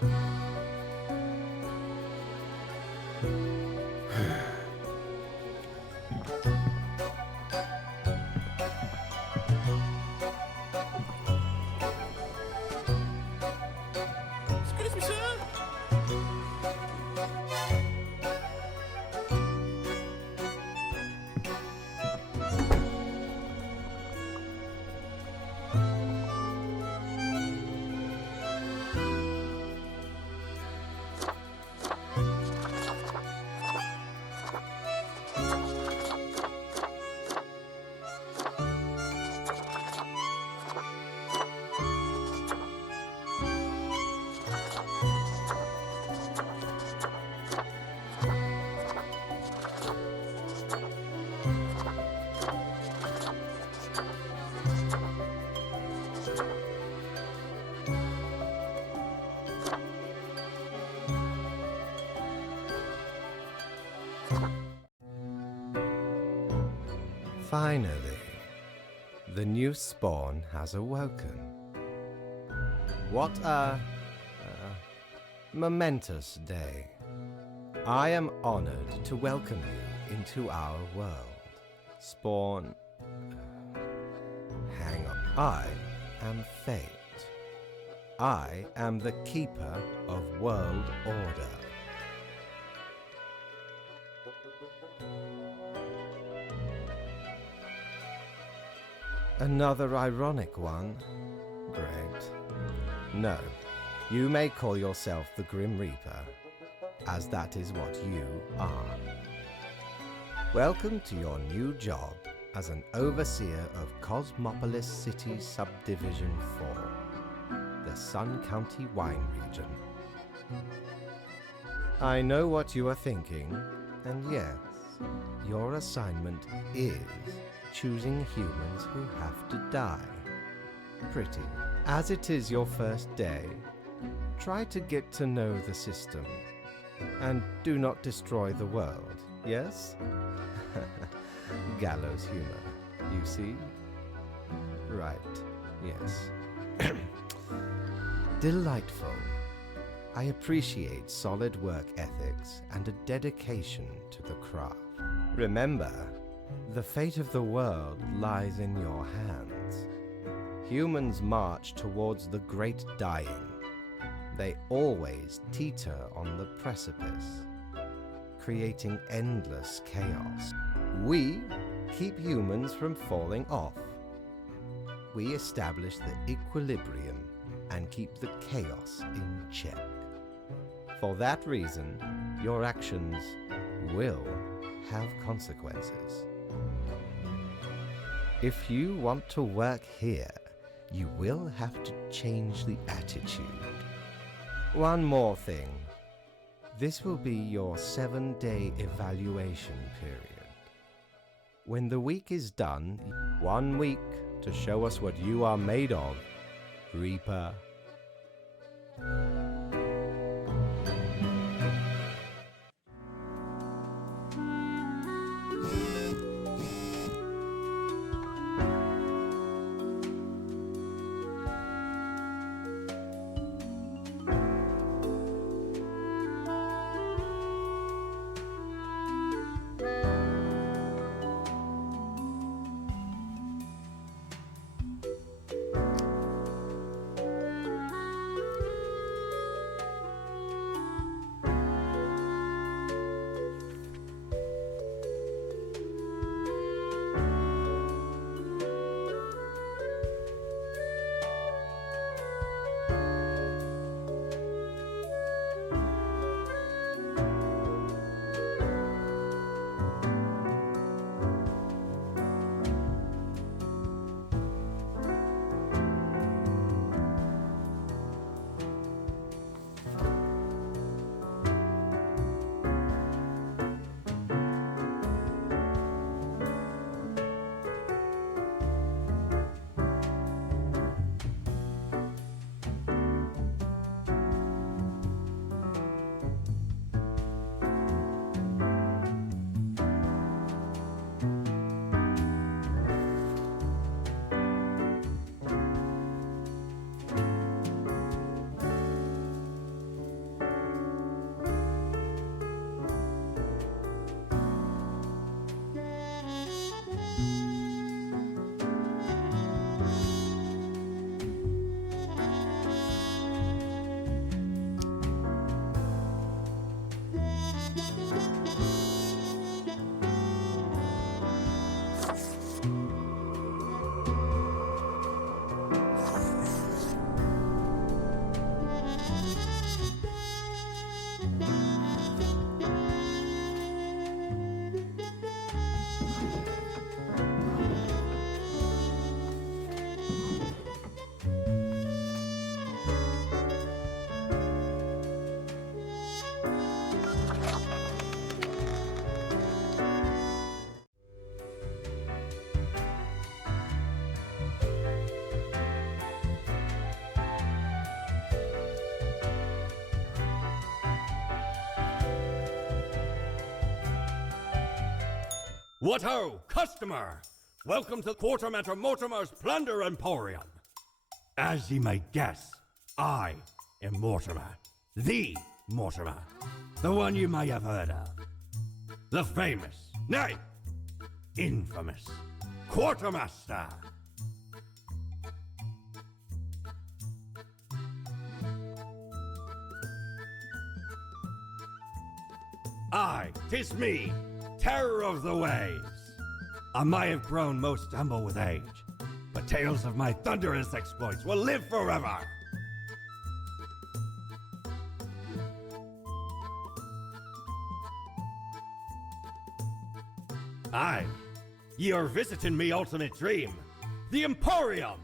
Excuse me, sir. Finally, the new spawn has awoken. What a momentous day. I am honored to welcome you into our world. Spawn. Hang on. I am Fate. I am the keeper of world order. Another ironic one. Great. No, you may call yourself the Grim Reaper, as that is what you are. Welcome to your new job as an overseer of Cosmopolis City Subdivision 4, the Sun County Wine Region. I know what you are thinking, and yes, your assignment is choosing humans who have to die. Pretty. As it is your first day, try to get to know the system, and do not destroy the world, yes? Gallows humor, you see? Right, yes. Delightful. I appreciate solid work ethics and a dedication to the craft. Remember, the fate of the world lies in your hands. Humans march towards the great dying. They always teeter on the precipice, creating endless chaos. We keep humans from falling off. We establish the equilibrium and keep the chaos in check. For that reason, your actions will have consequences. If you want to work here, you will have to change the attitude. One more thing. This will be your 7-day evaluation period. When the week is done, 1 week to show us what you are made of, Reaper. What ho, customer! Welcome to Quartermaster Mortimer's Plunder Emporium. As ye may guess, I am Mortimer. The Mortimer. The one you may have heard of. The famous, nay, infamous Quartermaster. Aye, 'tis me, terror of the waves. I may have grown most humble with age, but tales of my thunderous exploits will live forever. Aye, ye are visiting me ultimate dream, the Emporium.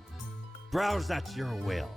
Browse at your will.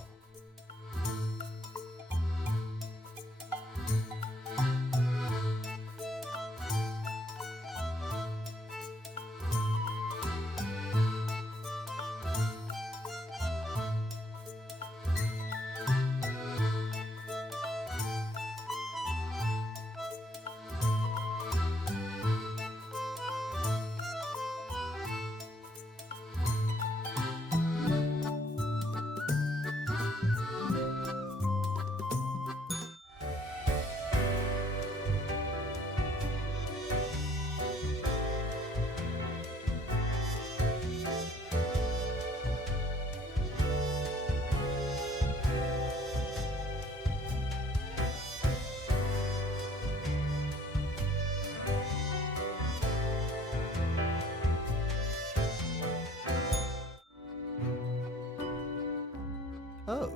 Oh,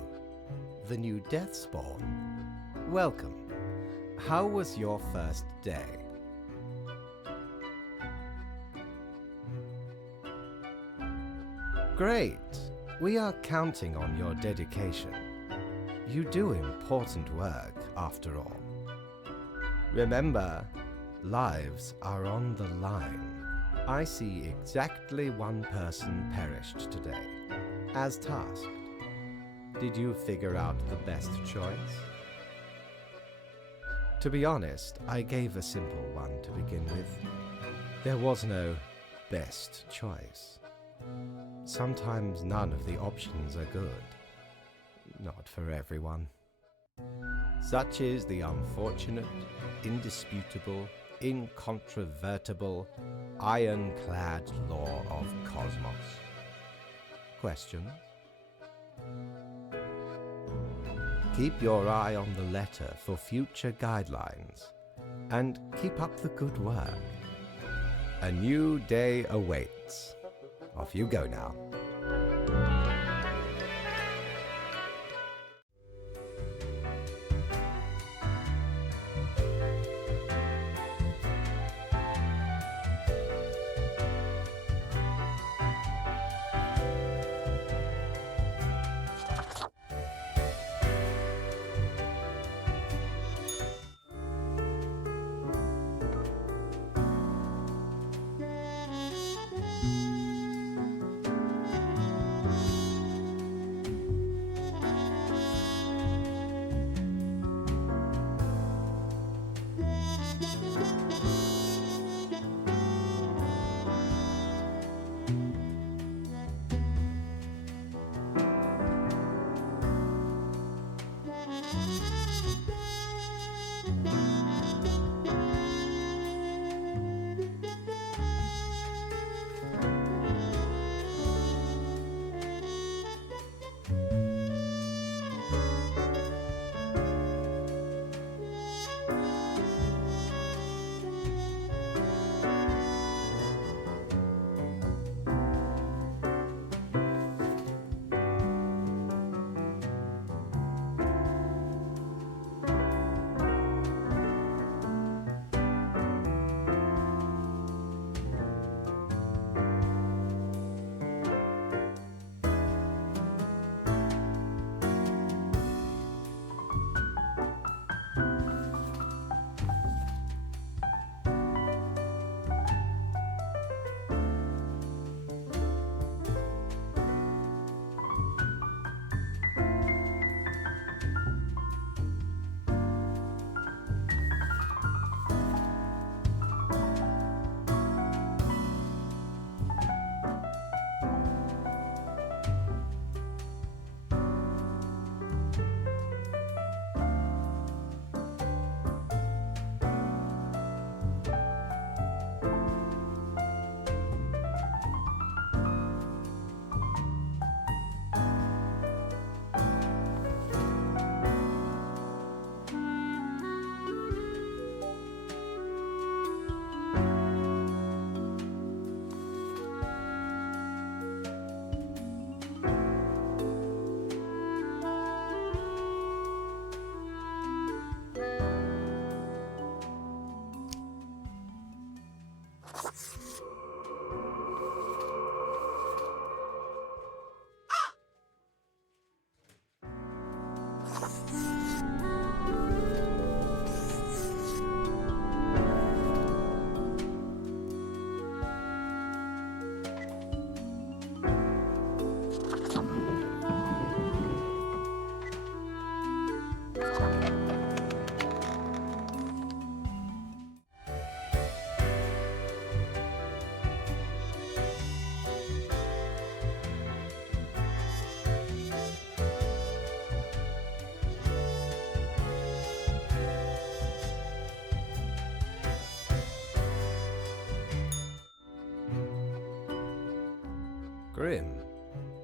the new Deathspawn. Welcome. How was your first day? Great. We are counting on your dedication. You do important work, after all. Remember, lives are on the line. I see exactly one person perished today, as tasked. Did you figure out the best choice? To be honest, I gave a simple one to begin with. There was no best choice. Sometimes none of the options are good. Not for everyone. Such is the unfortunate, indisputable, incontrovertible, ironclad law of Cosmos. Questions? Keep your eye on the letter for future guidelines, and keep up the good work. A new day awaits. Off you go now. Grim,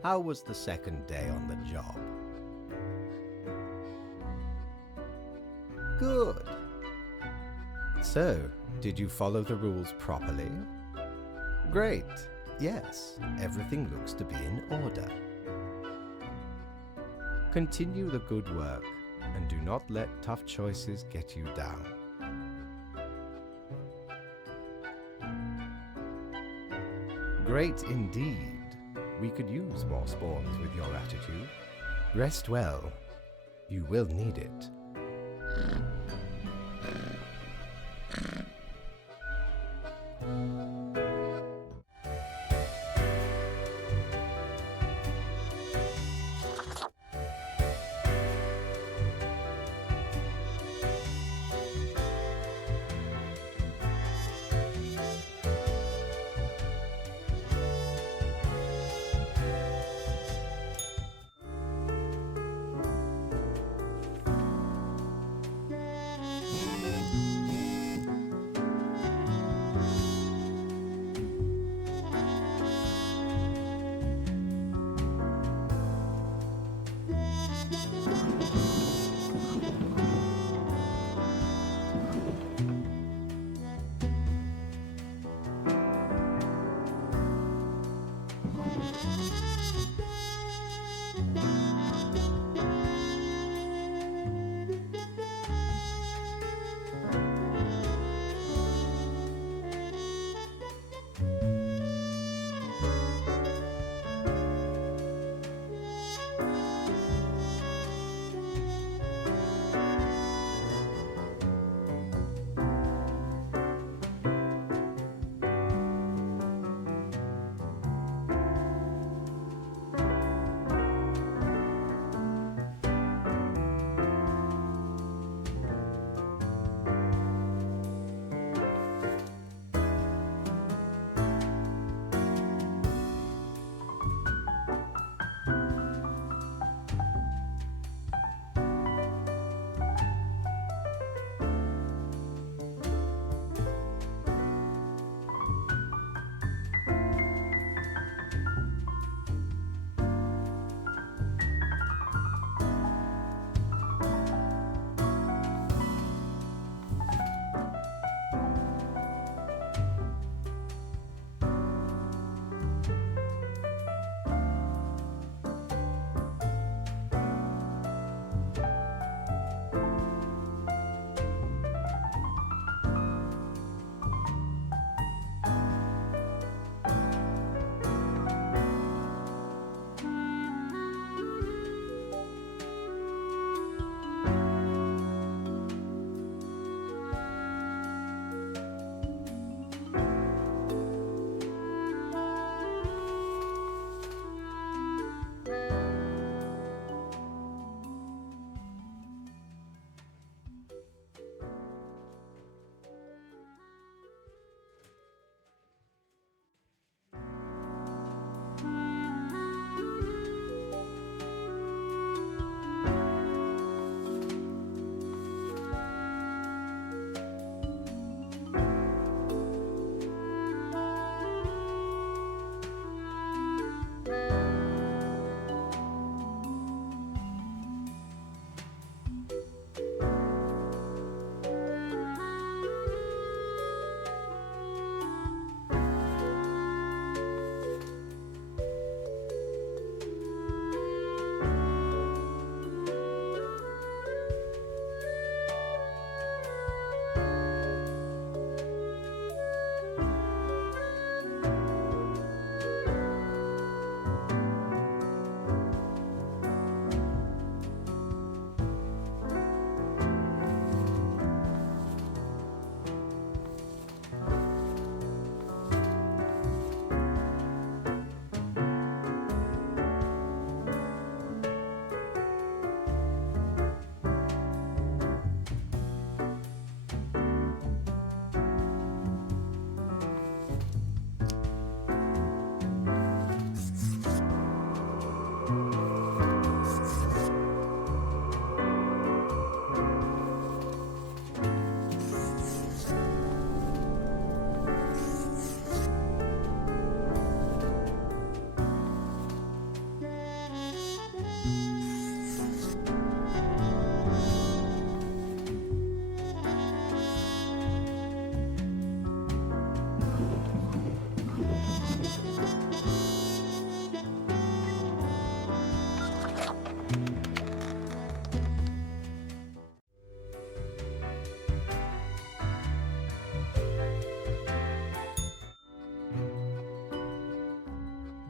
how was the second day on the job? Good. So, did you follow the rules properly? Great. Yes, everything looks to be in order. Continue the good work, and do not let tough choices get you down. Great indeed. We could use more spawns with your attitude. Rest well. You will need it.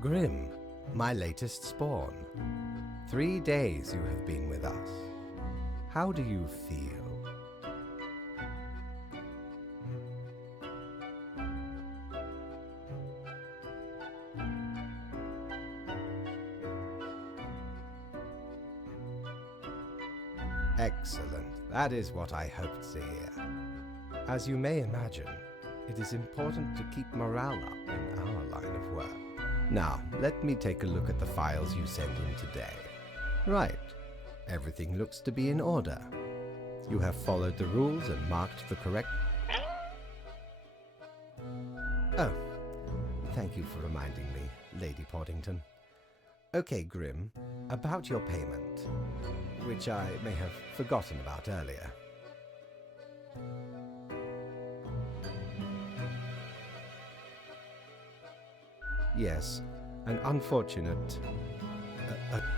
Grim, my latest spawn. 3 days you have been with us. How do you feel? Excellent. That is what I hoped to hear. As you may imagine, it is important to keep morale up in our line of work. Now, let me take a look at the files you sent in today. Right. Everything looks to be in order. You have followed the rules and marked the correct... Oh, thank you for reminding me, Lady Poddington. Okay, Grim, about your payment, which I may have forgotten about earlier. Yes, an unfortunate...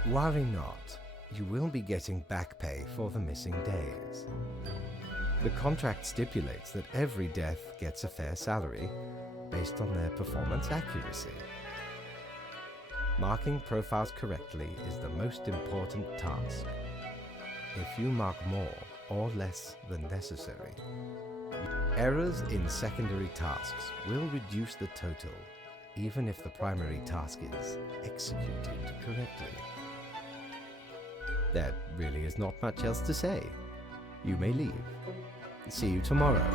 worry not. You will be getting back pay for the missing days. The contract stipulates that every death gets a fair salary based on their performance accuracy. Marking profiles correctly is the most important task. If you mark more or less than necessary, errors in secondary tasks will reduce the total, even if the primary task is executed correctly. There really is not much else to say. You may leave. See you tomorrow.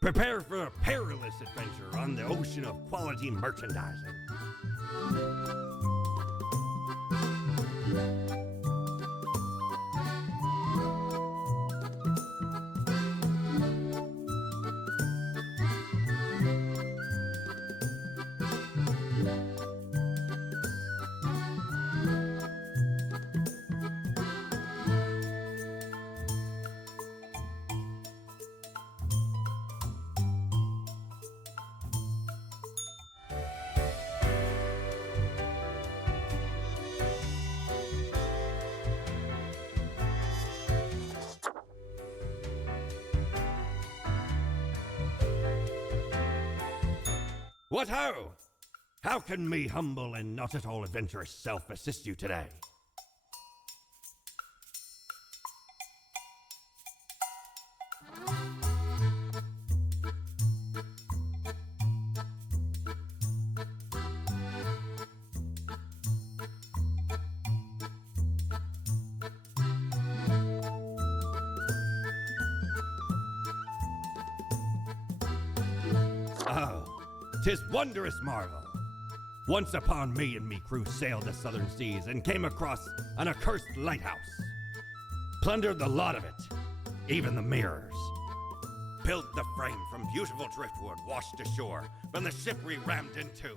Prepare for a perilous adventure on the ocean of quality merchandising. What ho! How can me humble and not at all adventurous self assist you today? Oh, 'tis wondrous marvel. Once upon me and me crew sailed the southern seas and came across an accursed lighthouse. Plundered the lot of it, even the mirrors. Built the frame from beautiful driftwood washed ashore from the ship we rammed into.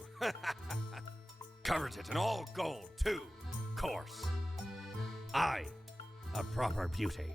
Covered it in all gold, too, course. Aye, a proper beauty.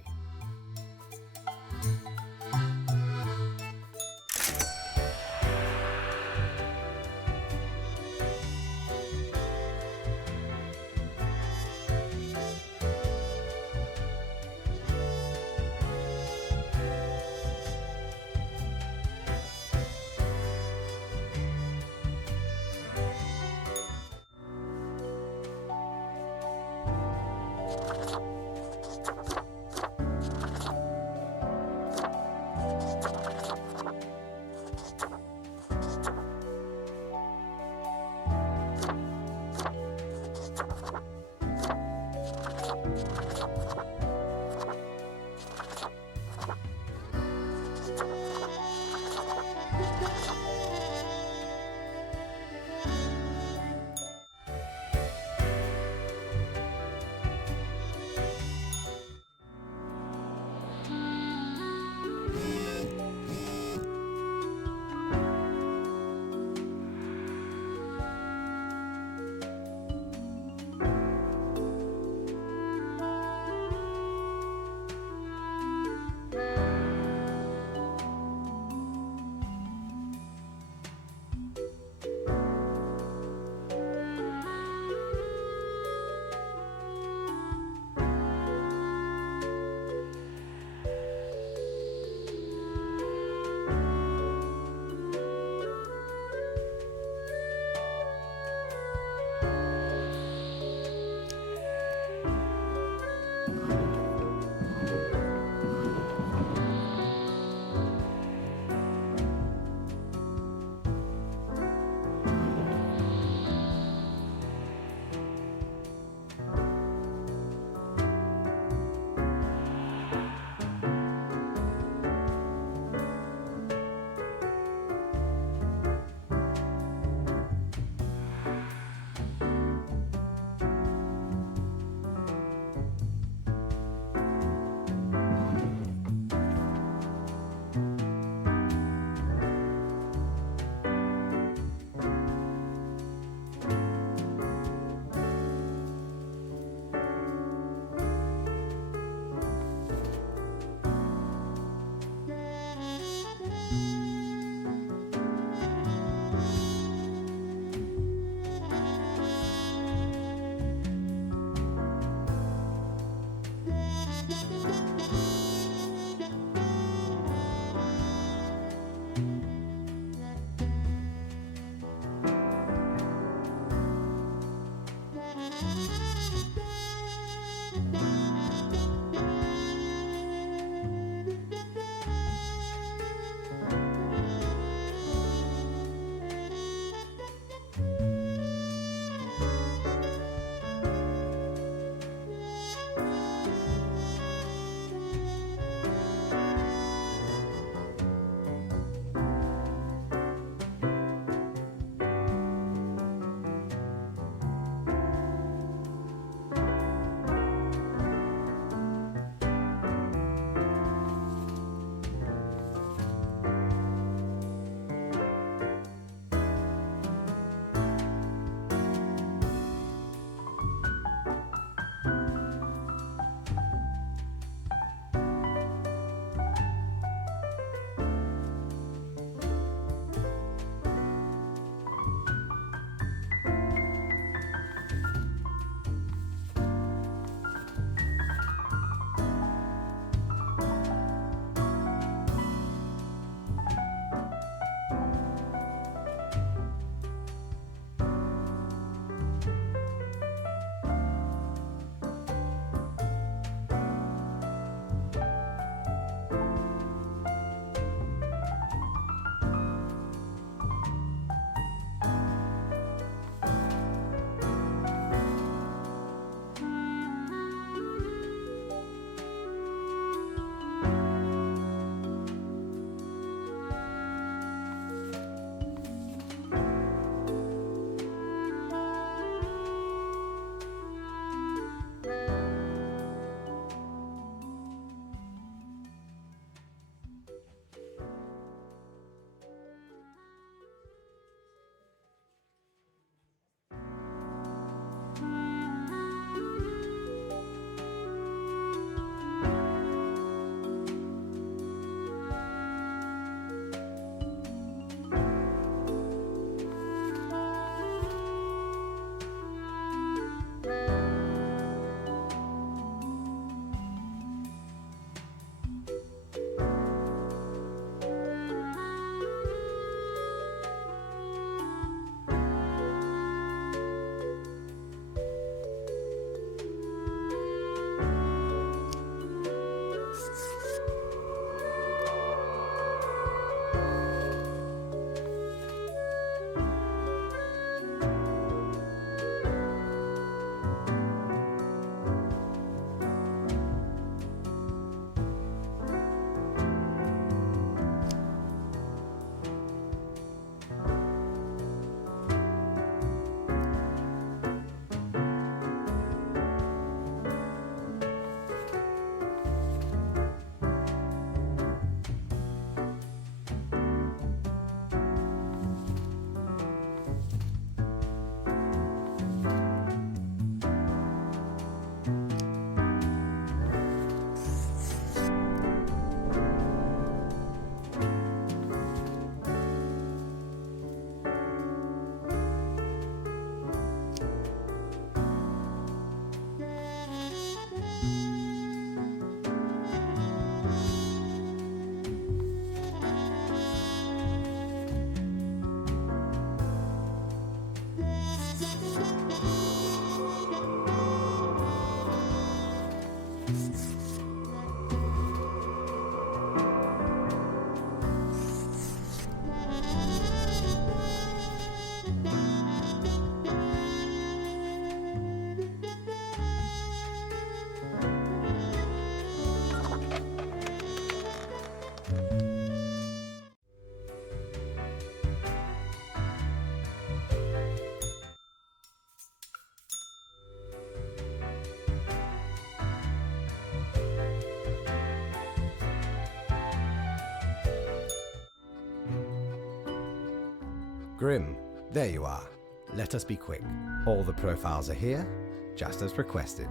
Grim, there you are. Let us be quick. All the profiles are here, just as requested.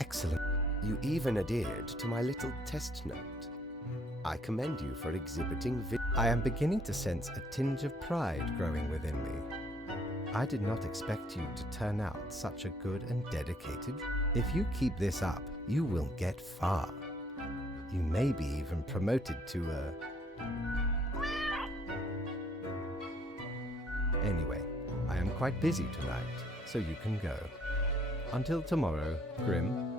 Excellent. You even adhered to my little test note. I commend you for exhibiting I am beginning to sense a tinge of pride growing within me. I did not expect you to turn out such a good and dedicated. If you keep this up, you will get far. You may be even promoted to a... Anyway, I am quite busy tonight, so you can go. Until tomorrow, Grim.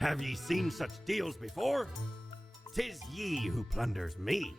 Have ye seen such deals before? 'Tis ye who plunders me.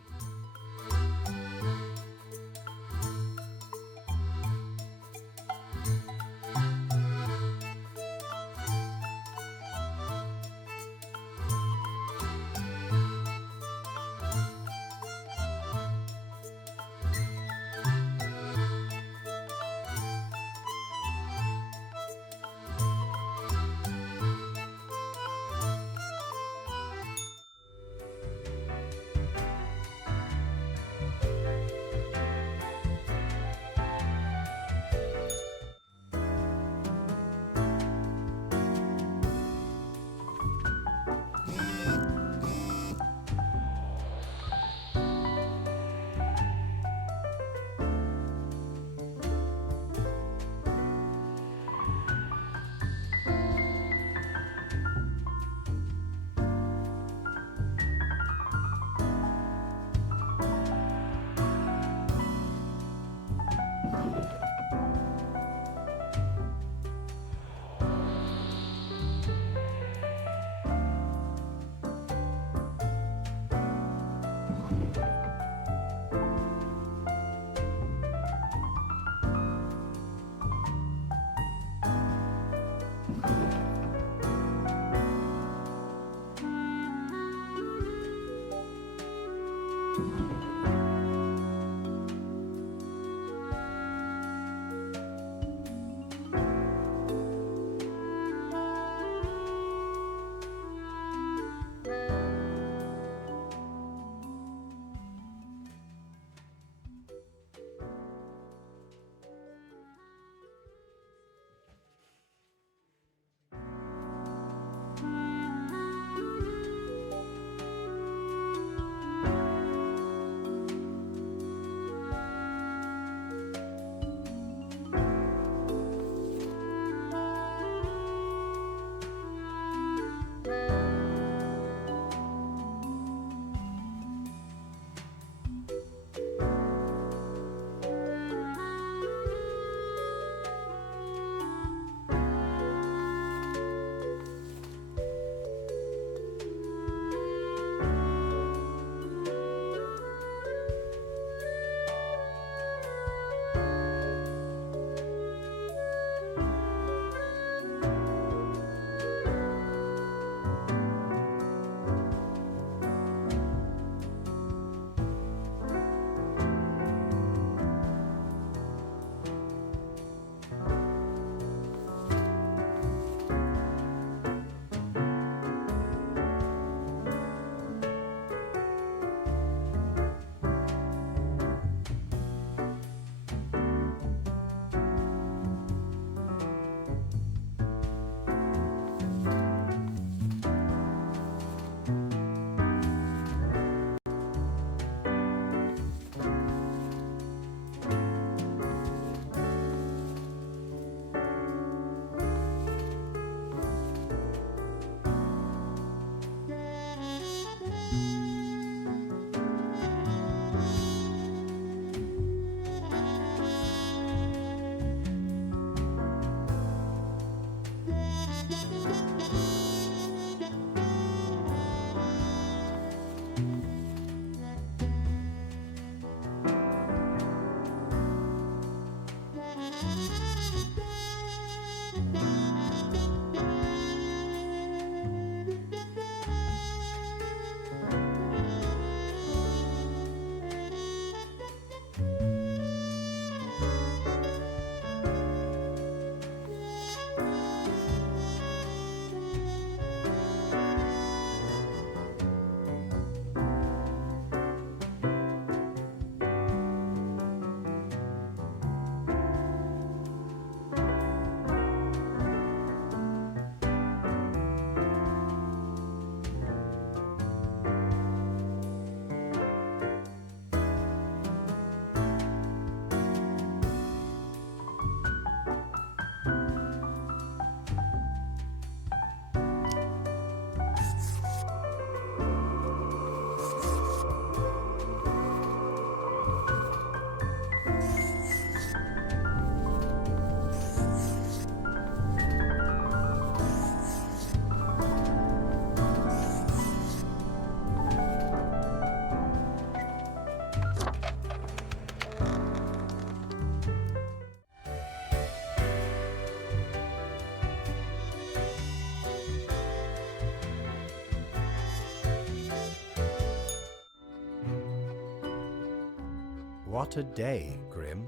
What a day, Grim.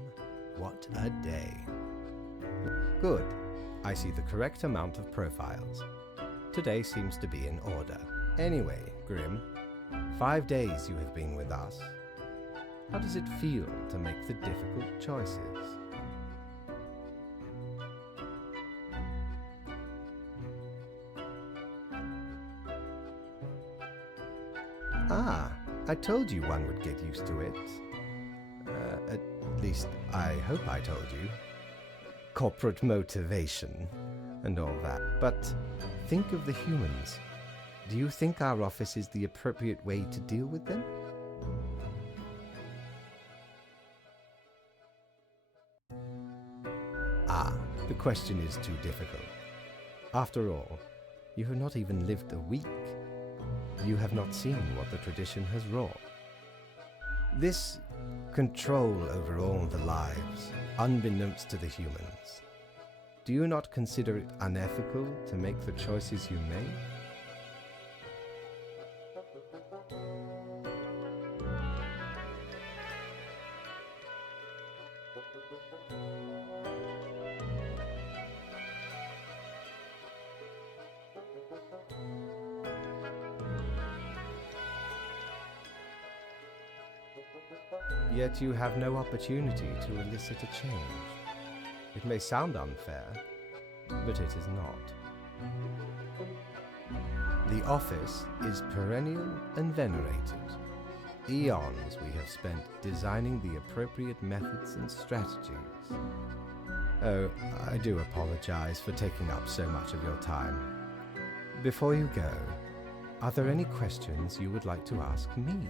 What a day. Good. I see the correct amount of profiles. Today seems to be in order. Anyway, Grim, 5 days you have been with us. How does it feel to make the difficult choices? Ah, I told you one would get used to it. At least, I hope I told you. Corporate motivation and all that. But think of the humans. Do you think our office is the appropriate way to deal with them? Ah, the question is too difficult. After all, you have not even lived a week. You have not seen what the tradition has wrought. This control over all the lives, unbeknownst to the humans. Do you not consider it unethical to make the choices you make? Yet you have no opportunity to elicit a change. It may sound unfair, but it is not. The office is perennial and venerated. Eons we have spent designing the appropriate methods and strategies. Oh, I do apologize for taking up so much of your time. Before you go, are there any questions you would like to ask me?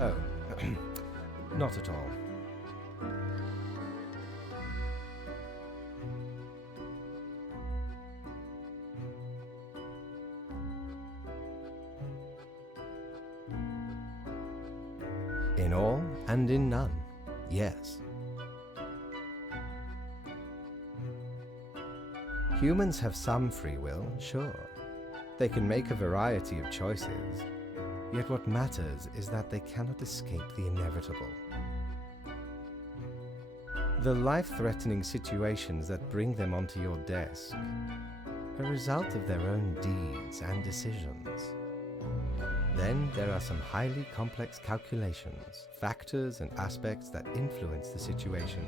Oh, not at all. In all and in none, yes. Humans have some free will, sure. They can make a variety of choices. Yet what matters is that they cannot escape the inevitable. The life-threatening situations that bring them onto your desk are a result of their own deeds and decisions. Then there are some highly complex calculations, factors and aspects that influence the situation.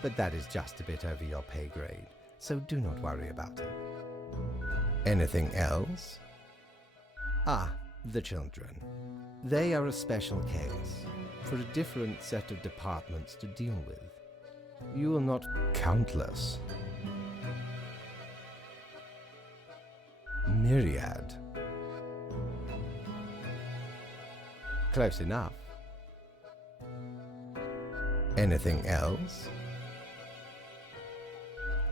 But that is just a bit over your pay grade, so do not worry about it. Anything else? Ah, the children. They are a special case, for a different set of departments to deal with. You will not countless. Myriad. Close enough. Anything else?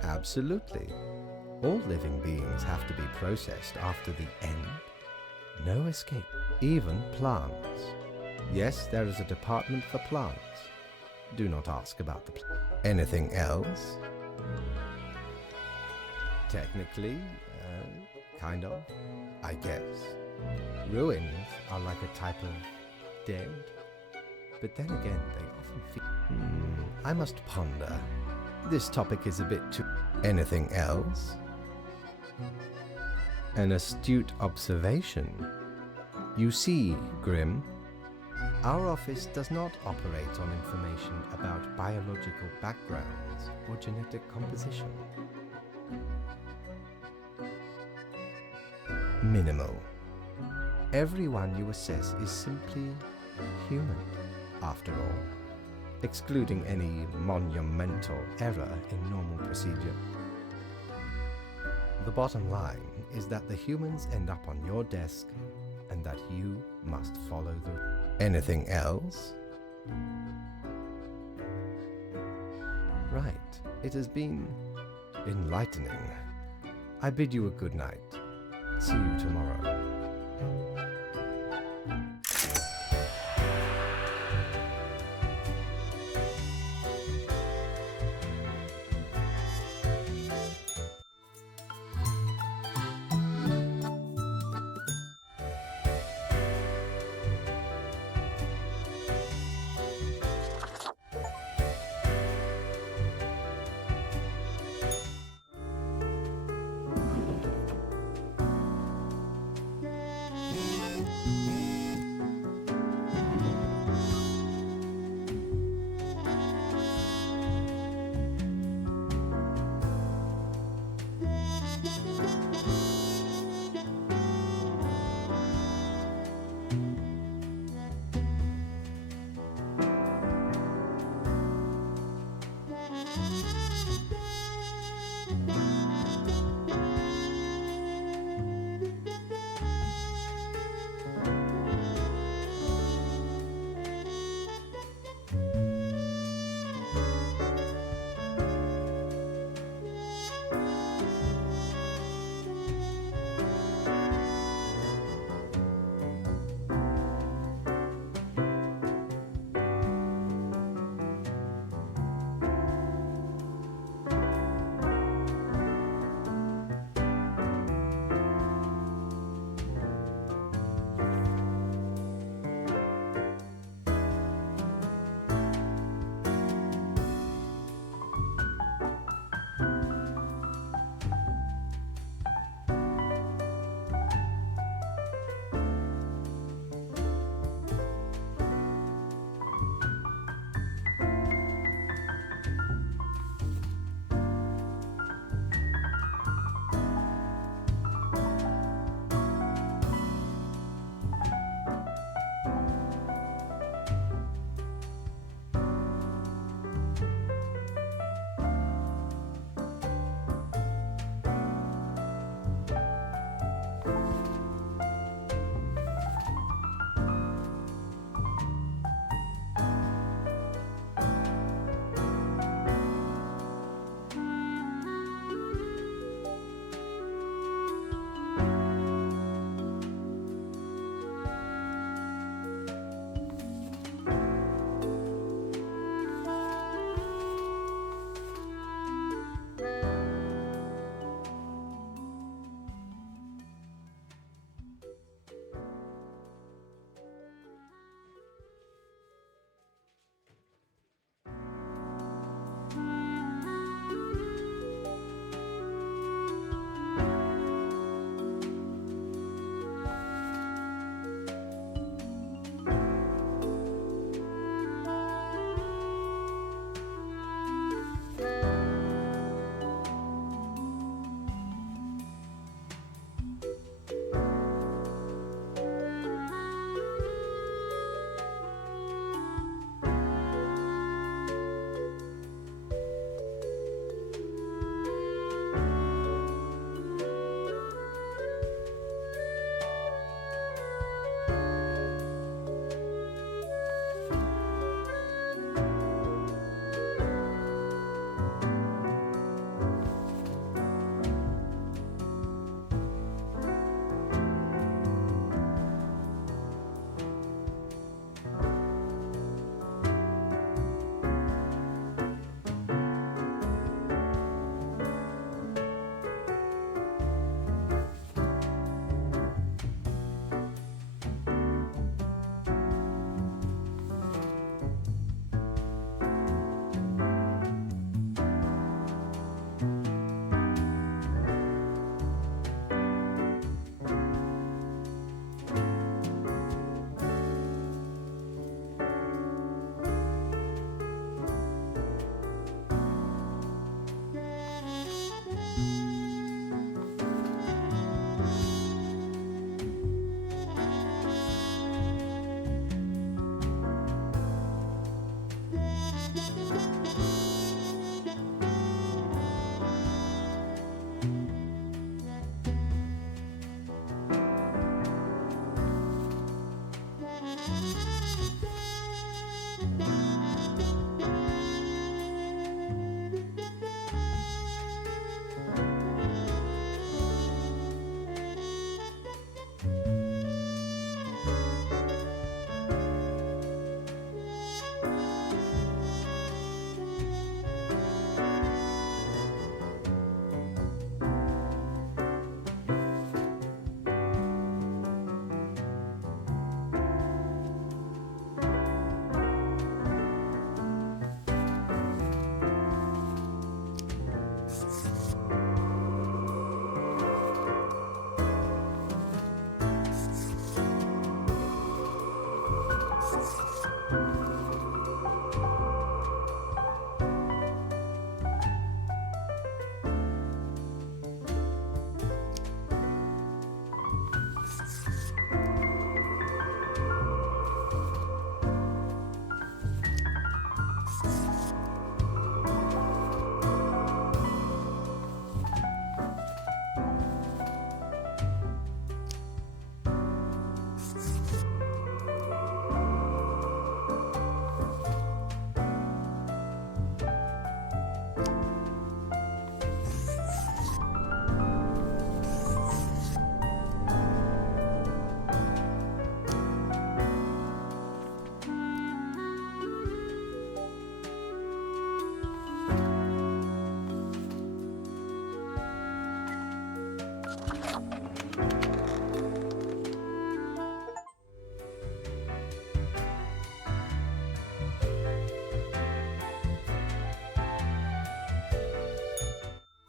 Absolutely. All living beings have to be processed after the end. No escape. Even plants. Yes, there is a department for plants. Do not ask about the anything else? Technically, kind of, I guess. Ruins are like a type of dead. But then again, they often feel... I must ponder. This topic is a bit too... Anything else? An astute observation. You see, Grim, our office does not operate on information about biological backgrounds or genetic composition. Minimal. Everyone you assess is simply human, after all, excluding any monumental error in normal procedure. The bottom line is that the humans end up on your desk and that you must follow the... Anything else? Right. It has been enlightening. I bid you a good night. See you tomorrow.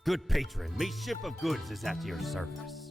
Good patron, me ship of goods is at your service.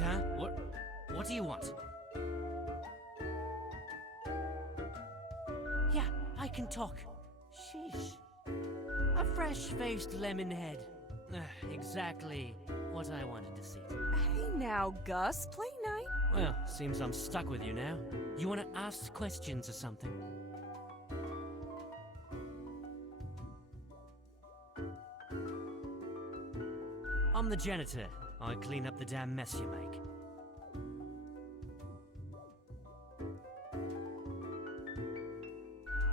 Huh? What do you want? Yeah, I can talk. Sheesh. A fresh-faced lemon head. Exactly what I wanted to see. Hey now, Gus, play night. Well, seems I'm stuck with you now. You want to ask questions or something? I'm the janitor. I clean up the damn mess you make.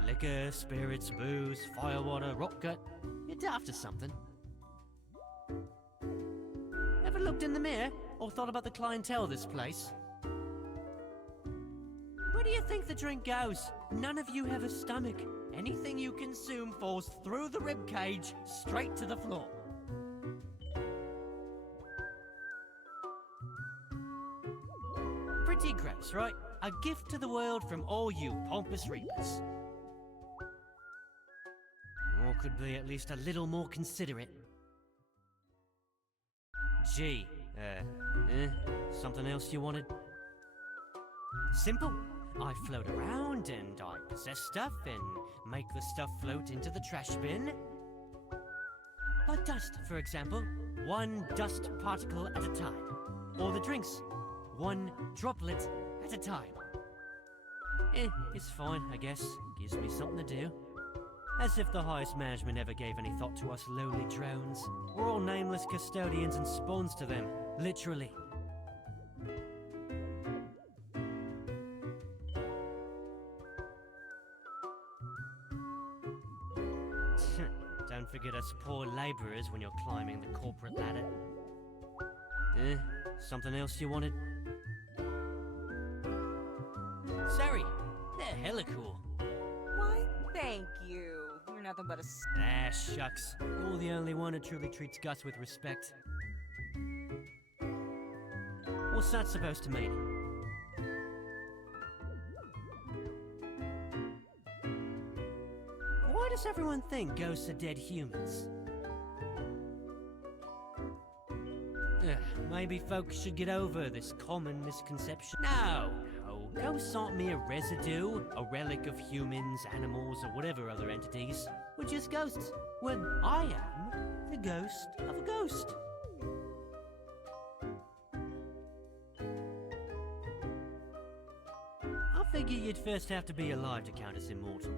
Liquor, spirits, booze, firewater, rock gut. You're daft or something. Ever looked in the mirror or thought about the clientele of this place? Where do you think the drink goes? None of you have a stomach. Anything you consume falls through the rib cage straight to the floor. Pretty gross, right? A gift to the world from all you pompous reapers. Or could be at least a little more considerate. Gee, something else you wanted? Simple. I float around and I possess stuff and make the stuff float into the trash bin. Like dust, for example. One dust particle at a time. Or the drinks. One droplet at a time. It's fine, I guess. Gives me something to do. As if the highest management ever gave any thought to us lowly drones. We're all nameless custodians and spawns to them, literally. Don't forget us poor laborers when you're climbing the corporate ladder. Something else you wanted? Sorry, they're hella cool. Why, thank you. You're nothing but a Ah, shucks. You're the only one who truly treats Gus with respect. What's that supposed to mean? Why does everyone think ghosts are dead humans? Maybe folks should get over this common misconception. No, ghosts aren't mere residue, a relic of humans, animals, or whatever other entities. We're just ghosts. When I am the ghost of a ghost. I figure you'd first have to be alive to count as immortal.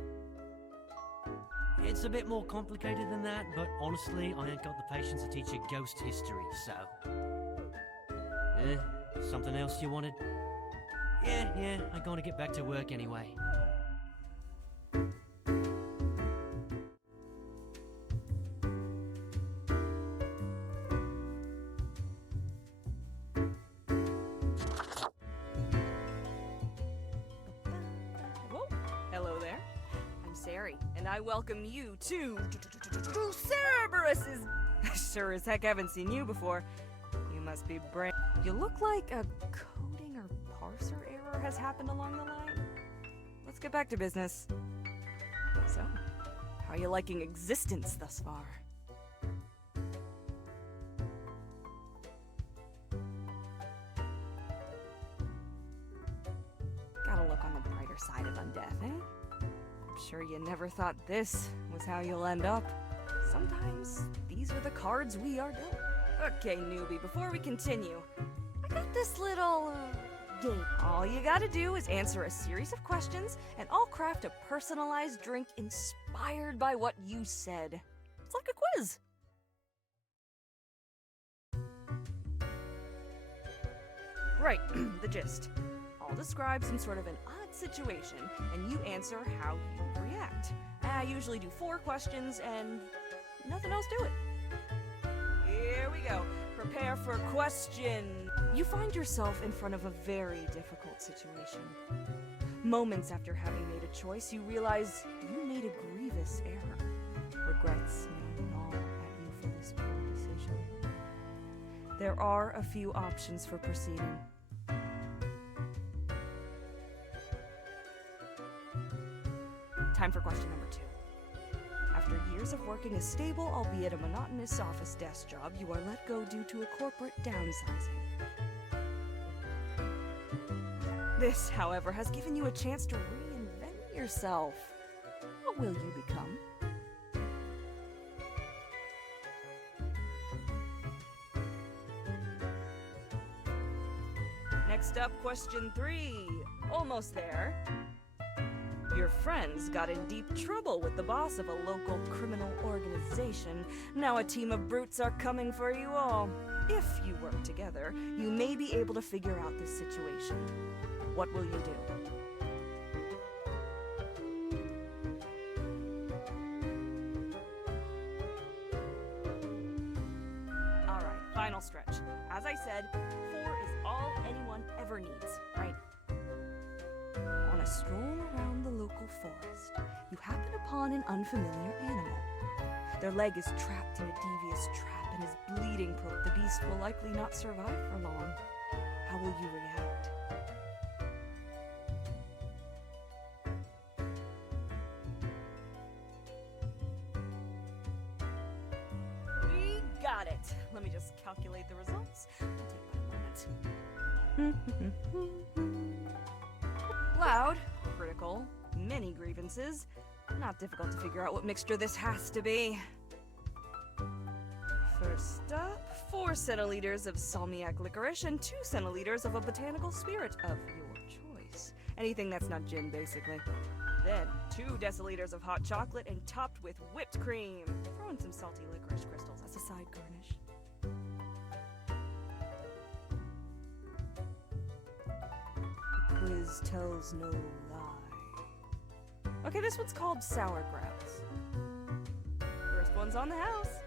It's a bit more complicated than that, but honestly, I ain't got the patience to teach you ghost history, so... something else you wanted? Yeah, I'm gonna get back to work anyway. Whoa. Hello there. I'm Sari, and I welcome you to Cerberus's. I sure as heck haven't seen you before. You must be brain. You look like a coding or parser error has happened along the line. Let's get back to business. So, how are you liking existence thus far? Gotta look on the brighter side of undeath, eh? I'm sure you never thought this was how you'll end up. Sometimes these are the cards we are dealt. Okay, newbie, before we continue, I got this little, game. All you gotta do is answer a series of questions, and I'll craft a personalized drink inspired by what you said. It's like a quiz. Right, the gist. I'll describe some sort of an odd situation, and you answer how you react. I usually do 4 questions and nothing else to it. Here we go. Prepare for question. You find yourself in front of a very difficult situation. Moments after having made a choice, you realize you made a grievous error. Regrets may gnaw at you for this poor decision. There are a few options for proceeding. Time for question number 2. After years of working a stable, albeit a monotonous office desk job, you are let go due to a corporate downsizing. This, however, has given you a chance to reinvent yourself. What will you become? Next up, question 3. Almost there. Your friends got in deep trouble with the boss of a local criminal organization. Now a team of brutes are coming for you all. If you work together, you may be able to figure out this situation. What will you do? Alright, final stretch. As I said, 4 is all anyone ever needs, right? On a stroll around the local forest, you happen upon an unfamiliar animal. Their leg is trapped in a devious trap and is bleeding. The beast will likely not survive for long. How will you react? We got it. Let me just calculate the results. It'll take a moment. Loud, critical, many grievances. Not difficult to figure out what mixture this has to be. First up, 4 centiliters of salmiak licorice and 2 centiliters of a botanical spirit of your choice. Anything that's not gin, basically. Then, 2 deciliters of hot chocolate and topped with whipped cream. Throw in some salty licorice crystals as a side garnish. Quiz tells no lie. Okay, this one's called sauerkrauts. First one's on the house.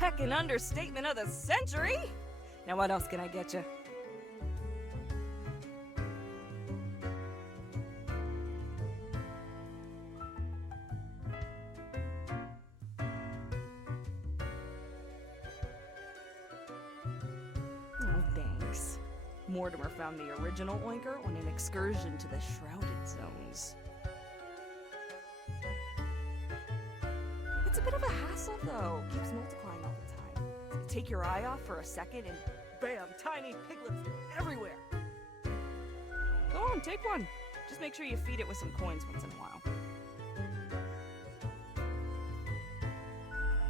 Heckin' understatement of the century! Now what else can I get you? Oh, thanks. Mortimer found the original oinker on an excursion to the Shrouded Zones. It's a bit of a hassle, though. Keeps multiplying all the time. Take your eye off for a second and bam, tiny piglets everywhere. Go on, take one. Just make sure you feed it with some coins once in a while.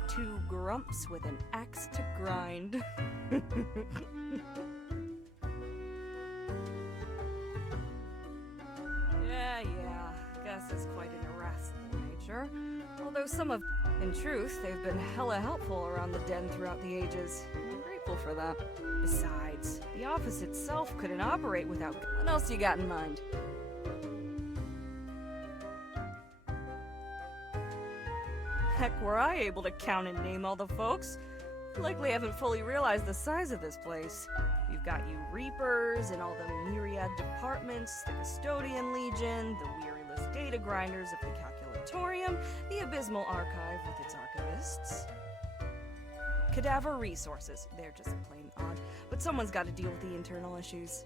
2 grumps with an axe to grind. Yeah, Gus is quite an irascible nature. Although some of... In truth, they've been hella helpful around the den throughout the ages. I'm grateful for that. Besides, the office itself couldn't operate without... What else you got in mind? Heck, were I able to count and name all the folks? You likely haven't fully realized the size of this place. You've got you Reapers and all the myriad departments, the Custodian Legion, the weariless data grinders of the Calculatorium, the Abysmal Archive with its archivists. Cadaver Resources, they're just plain odd, but someone's got to deal with the internal issues.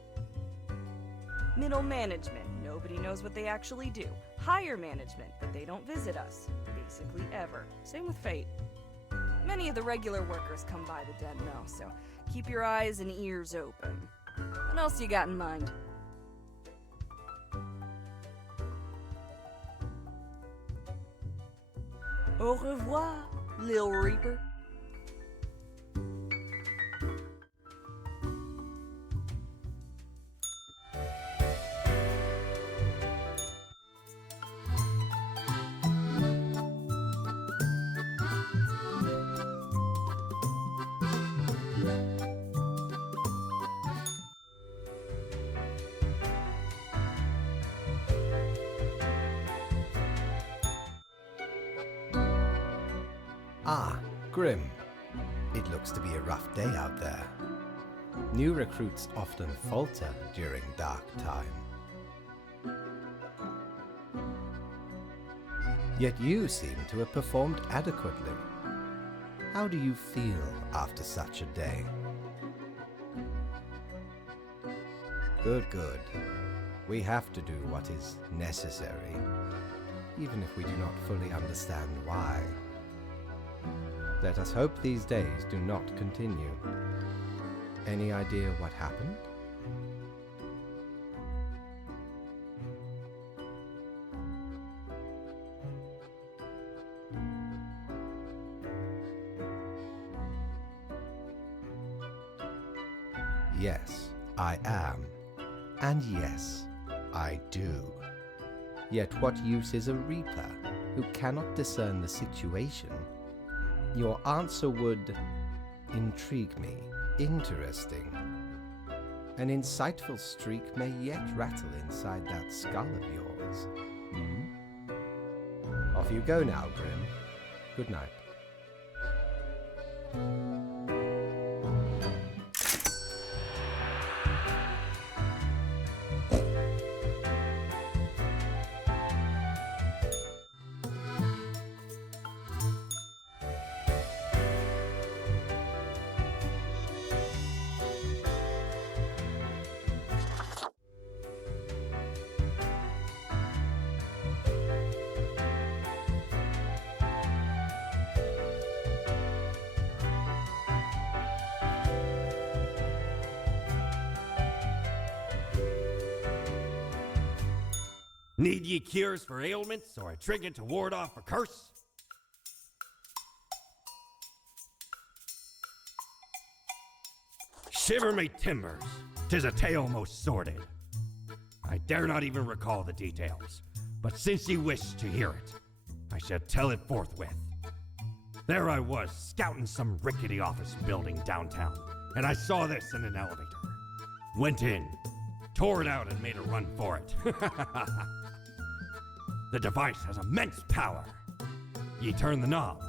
Middle Management, nobody knows what they actually do. Higher Management, but they don't visit us, basically ever. Same with Fate. Many of the regular workers come by the den, though, so keep your eyes and ears open. What else you got in mind? Au revoir, Lil Reaper. Ah, Grim. It looks to be a rough day out there. New recruits often falter during dark time. Yet you seem to have performed adequately. How do you feel after such a day? Good, good. We have to do what is necessary, even if we do not fully understand why. Let us hope these days do not continue. Any idea what happened? Yes, I am. And yes, I do. Yet what use is a reaper who cannot discern the situation? Your answer would intrigue me. Interesting. An insightful streak may yet rattle inside that skull of yours. Off you go now, Grim. Good night. Need ye cures for ailments or a trinket to ward off a curse? Shiver me timbers, 'tis a tale most sordid. I dare not even recall the details, but since ye wish to hear it, I shall tell it forthwith. There I was, scouting some rickety office building downtown, and I saw this in an elevator. Went in, tore it out, and made a run for it. The device has immense power. Ye turn the knob,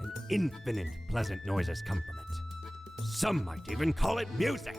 and infinite pleasant noises come from it. Some might even call it music.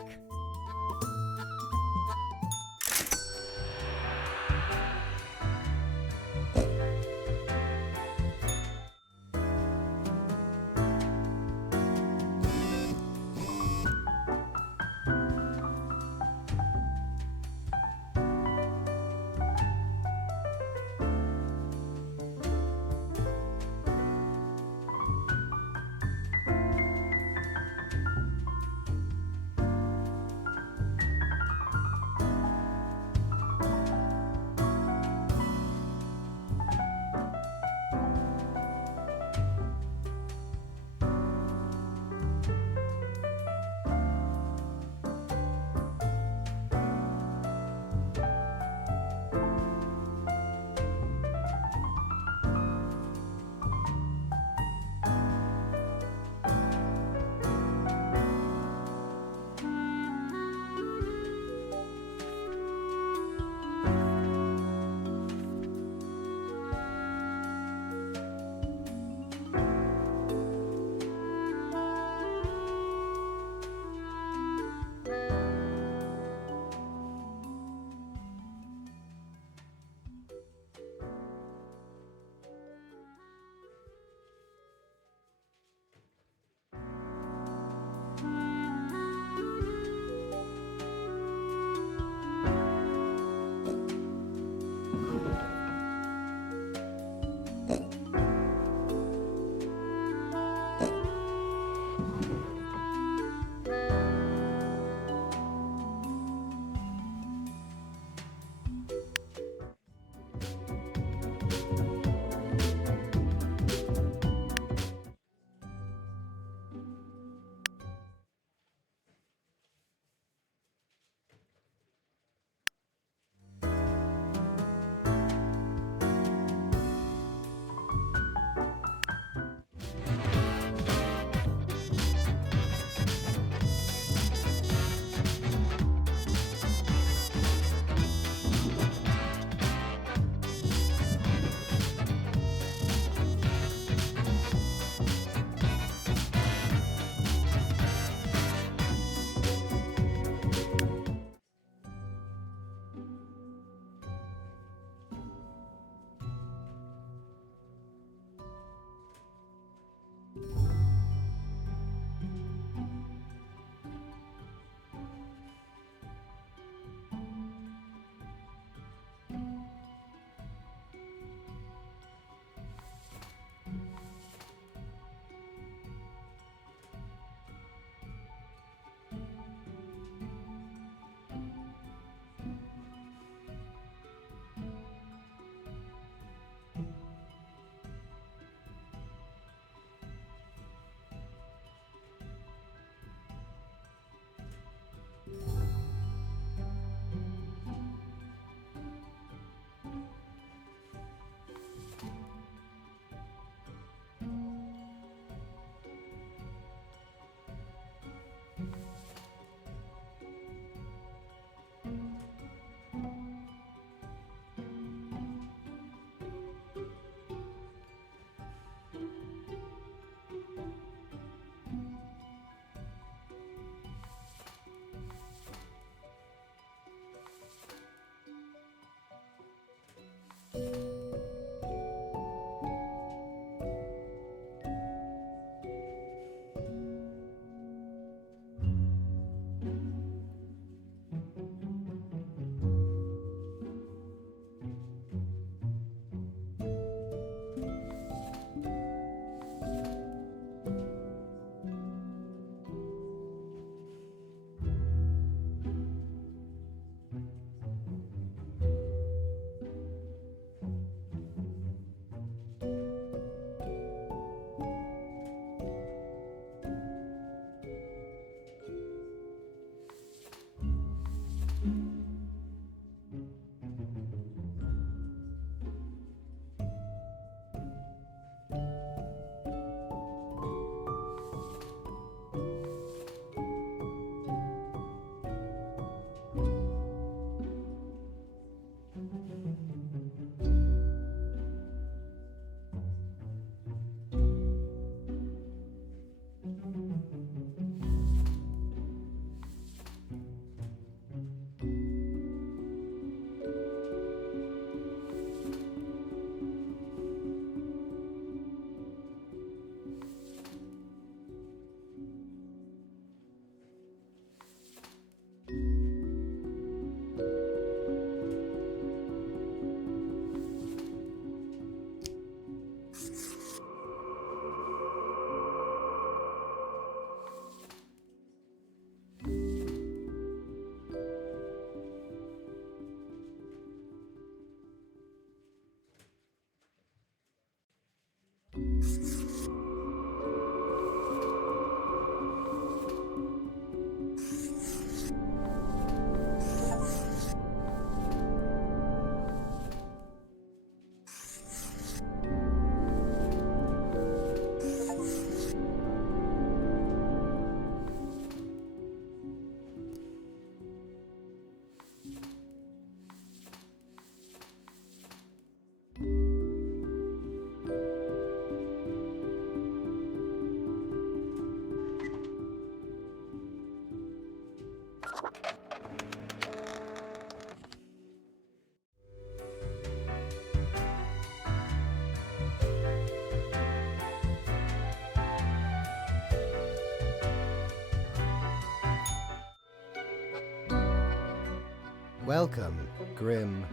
Welcome, Grim.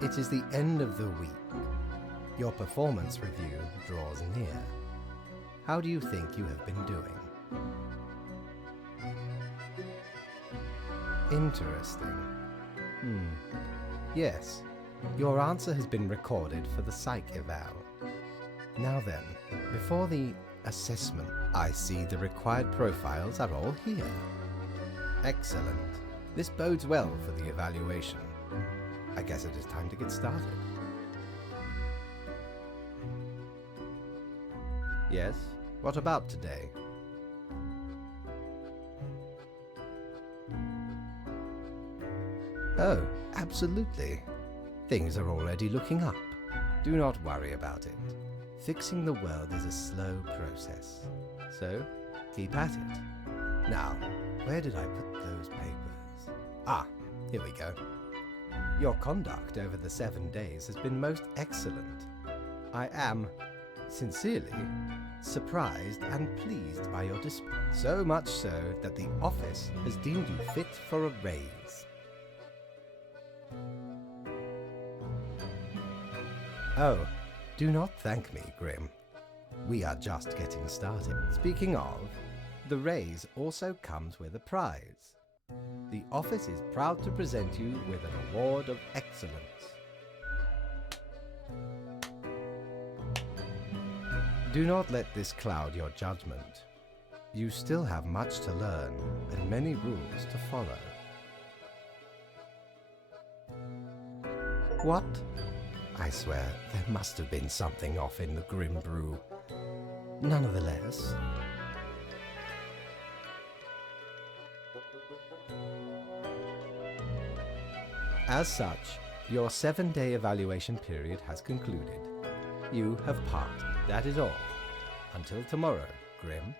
It is the end of the week. Your performance review draws near. How do you think you have been doing? Interesting. Yes, your answer has been recorded for the psych eval. Now then, before the assessment, I see the required profiles are all here. Excellent. This bodes well for the evaluation. I guess it is time to get started. Yes? What about today? Oh, absolutely. Things are already looking up. Do not worry about it. Fixing the world is a slow process. So, keep at it. Now, where did I put those papers? Ah, here we go. Your conduct over the 7 days has been most excellent. I am, sincerely, surprised and pleased by your display. So much so that the office has deemed you fit for a raise. Oh, do not thank me, Grim. We are just getting started. Speaking of, the raise also comes with a prize. The office is proud to present you with an award of excellence. Do not let this cloud your judgment. You still have much to learn and many rules to follow. What? I swear, there must have been something off in the Grim Brew. Nonetheless, as such, your 7-day evaluation period has concluded. You have passed. That is all. Until tomorrow, Grim.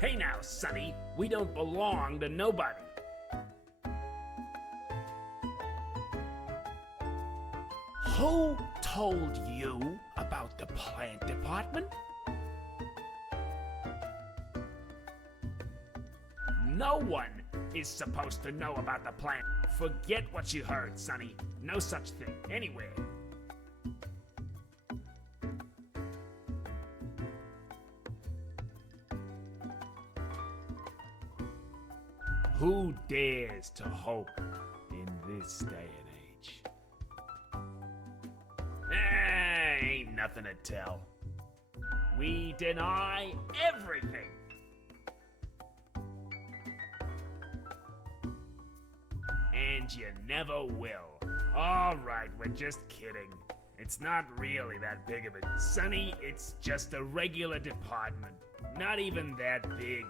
Hey now, Sonny, we don't belong to nobody. Who told you about the plant department? No one is supposed to know about the plant. Forget what you heard, Sonny. No such thing anywhere. Who dares to hope in this day and age? Ain't nothing to tell. We deny everything. And you never will. All right, we're just kidding. It's not really that big of a... Sonny, it's just a regular department. Not even that big.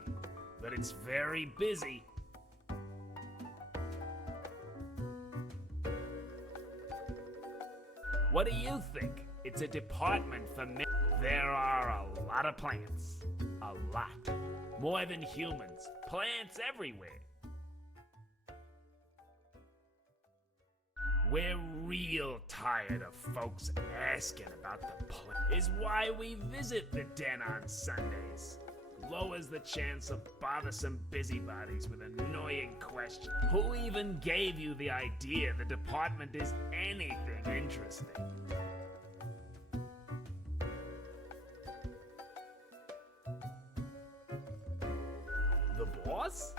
But it's very busy. What do you think? It's a department for men. There are a lot of plants. A lot. More than humans. Plants everywhere. We're real tired of folks asking about the plant. Is why we visit the den on Sundays. Lowers the chance of bothersome busybodies with annoying questions. Who even gave you the idea the department is anything interesting? The boss? boss?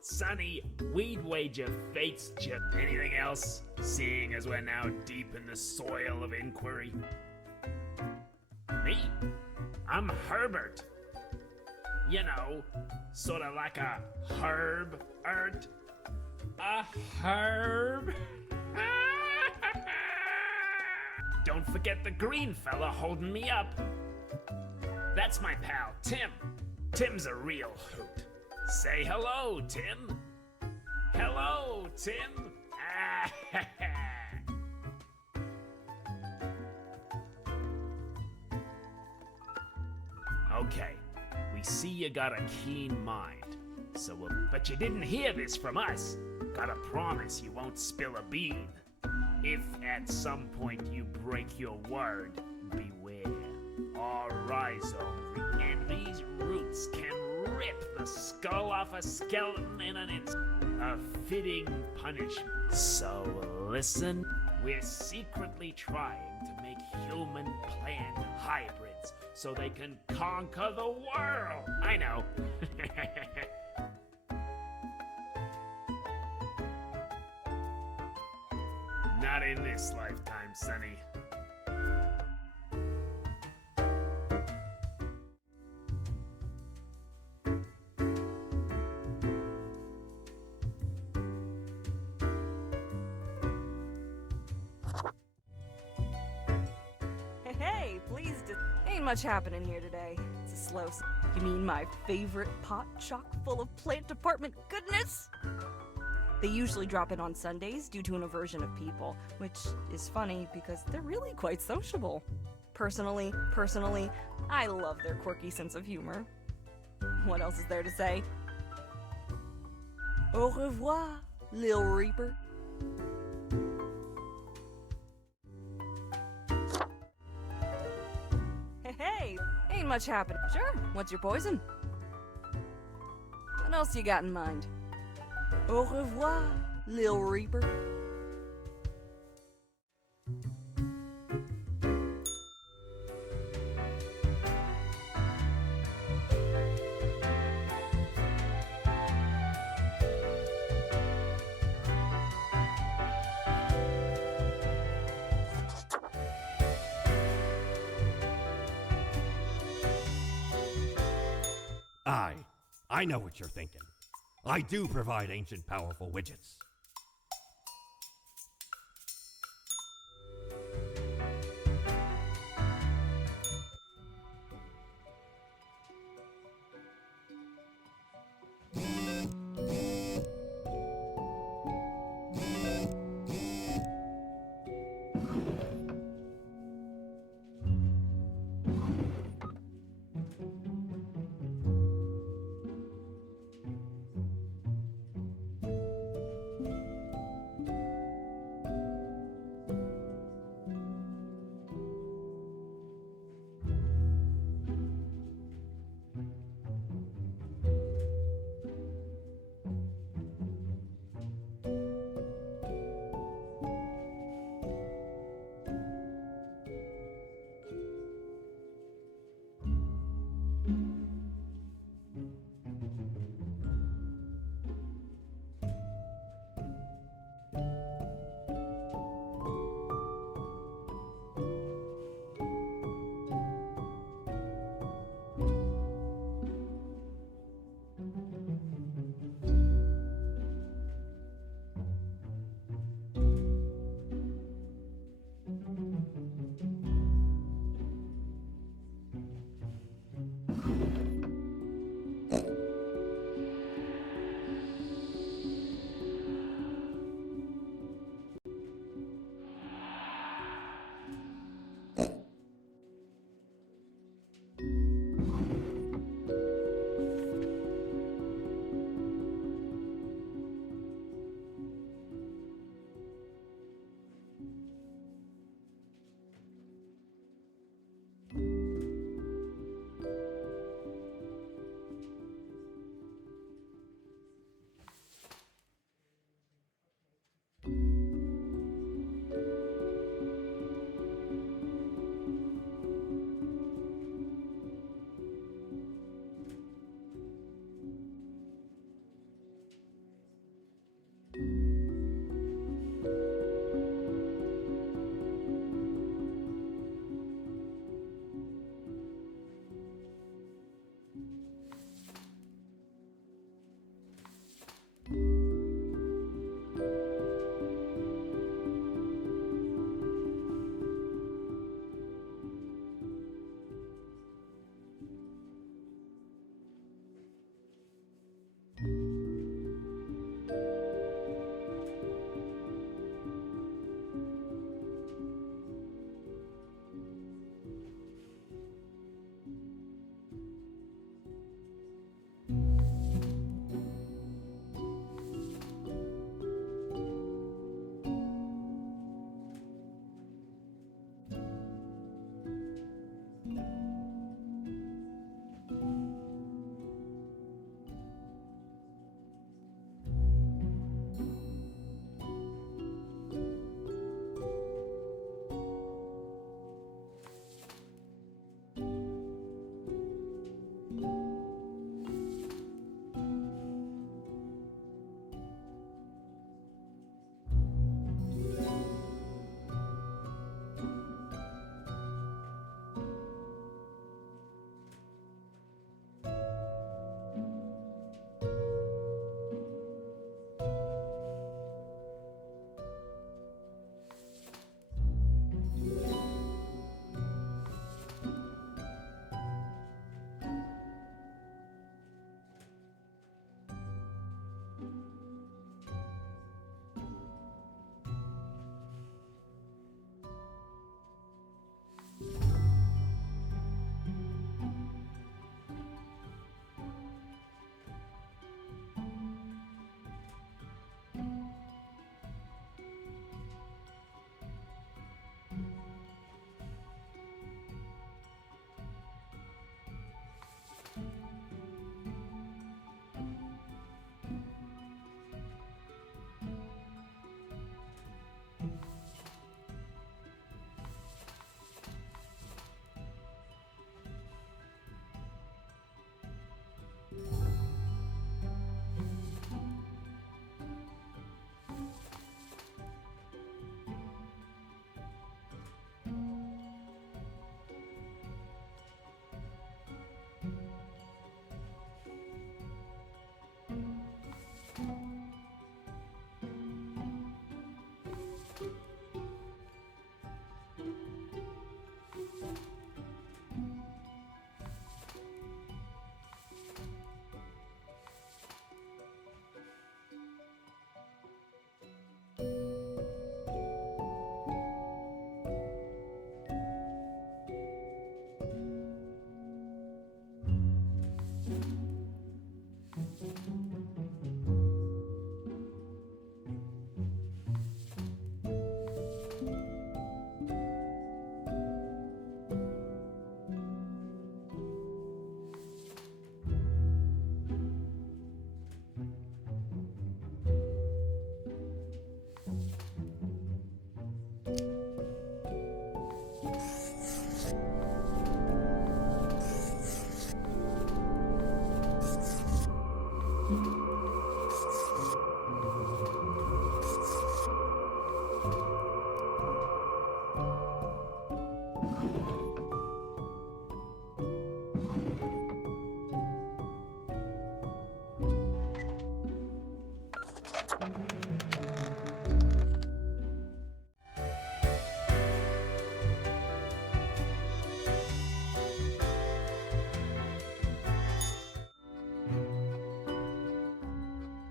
Sonny, we'd wager fate's just anything else, seeing as we're now deep in the soil of inquiry. Me? I'm Herbert. You know, sort of like a herb, Ert. A herb? Don't forget the green fella holding me up. That's my pal, Tim. Tim's a real hoot. Say hello, Tim. Hello, Tim. Okay, we see you got a keen mind. But you didn't hear this from us. Gotta promise you won't spill a bean. If at some point you break your word, beware. Our rhizome and these roots can rip the skull off a skeleton in an instant. A fitting punishment. So listen, we're secretly trying to make human plant hybrids so they can conquer the world. I know. Not in this lifetime, Sonny. Hey, ain't much happening here today. It's a slow. You mean my favorite pot chock full of plant department goodness? They usually drop in on Sundays due to an aversion of people, which is funny because they're really quite sociable. Personally, I love their quirky sense of humor. What else is there to say? Au revoir, Lil Reaper. Hey, ain't much happening. Sure, what's your poison? What else you got in mind? Au revoir, Lil Reaper. I know what you're thinking. I do provide ancient powerful widgets.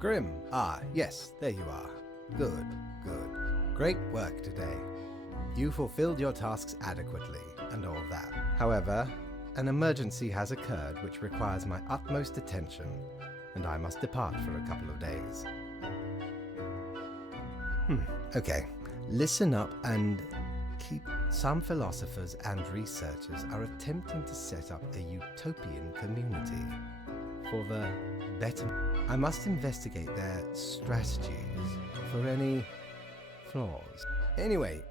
Grim. Ah, yes, there you are. Good, good. Great work today. You fulfilled your tasks adequately, and all that. However, an emergency has occurred which requires my utmost attention, and I must depart for a couple of days. Okay. Listen up and keep. Some philosophers and researchers are attempting to set up a utopian community for the better. I must investigate their strategies for any flaws. Anyway,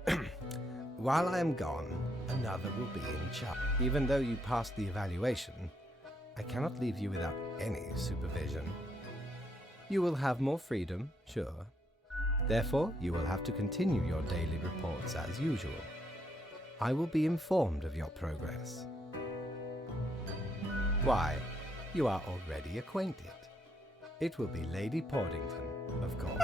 while I am gone, another will be in charge. Even though you passed the evaluation, I cannot leave you without any supervision. You will have more freedom, sure. Therefore, you will have to continue your daily reports as usual. I will be informed of your progress. Why, you are already acquainted. It will be Lady Portington, of course.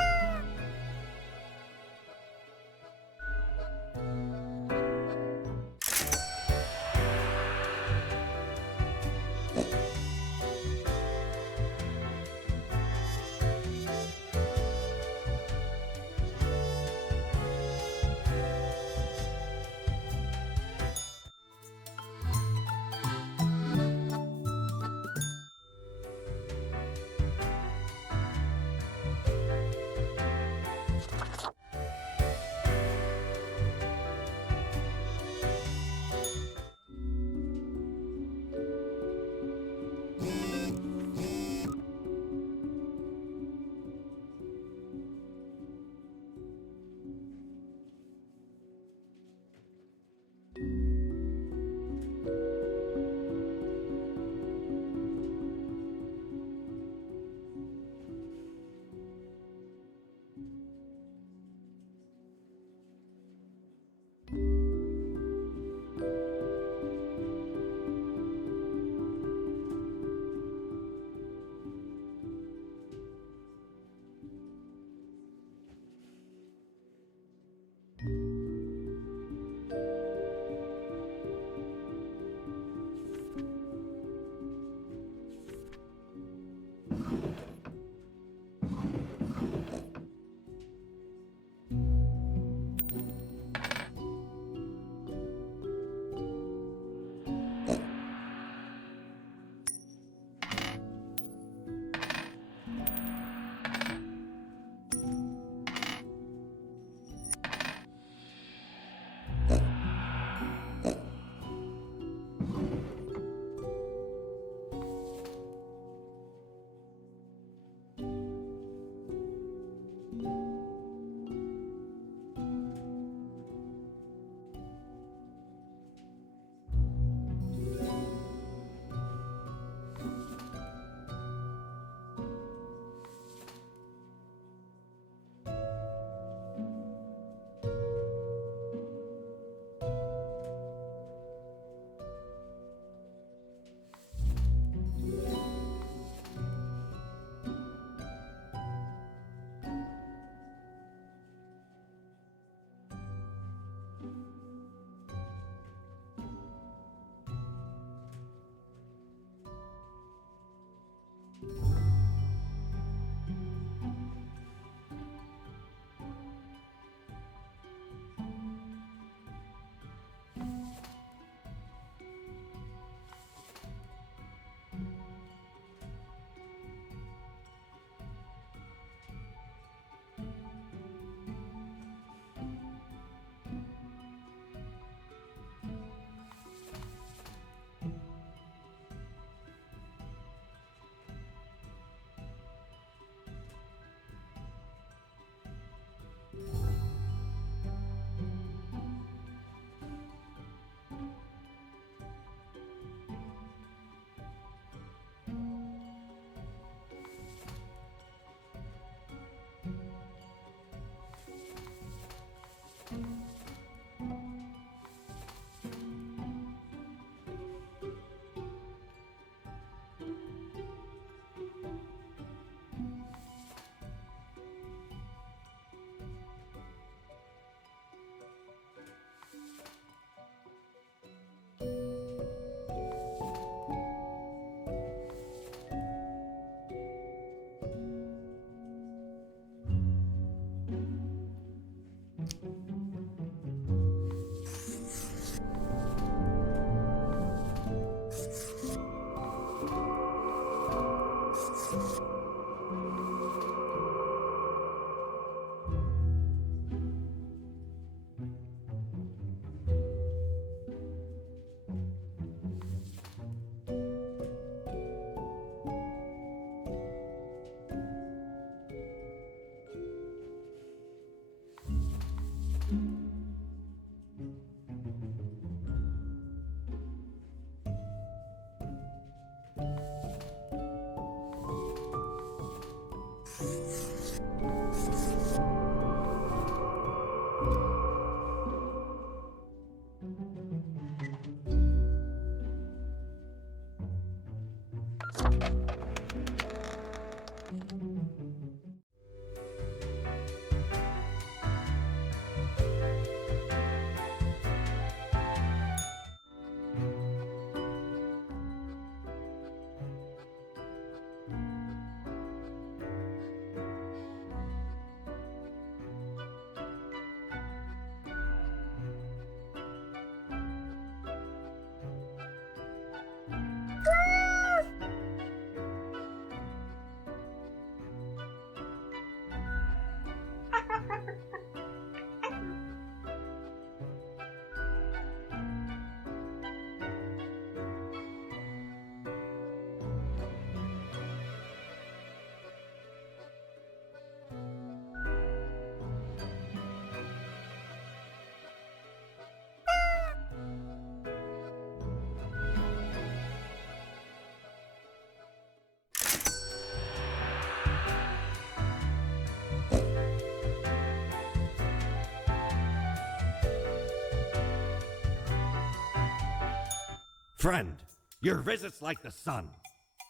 Friend, your visit's like the sun,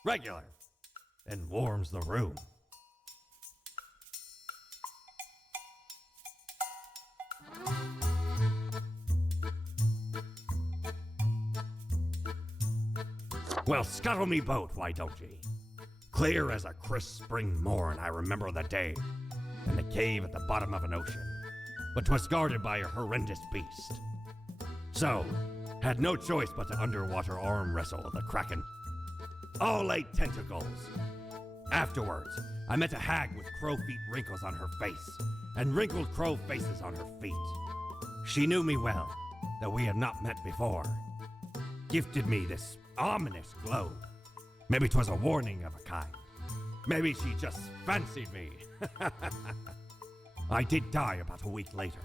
regular, and warms the room. Well, scuttle me boat, why don't ye? Clear as a crisp spring morn, I remember the day, in the cave at the bottom of an ocean, but 'twas guarded by a horrendous beast. So, had no choice but to underwater arm wrestle the Kraken. All 8 tentacles. Afterwards, I met a hag with crow feet wrinkles on her face, and wrinkled crow faces on her feet. She knew me well, though we had not met before. Gifted me this ominous globe. Maybe 'twas a warning of a kind. Maybe she just fancied me. I did die about a week later.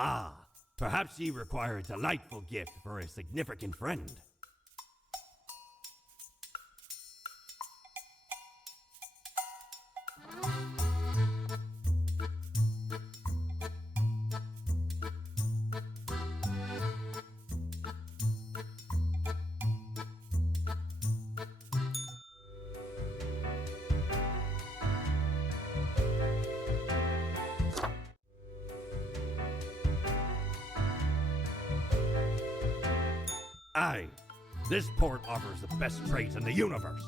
Ah, perhaps ye require a delightful gift for a significant friend. Aye, this port offers the best trades in the universe.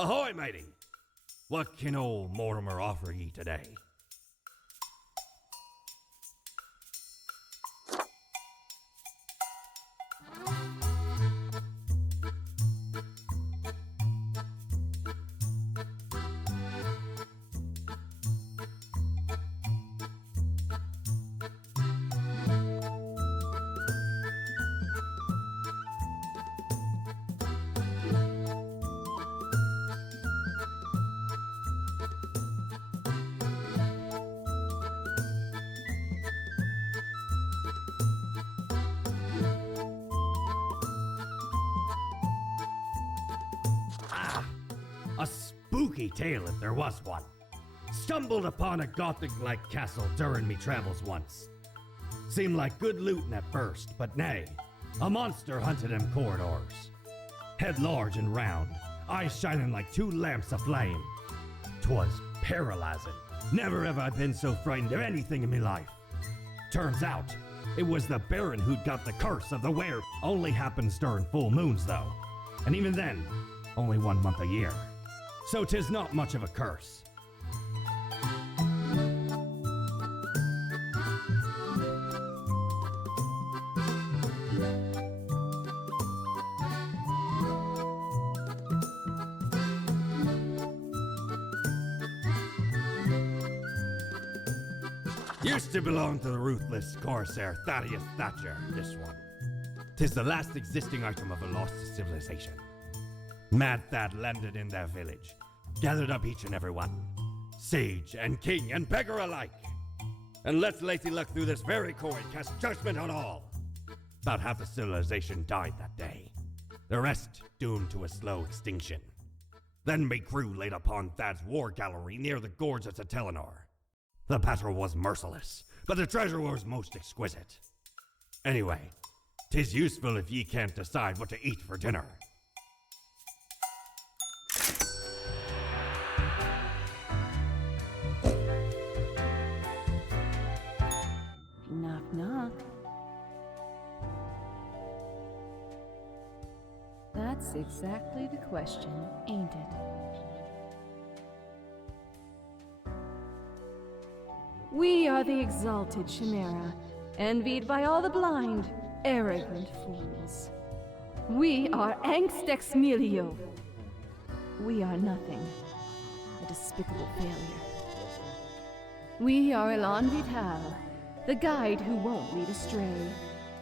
Ahoy, matey! What can old Mortimer offer ye today? A spooky tale if there was one. Stumbled upon a Gothic-like castle during me travels once. Seemed like good looting at first, but nay, a monster hunted them corridors. Head large and round, eyes shining like two lamps aflame. 'Twas paralyzing. Never have I been so frightened of anything in me life. Turns out, it was the Baron who'd got the curse of the were. Only happens during full moons though, and even then, only 1 month a year. So 'tis not much of a curse. Used to belong to the ruthless Corsair Thaddeus Thatcher, this one. 'Tis the last existing item of a lost civilization. Mad Thad landed in their village, gathered up each and every one, sage and king and beggar alike, and let Lady Luck through this very coin cast judgment on all. About half the civilization died that day, the rest doomed to a slow extinction. Then me crew laid upon Thad's war gallery near the gorge of Telenor. The battle was merciless, but the treasure was most exquisite. Anyway, 'tis useful if ye can't decide what to eat for dinner. Knock, knock. That's exactly the question, ain't it? We are the exalted Chimera, envied by all the blind, arrogant fools. We are Angst Ex Nihilo. We are nothing, a despicable failure. We are Elan Vital, the guide who won't lead astray,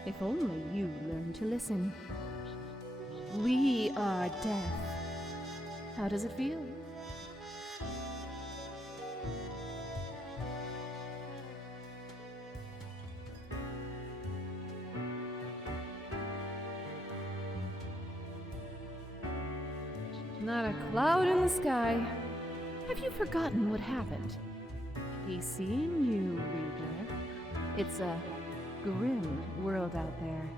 if only you learn to listen. We are death. How does it feel? Not a cloud in the sky. Have you forgotten what happened? He's seen you, Reader. It's a grim world out there.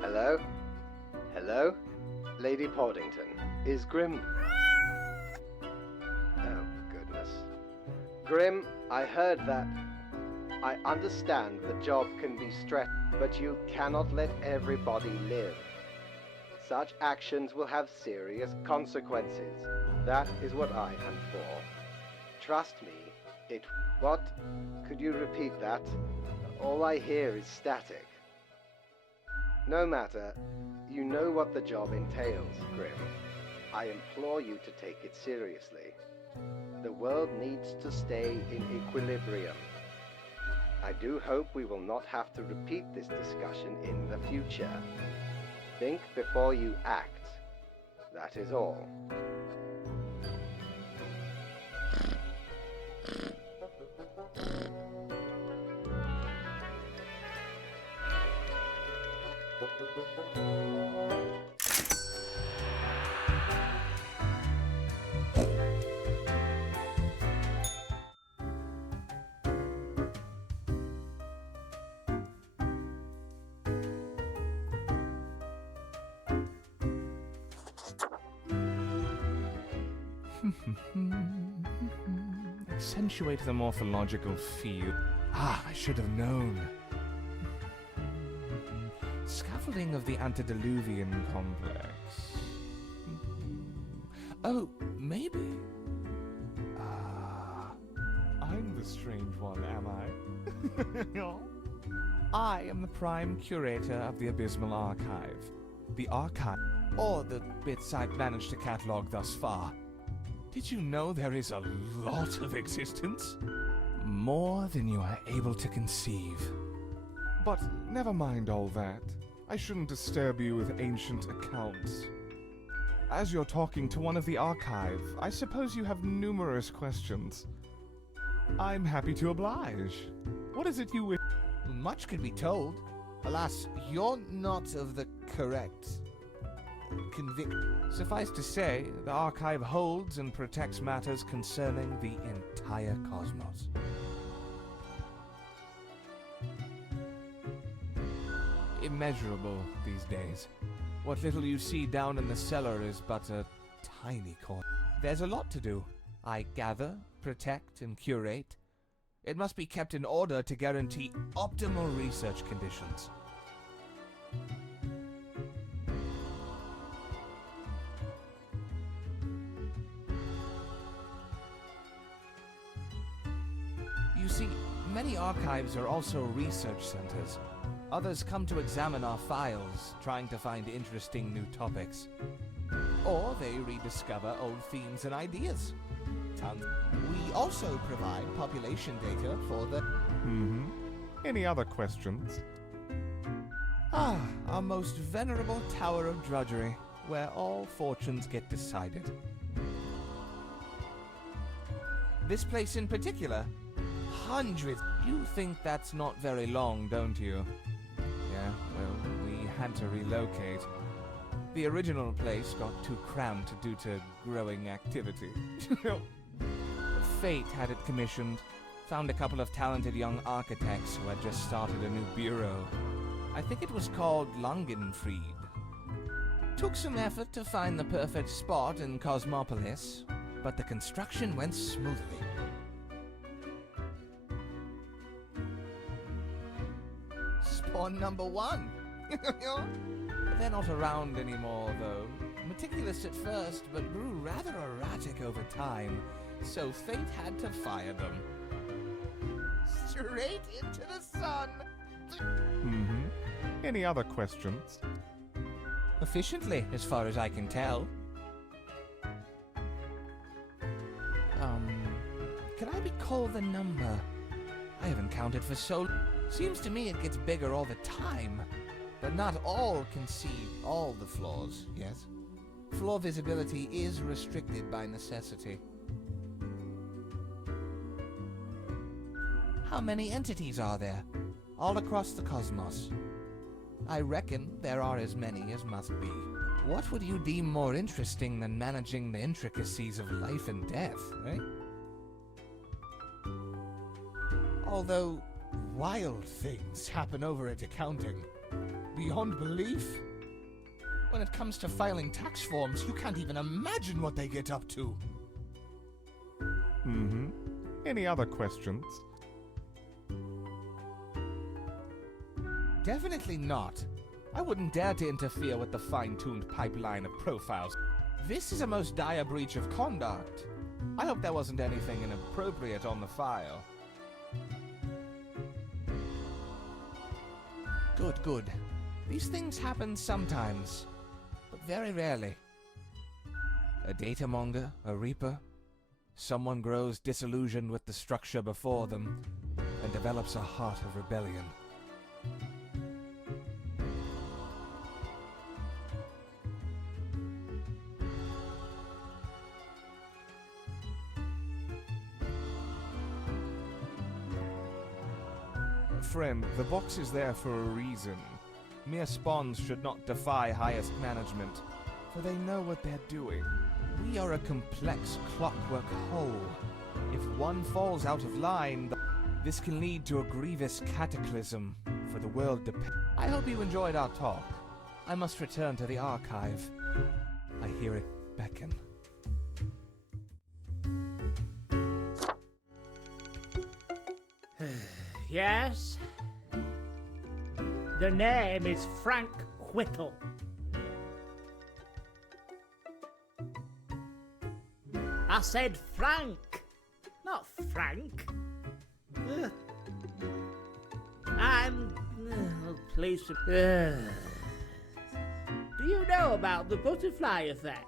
Hello? Hello? Lady Poddington, is Grim... Oh, goodness. Grim, I heard that. I understand the job can be stressed, but you cannot let everybody live. Such actions will have serious consequences. That is what I am for. Trust me, it... What? Could you repeat that? All I hear is static. No matter, you know what the job entails, Grim. I implore you to take it seriously. The world needs to stay in equilibrium. I do hope we will not have to repeat this discussion in the future. Think before you act. That is all. Accentuate the morphological feel. I should have known. Scaffolding of the antediluvian complex. Oh, maybe. I'm the strange one, am I? I am the prime curator of the Abysmal Archive. The archive, or the bits I've managed to catalog thus far. Did you know there is a lot of existence? More than you are able to conceive. But never mind all that. I shouldn't disturb you with ancient accounts. As you're talking to one of the archive, I suppose you have numerous questions. I'm happy to oblige. What is it you wish? Much could be told. Alas, you're not of the correct conviction. Suffice to say, the archive holds and protects matters concerning the entire cosmos. Immeasurable these days. What little you see down in the cellar is but a tiny corner. There's a lot to do. I gather, protect, and curate. It must be kept in order to guarantee optimal research conditions. You see, many archives are also research centers. Others come to examine our files, trying to find interesting new topics. Or they rediscover old themes and ideas. We also provide population data for the... Any other questions? Our most venerable tower of drudgery, where all fortunes get decided. This place in particular? Hundreds. You think that's not very long, don't you? Yeah, well, we had to relocate. The original place got too cramped due to growing activity. Fate had it commissioned. Found a couple of talented young architects who had just started a new bureau. I think it was called Langenfried. Took some effort to find the perfect spot in Cosmopolis, but the construction went smoothly. Spawn number one. They're not around anymore, though. Meticulous at first, but grew rather erratic over time, so fate had to fire them. Straight into the sun. Any other questions? Efficiently, as far as I can tell. Can I recall the number? I haven't counted for so. Seems to me it gets bigger all the time. But not all can see all the floors, yes? Floor visibility is restricted by necessity. How many entities are there? All across the cosmos. I reckon there are as many as must be. What would you deem more interesting than managing the intricacies of life and death, eh? Although, wild things happen over at accounting. Beyond belief. When it comes to filing tax forms, you can't even imagine what they get up to. Mm-hmm. Any other questions? Definitely not. I wouldn't dare to interfere with the fine-tuned pipeline of profiles. This is a most dire breach of conduct. I hope there wasn't anything inappropriate on the file. Good, good. These things happen sometimes, but very rarely. A datamonger, a reaper, someone grows disillusioned with the structure before them and develops a heart of rebellion. Friend, the box is there for a reason. Mere spawns should not defy highest management, for they know what they're doing. We are a complex clockwork whole. If one falls out of line, this can lead to a grievous cataclysm for the world I hope you enjoyed our talk. I must return to the archive. I hear it beckon. Yes? The name is Frank Whittle. I said Frank, not Frank. Ugh. I'm pleased to... Do you know about the butterfly effect?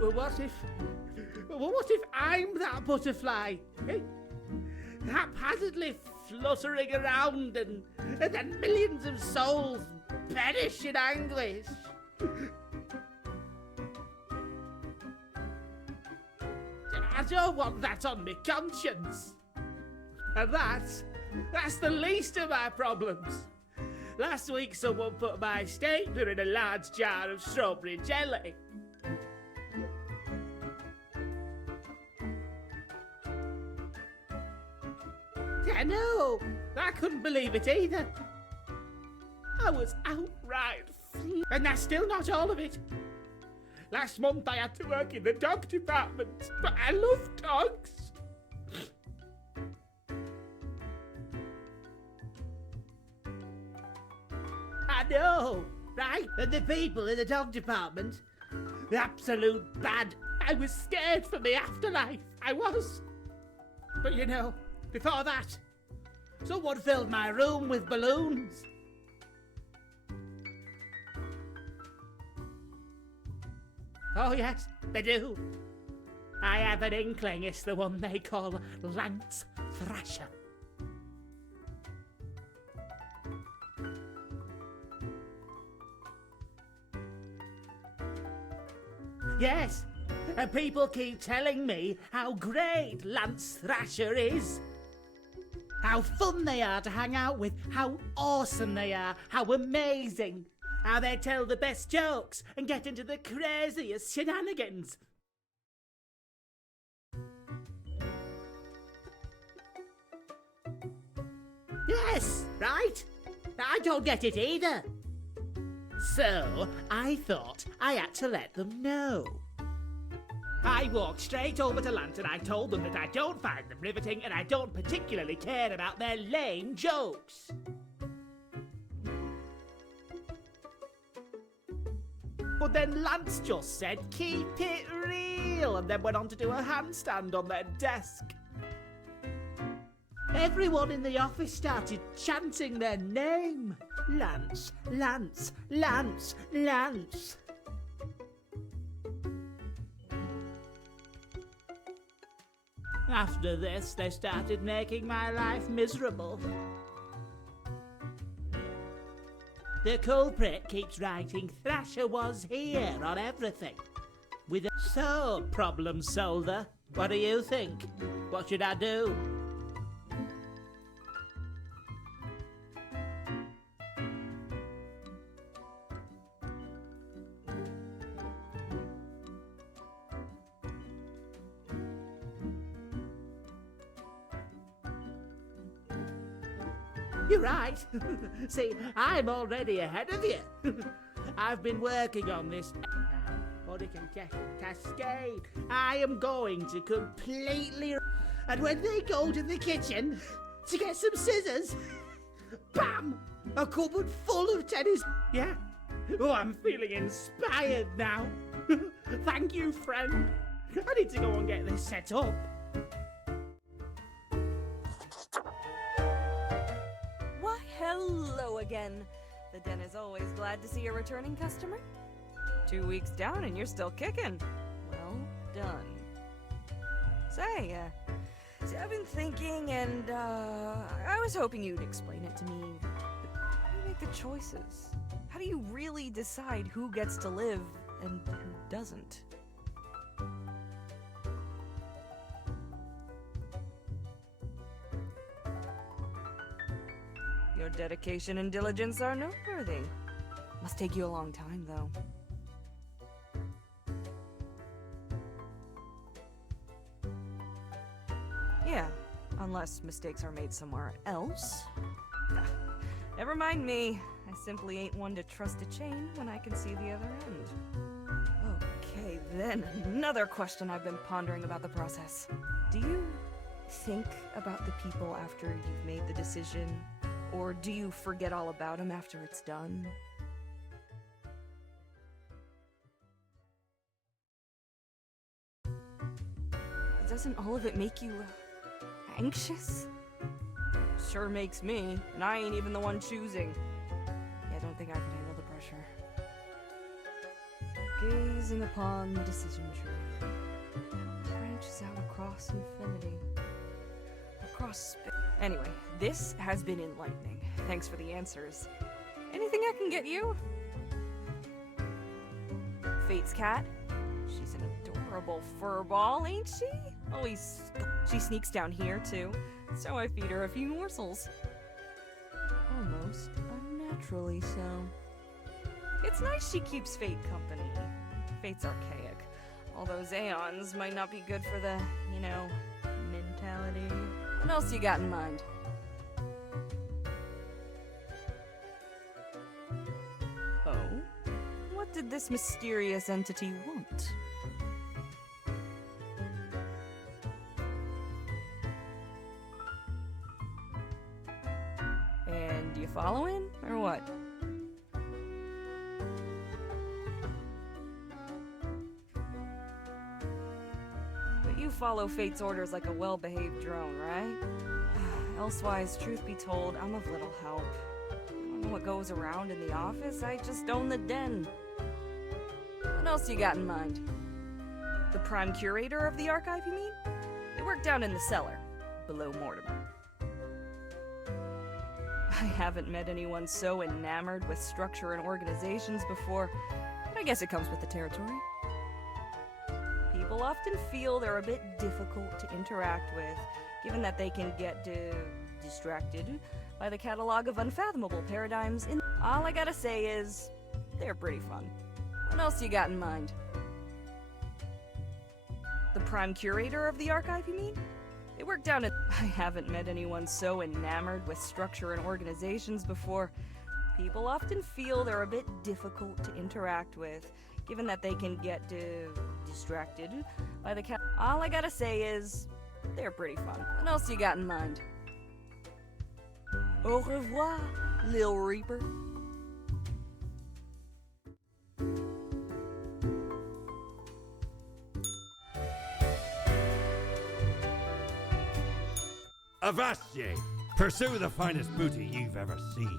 What if I'm that butterfly? Eh? Haphazardly fluttering around and then millions of souls perish in anguish. I don't want that on my conscience. And that's the least of my problems. Last week someone put my stapler in a large jar of strawberry jelly. I know, I couldn't believe it either. I was outright and that's still not all of it. Last month I had to work in the dog department, but I love dogs. I know, right? And the people in the dog department, the absolute bad. I was scared for the afterlife, I was. But you know, before that, someone filled my room with balloons. Oh yes, they do. I have an inkling it's the one they call Lance Thrasher. Yes, and people keep telling me how great Lance Thrasher is. How fun they are to hang out with, how awesome they are, how amazing. How they tell the best jokes and get into the craziest shenanigans. Yes, right? I don't get it either. So, I thought I had to let them know. I walked straight over to Lance and I told them that I don't find them riveting and I don't particularly care about their lame jokes. But then Lance just said, keep it real, and then went on to do a handstand on their desk. Everyone in the office started chanting their name. Lance, Lance, Lance, Lance. After this, they started making my life miserable. The culprit keeps writing Thrasher was here on everything. With a so, problem solver, what do you think? What should I do? You're right. See, I'm already ahead of you. I've been working on this body cascade. I am going to completely... And when they go to the kitchen to get some scissors, bam! A cupboard full of tennis... Yeah. Oh, I'm feeling inspired now. Thank you, friend. I need to go and get this set up. Why, hello again. The Den is always glad to see a returning customer. 2 weeks down and you're still kicking. Well done. Say, I've been thinking and, I was hoping you'd explain it to me. How do you make the choices? How do you really decide who gets to live and who doesn't? Your dedication and diligence are noteworthy. Must take you a long time, though. Yeah, unless mistakes are made somewhere else. Never mind me. I simply ain't one to trust a chain when I can see the other end. Okay, then another question I've been pondering about the process. Do you think about the people after you've made the decision? Or do you forget all about them after it's done? Doesn't all of it make you anxious? Sure makes me, and I ain't even the one choosing. Yeah, I don't think I could handle the pressure. Gazing upon the decision tree, branches out across infinity, across space. Anyway, this has been enlightening. Thanks for the answers. Anything I can get you? Fate's cat? She's an adorable furball, ain't she? She sneaks down here, too, so I feed her a few morsels. Almost unnaturally so. It's nice she keeps Fate company. Fate's archaic. All those aeons might not be good for the, mentality. What else you got in mind? Oh? What did this mysterious entity want? And you following, or what? But you follow Fate's orders like a well-behaved drone, right? Elsewise, truth be told, I'm of little help. I don't know what goes around in the office, I just own the Den. What else you got in mind? The prime curator of the archive, you mean? They work down in the cellar, below Mortimer. I haven't met anyone so enamored with structure and organizations before, but I guess it comes with the territory. People often feel they're a bit difficult to interact with, given that they can get distracted by the catalog of unfathomable paradigms. All I gotta say is, they're pretty fun. What else you got in mind? The prime curator of the archive, you mean? They work down at... I haven't met anyone so enamored with structure and organizations before. People often feel they're a bit difficult to interact with, given that they can get distracted by the All I gotta say is, they're pretty fun. What else you got in mind? Au revoir, Lil Reaper. Avast ye! Pursue the finest booty you've ever seen.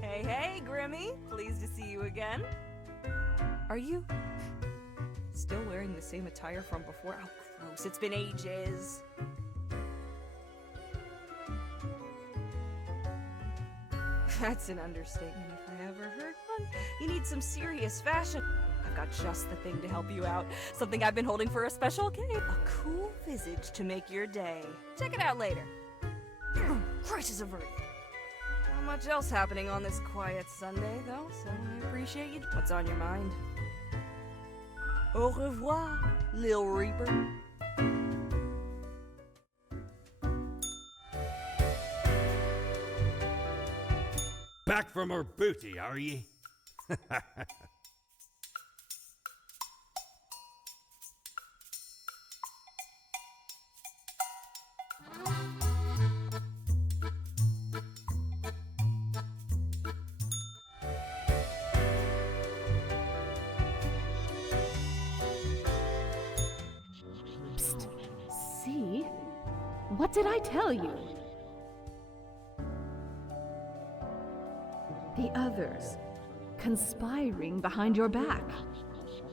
Hey, hey, Grimmy. Pleased to see you again. Are you still wearing the same attire from before? Oh, gross. It's been ages. That's an understatement if I ever heard one. You need some serious fashion. I've got just the thing to help you out. Something I've been holding for a special occasion. A cool visage to make your day. Check it out later. Crisis averted. Not much else happening on this quiet Sunday, though, so I appreciate you. What's on your mind? Au revoir, Lil Reaper. Back from her booty, are ye? See? What did I tell you? The others conspiring behind your back.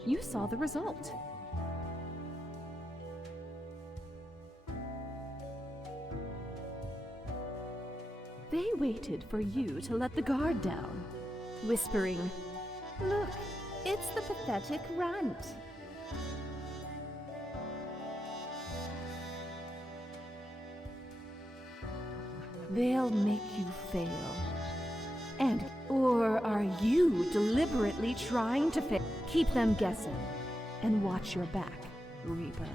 You saw the result. They waited for you to let the guard down, whispering, "Look, it's the pathetic runt." They'll make you fail. And, or are you deliberately trying to fail? Keep them guessing, and watch your back, Reaper.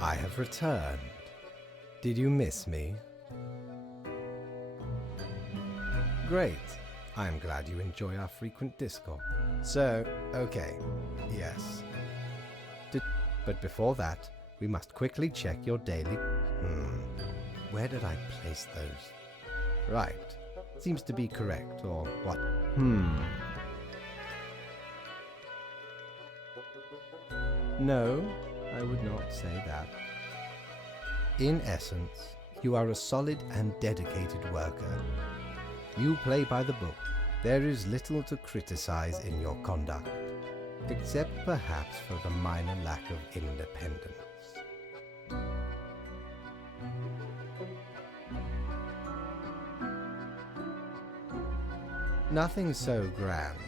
I have returned. Did you miss me? Great. I am glad you enjoy our frequent discourse. So, okay, yes. But before that, we must quickly check your daily... Where did I place those? Right. Seems to be correct, or what? No, I would not say that. In essence, you are a solid and dedicated worker. You play by the book. There is little to criticize in your conduct, except perhaps for the minor lack of independence. Nothing so grand,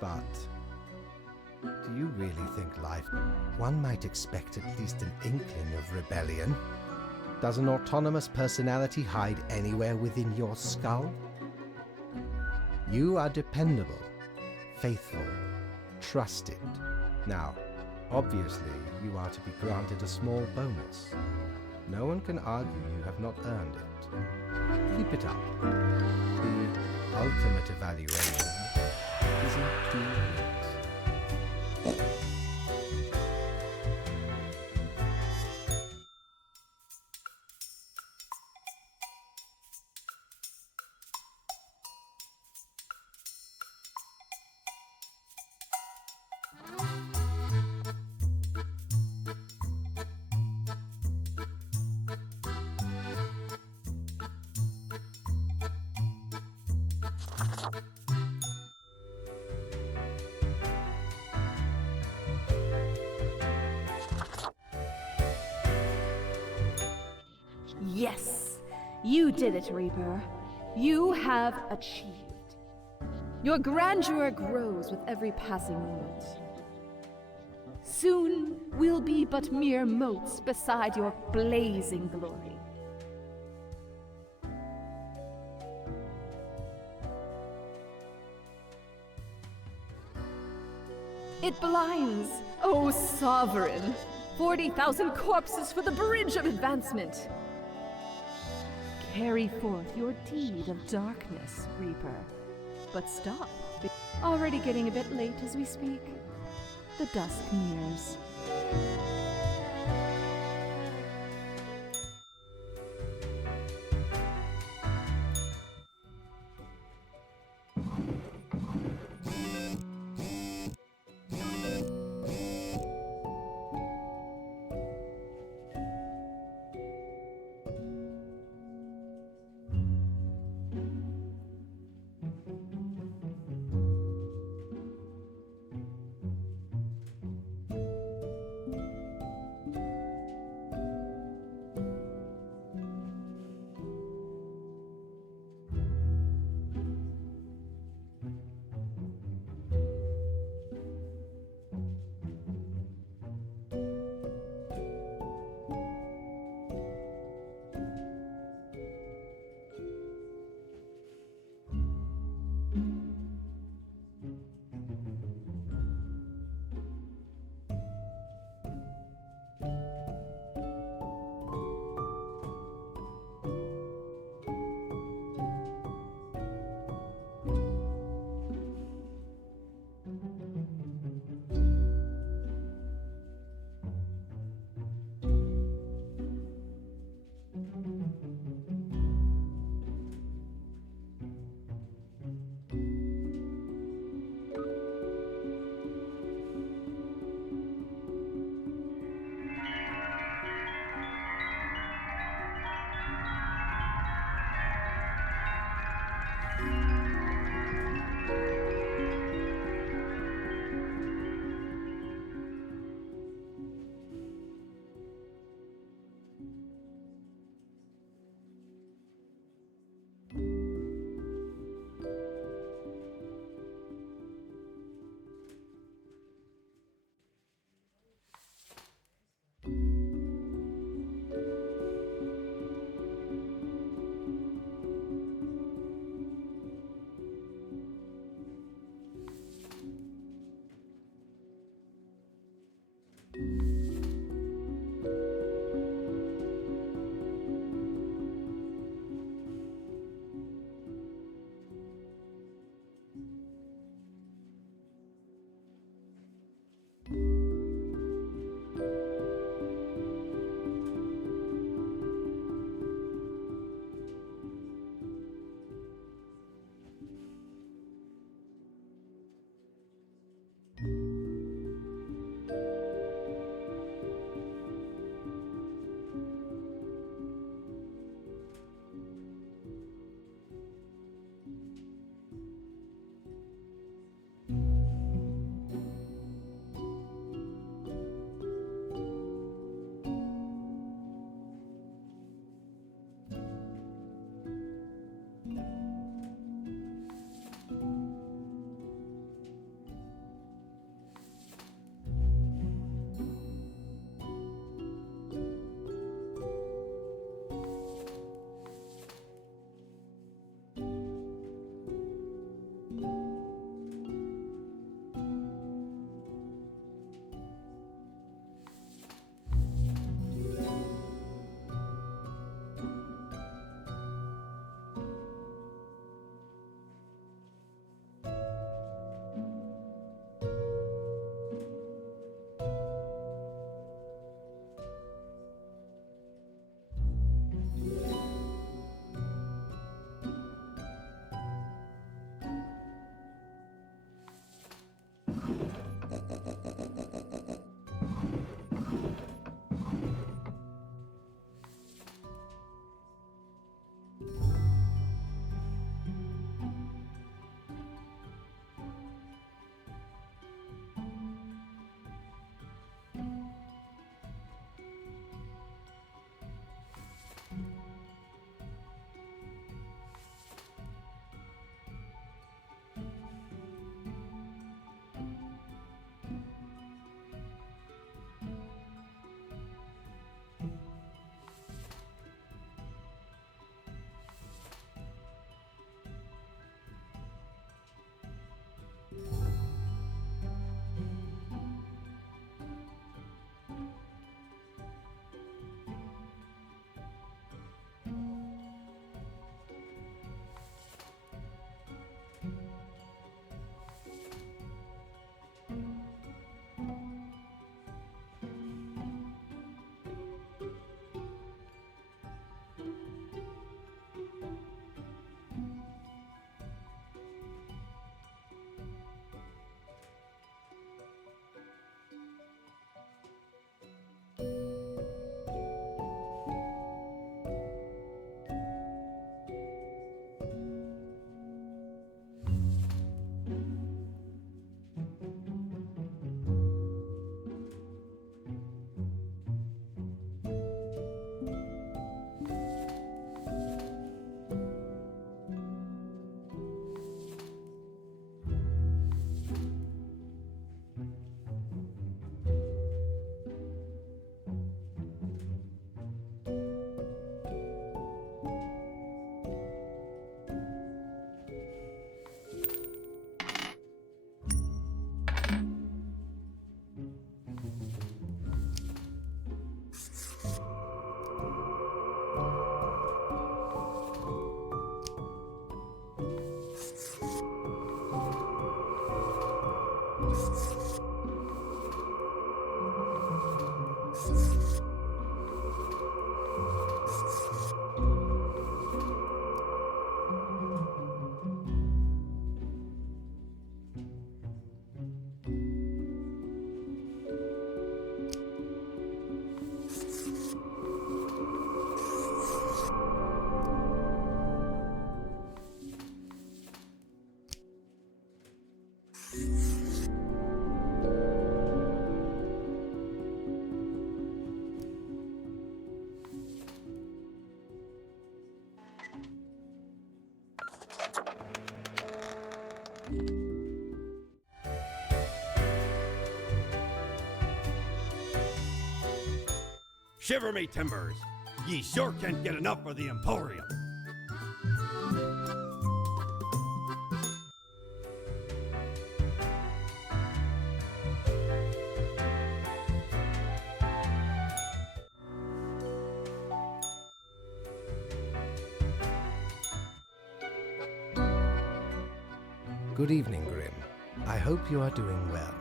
but do you really think life... One might expect at least an inkling of rebellion. Does an autonomous personality hide anywhere within your skull? You are dependable, faithful, trusted. Now, obviously, you are to be granted a small bonus. No one can argue you have not earned it. Keep it up. The ultimate evaluation is in 2 weeks. You did it, Reaper. You have achieved. Your grandeur grows with every passing moment. Soon, we'll be but mere motes beside your blazing glory. It blinds, O Sovereign! 40,000 corpses for the bridge of advancement! Carry forth your deed of darkness, Reaper. But stop. Already getting a bit late as we speak. The dusk nears. Shiver me timbers! Ye sure can't get enough of the Emporium. Good evening, Grim. I hope you are doing well.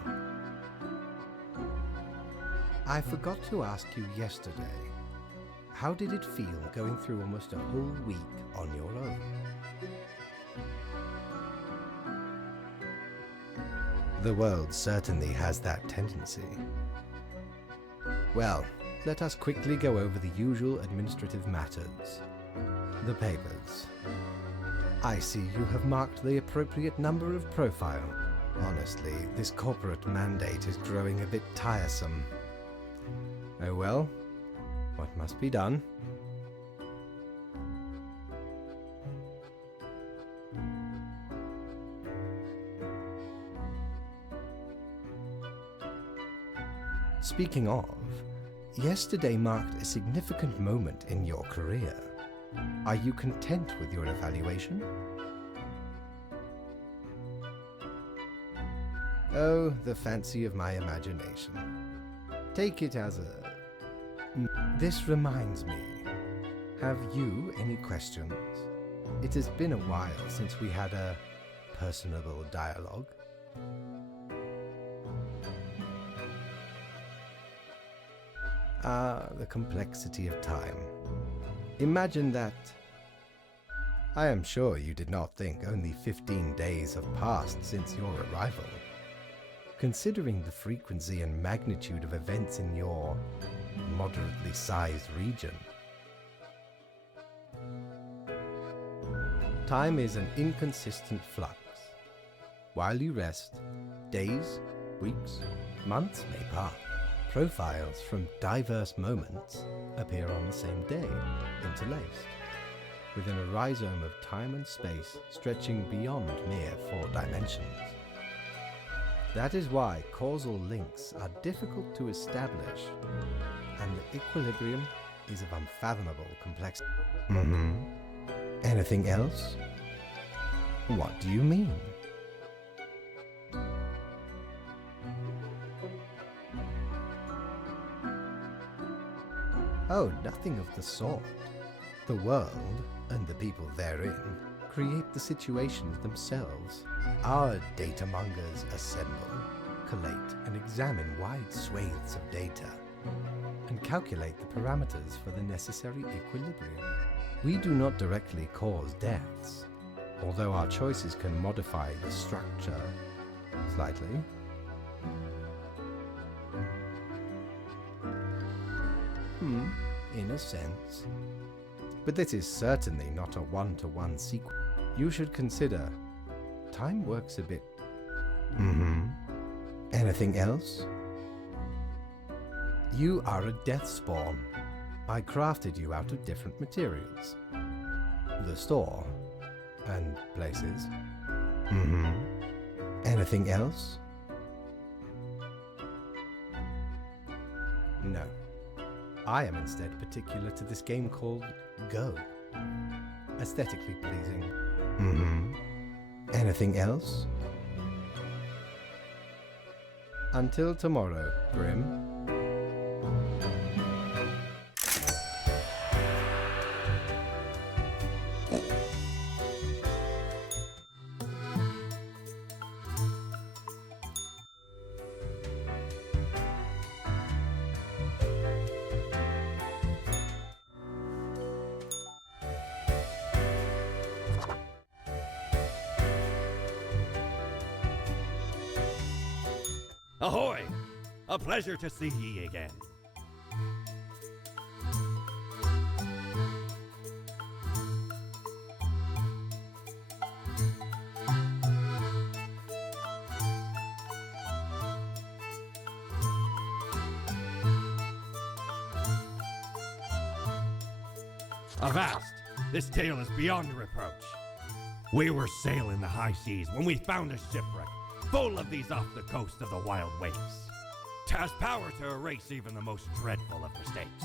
I forgot to ask you yesterday, how did it feel going through almost a whole week on your own? The world certainly has that tendency. Well, let us quickly go over the usual administrative matters. The papers. I see you have marked the appropriate number of profile. Honestly, this corporate mandate is growing a bit tiresome. Oh well, what must be done? Speaking of, yesterday marked a significant moment in your career. Are you content with your evaluation? Oh, the fancy of my imagination. Take it as a... This reminds me. Have you any questions? It has been a while since we had a personable dialogue. Ah, the complexity of time. Imagine that. I am sure you did not think only 15 days have passed since your arrival. Considering the frequency and magnitude of events in your moderately sized region. Time is an inconsistent flux. While you rest, days, weeks, months may pass. Profiles from diverse moments appear on the same day, interlaced, within a rhizome of time and space stretching beyond mere 4 dimensions. That is why causal links are difficult to establish, and the equilibrium is of unfathomable complexity. Anything else? What do you mean? Oh, nothing of the sort. The world, and the people therein, create the situations themselves. Our data mongers assemble, collate, and examine wide swathes of data, and calculate the parameters for the necessary equilibrium. We do not directly cause deaths, although our choices can modify the structure slightly. In a sense. But this is certainly not a one-to-one sequence. You should consider, time works a bit. Anything else? You are a death spawn. I crafted you out of different materials. The store, and places. Anything else? No. I am instead particular to this game called Go. Aesthetically pleasing. Anything else? Until tomorrow, Grim. Ahoy! A pleasure to see ye again. Avast! This tale is beyond reproach. We were sailing the high seas when we found a shipwreck full of these off the coast of the wild waves. 'Has power to erase even the most dreadful of mistakes.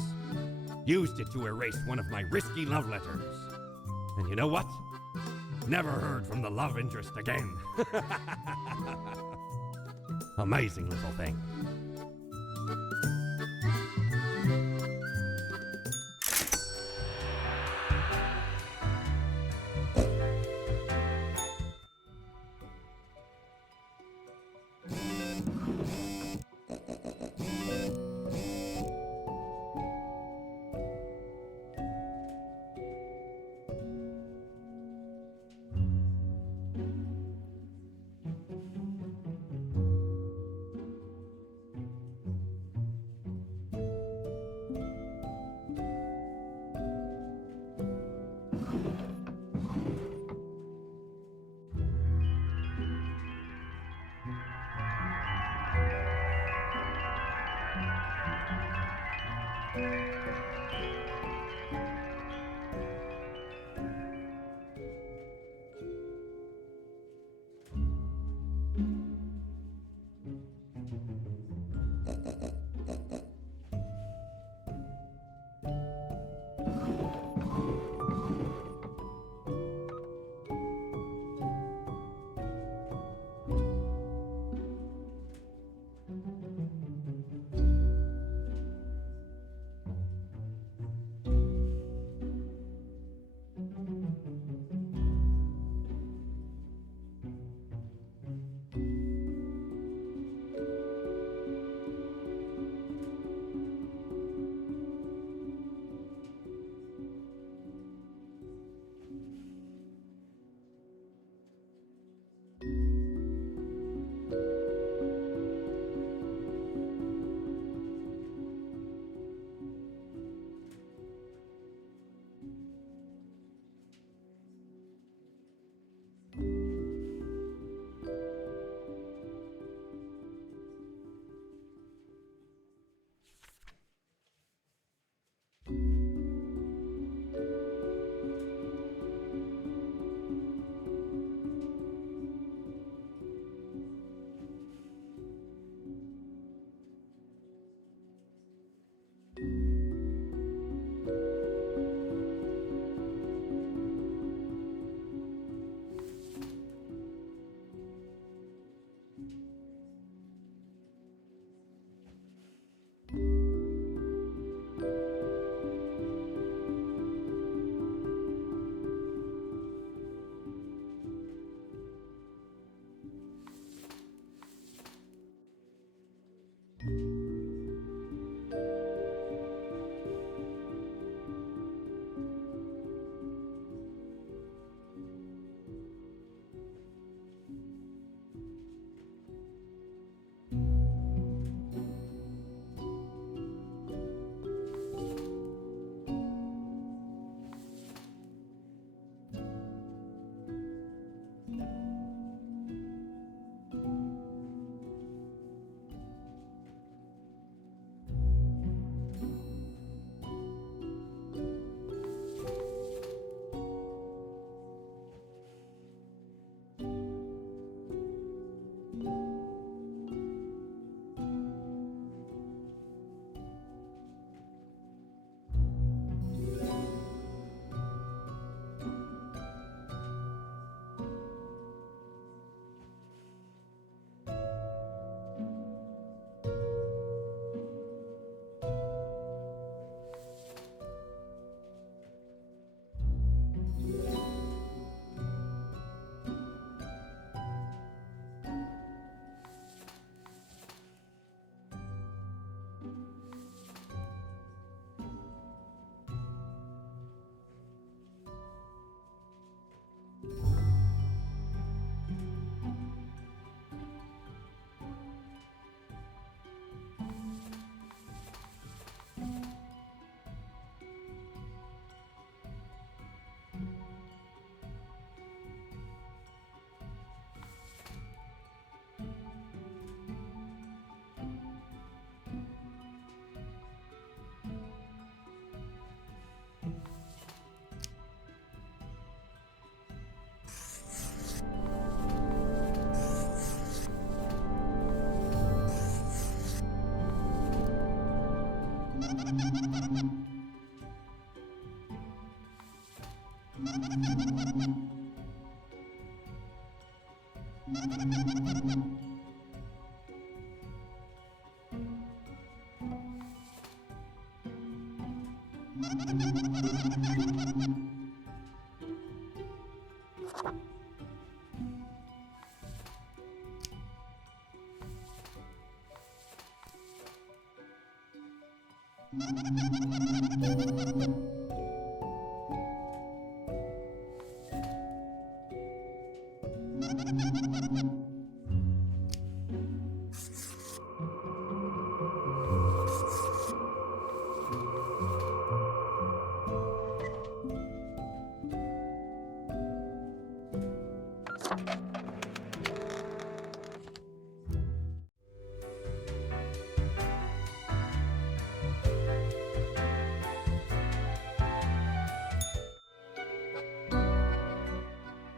Used it to erase one of my risky love letters. And you know what? Never heard from the love interest again. Amazing little thing.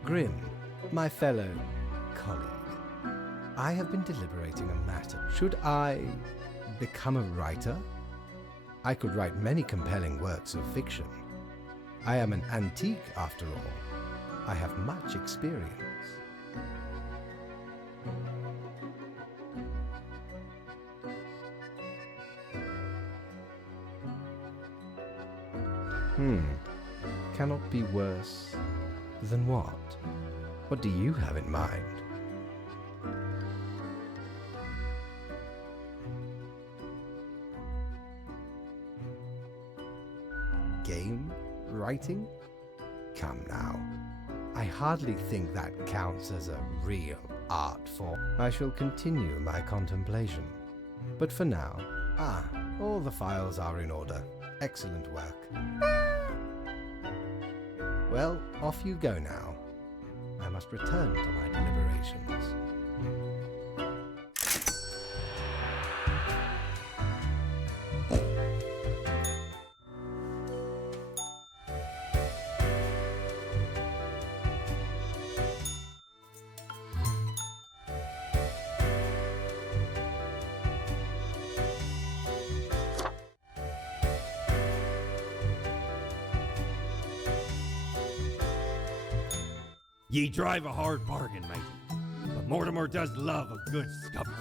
Grim, my fellow colleague, I have been deliberating a matter. Should I become a writer? I could write many compelling works of fiction. I am an antique, after all. I have much experience. Cannot be worse than what? What do you have in mind? Game writing? Come now. I hardly think that counts as a real art form. I shall continue my contemplation. But for now, all the files are in order. Excellent work. Well, off you go now. I must return to my deliberations. Ye drive a hard bargain, matey, but Mortimer does love a good scuffle.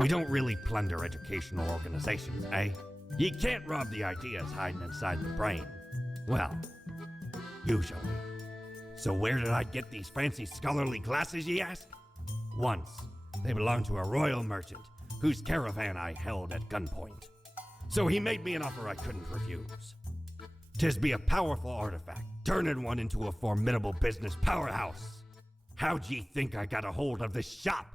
We don't really plunder educational organizations, eh? Ye can't rob the ideas hiding inside the brain. Well, usually. So where did I get these fancy scholarly glasses, ye ask? Once, they belonged to a royal merchant whose caravan I held at gunpoint. So he made me an offer I couldn't refuse. 'Tis be a powerful artifact, turning one into a formidable business powerhouse. How'd ye think I got a hold of this shop?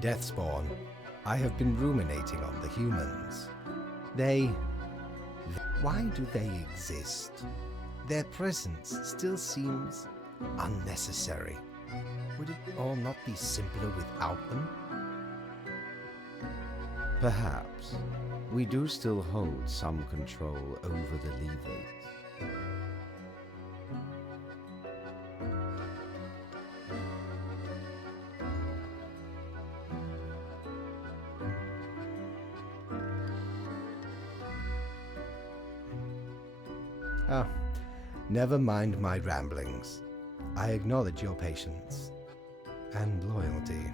Deathspawn, I have been ruminating on the humans. Why do they exist? Their presence still seems unnecessary. Would it all not be simpler without them? Perhaps we do still hold some control over the levers. Ah, never mind my ramblings. I acknowledge your patience and loyalty.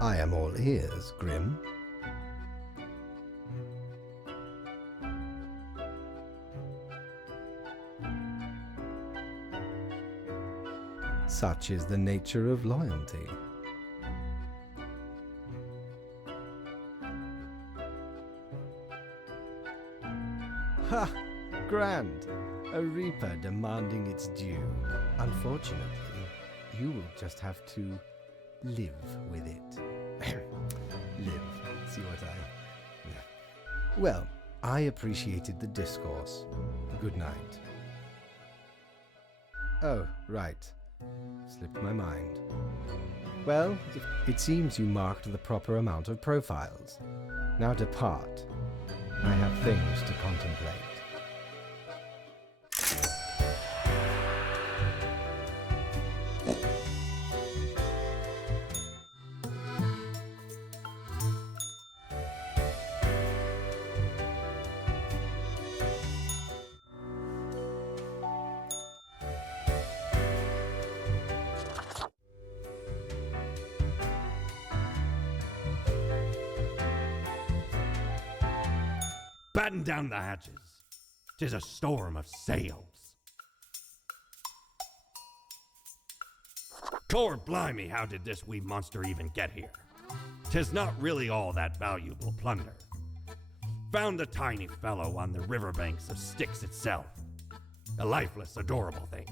I am all ears, Grim. Such is the nature of loyalty. Ha! Grand! A reaper demanding its due. Unfortunately, you will just have to live with it. Live. See what I... Well, I appreciated the discourse. Good night. Oh, right. Slipped my mind. Well, it seems you marked the proper amount of profiles. Now depart. I have things to contemplate. Batten down the hatches. 'Tis a storm of sails. Cor blimey, how did this wee monster even get here? 'Tis not really all that valuable plunder. Found the tiny fellow on the riverbanks of Styx itself. A lifeless, adorable thing.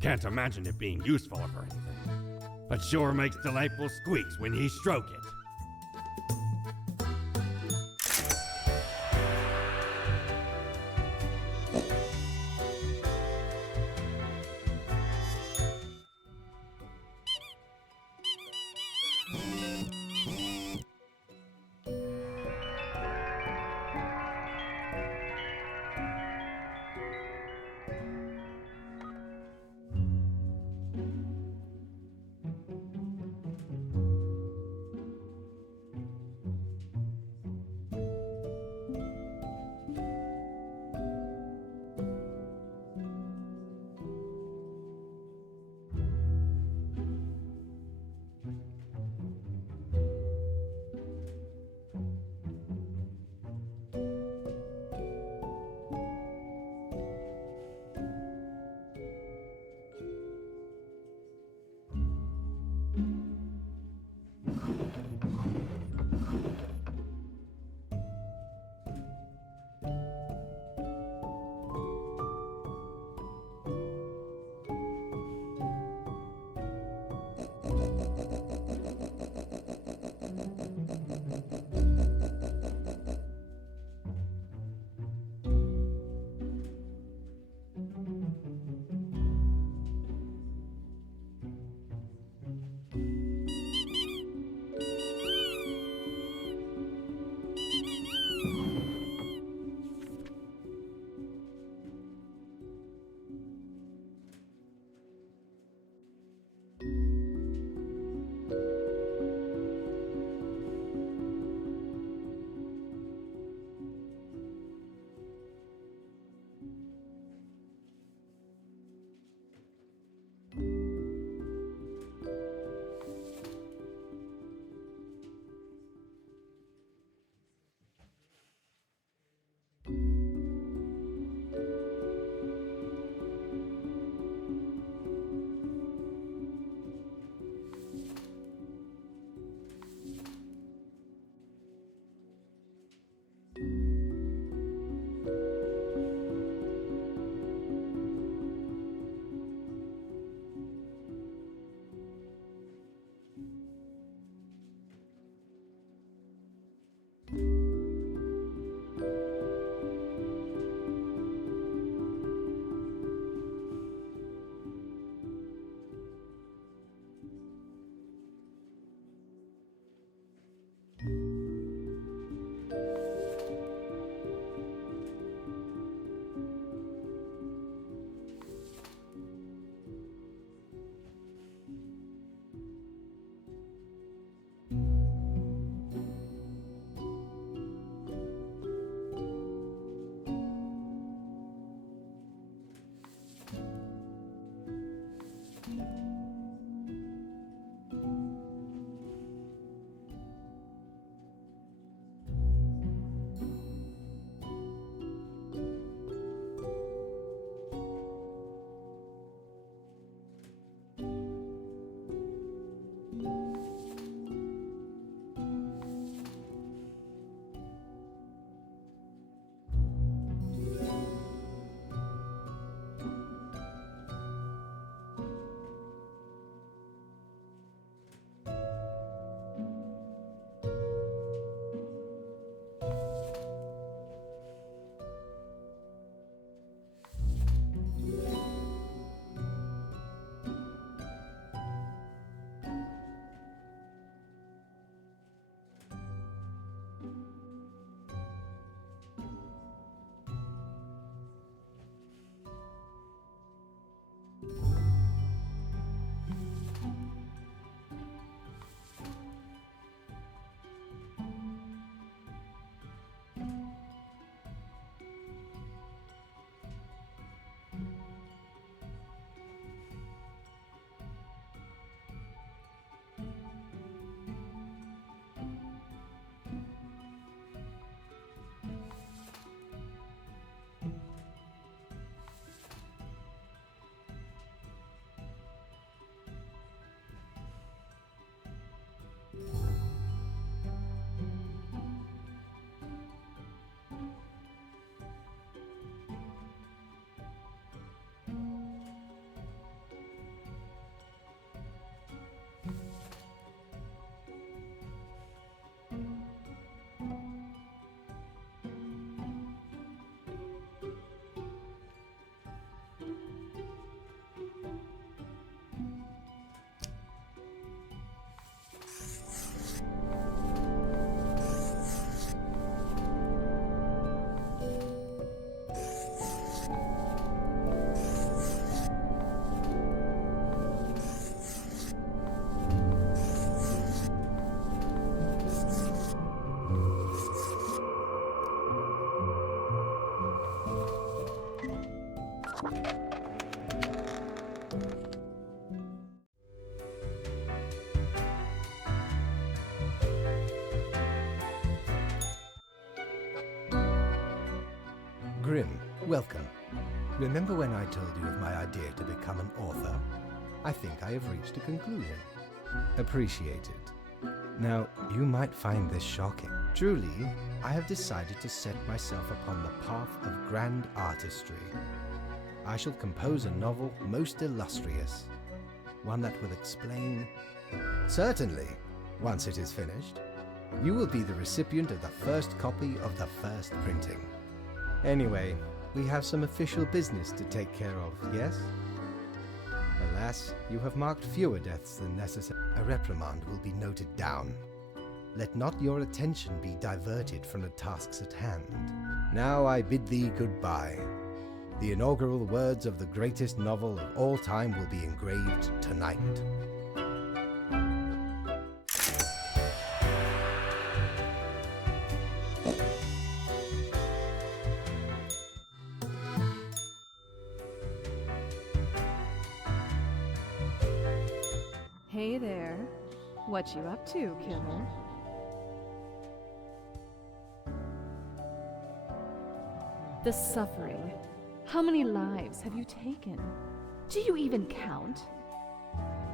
Can't imagine it being useful for anything. But sure makes delightful squeaks when ye stroke it. Grimm, welcome. Remember when I told you of my idea to become an author? I think I have reached a conclusion. Appreciate it. Now, you might find this shocking. Truly, I have decided to set myself upon the path of grand artistry. I shall compose a novel most illustrious, one that will explain... Certainly, once it is finished, you will be the recipient of the first copy of the first printing. Anyway, we have some official business to take care of, yes? Alas, you have marked fewer deaths than necessary. A reprimand will be noted down. Let not your attention be diverted from the tasks at hand. Now I bid thee goodbye. The inaugural words of the greatest novel of all time will be engraved tonight. Hey there. What you up to, killer? The suffering. How many lives have you taken? Do you even count?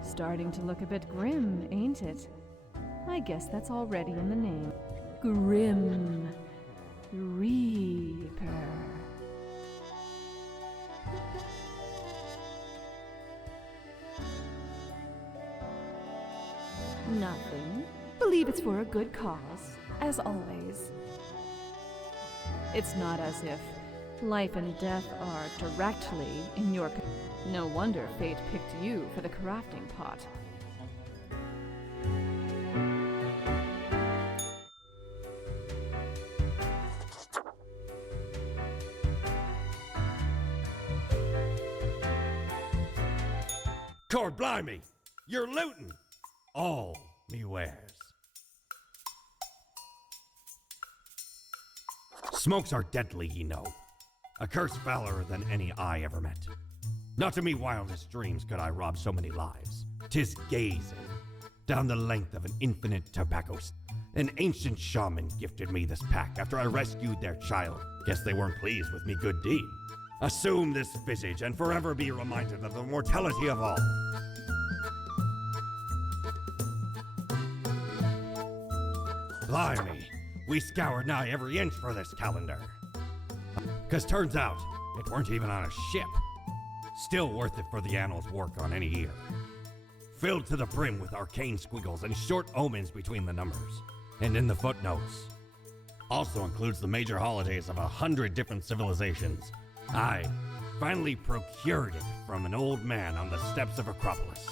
Starting to look a bit grim, ain't it? I guess that's already in the name. Grim Reaper. Nothing. Believe it's for a good cause, as always. It's not as if life and death are directly in your... No wonder fate picked you for the crafting pot. Cord blimey! You're looting! All me wares. Smokes are deadly, ye know. A curse fouler than any I ever met. Not to me wildest dreams could I rob so many lives. 'Tis gazing down the length of an infinite tobacco. An ancient shaman gifted me this pack after I rescued their child. Guess they weren't pleased with me good deed. Assume this visage and forever be reminded of the mortality of all. Blimey, we scoured nigh every inch for this calendar. 'Cause turns out, it weren't even on a ship. Still worth it for the annals work on any year. Filled to the brim with arcane squiggles and short omens between the numbers. And in the footnotes. Also includes the major holidays of 100 different civilizations. I finally procured it from an old man on the steps of Acropolis.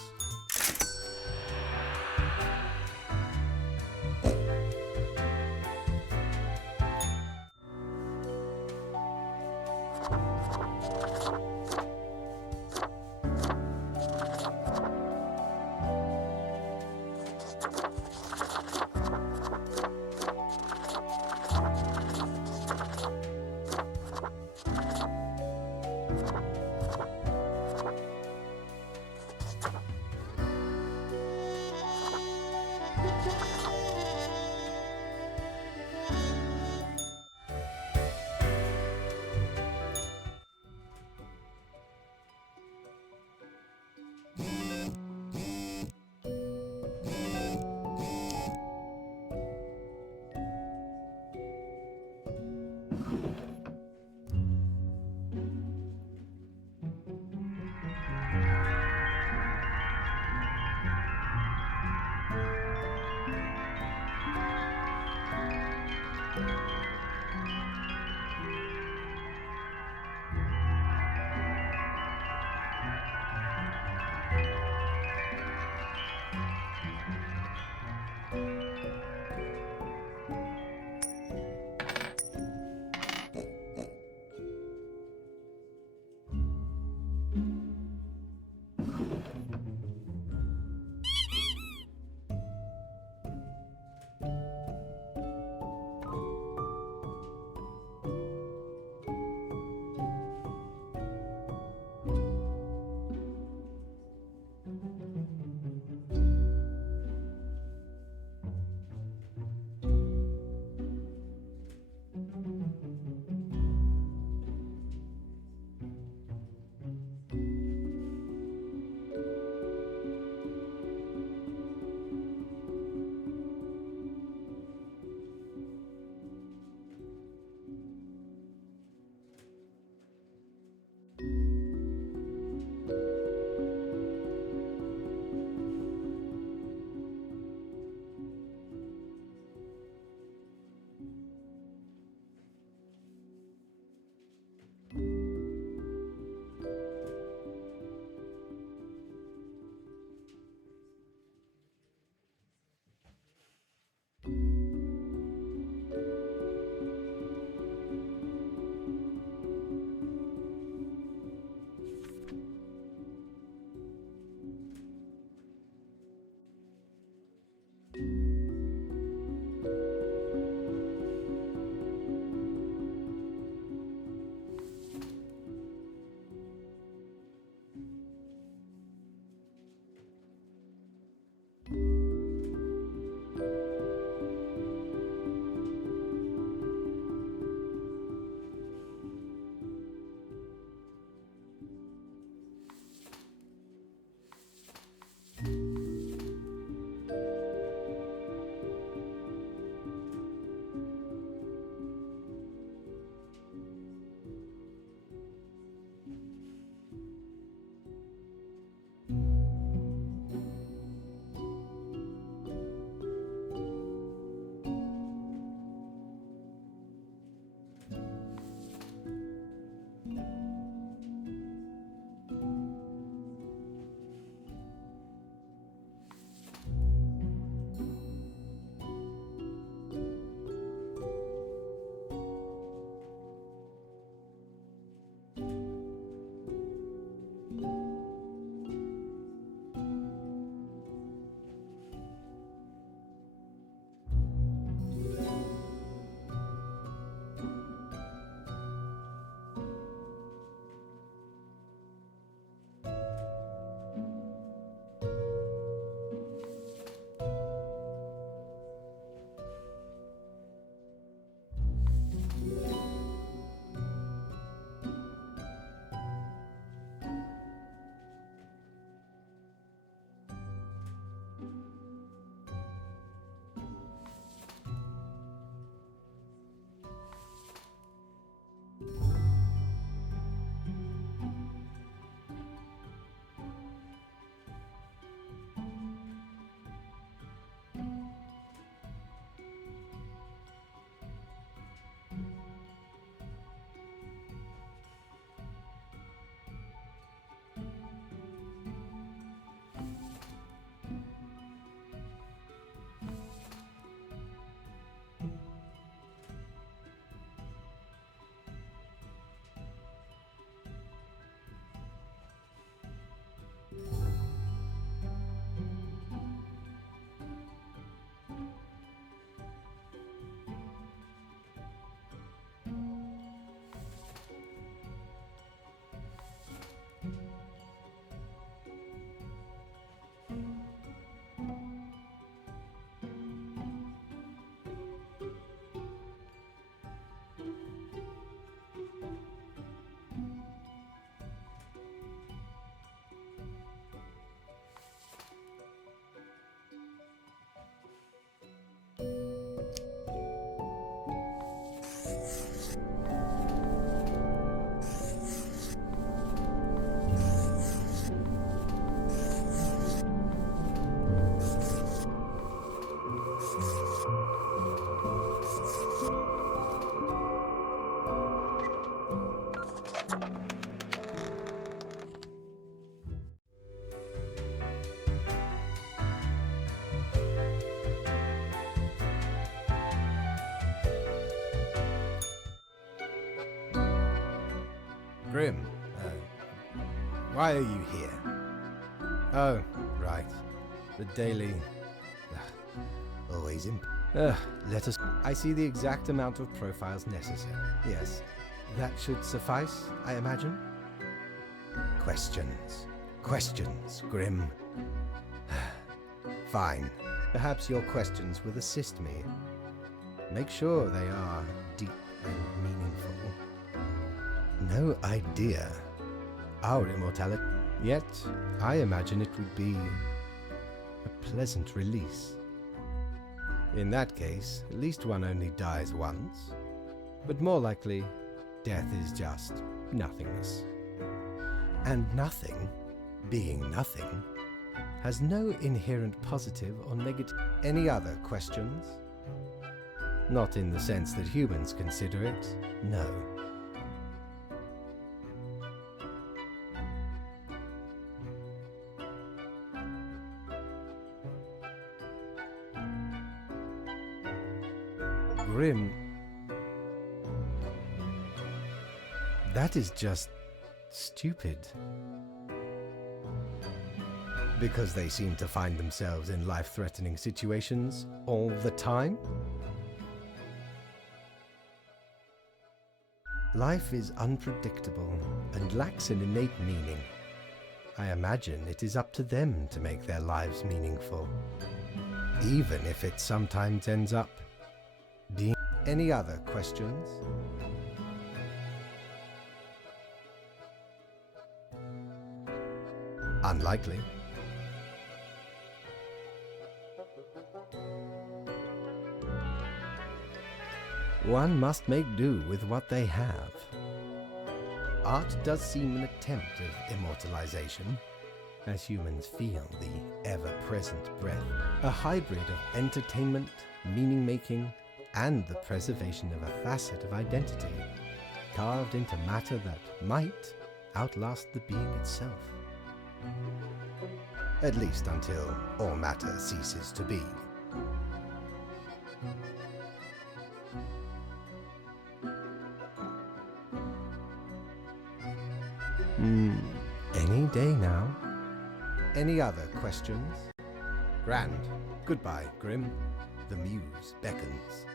Grim, why are you here? Oh, right. The daily... always let us... I see the exact amount of profiles necessary. Yes, that should suffice, I imagine? Questions. Questions, Grim. Fine. Perhaps your questions will assist me. Make sure they are deep and meaningful. No idea. Our immortality. Yet, I imagine it would be a pleasant release. In that case, at least one only dies once. But more likely, death is just nothingness. And nothing, being nothing, has no inherent positive or negative. Any other questions? Not in the sense that humans consider it, no. Grim. That is just stupid. Because they seem to find themselves in life-threatening situations all the time? Life is unpredictable and lacks an innate meaning. I imagine it is up to them to make their lives meaningful, even if it sometimes ends up being... Any other questions? Unlikely. One must make do with what they have. Art does seem an attempt of immortalization, as humans feel the ever-present breath, a hybrid of entertainment, meaning-making, and the preservation of a facet of identity, carved into matter that might outlast the being itself. At least until all matter ceases to be. Any day now. Any other questions? Grand. Goodbye, Grim. The muse beckons.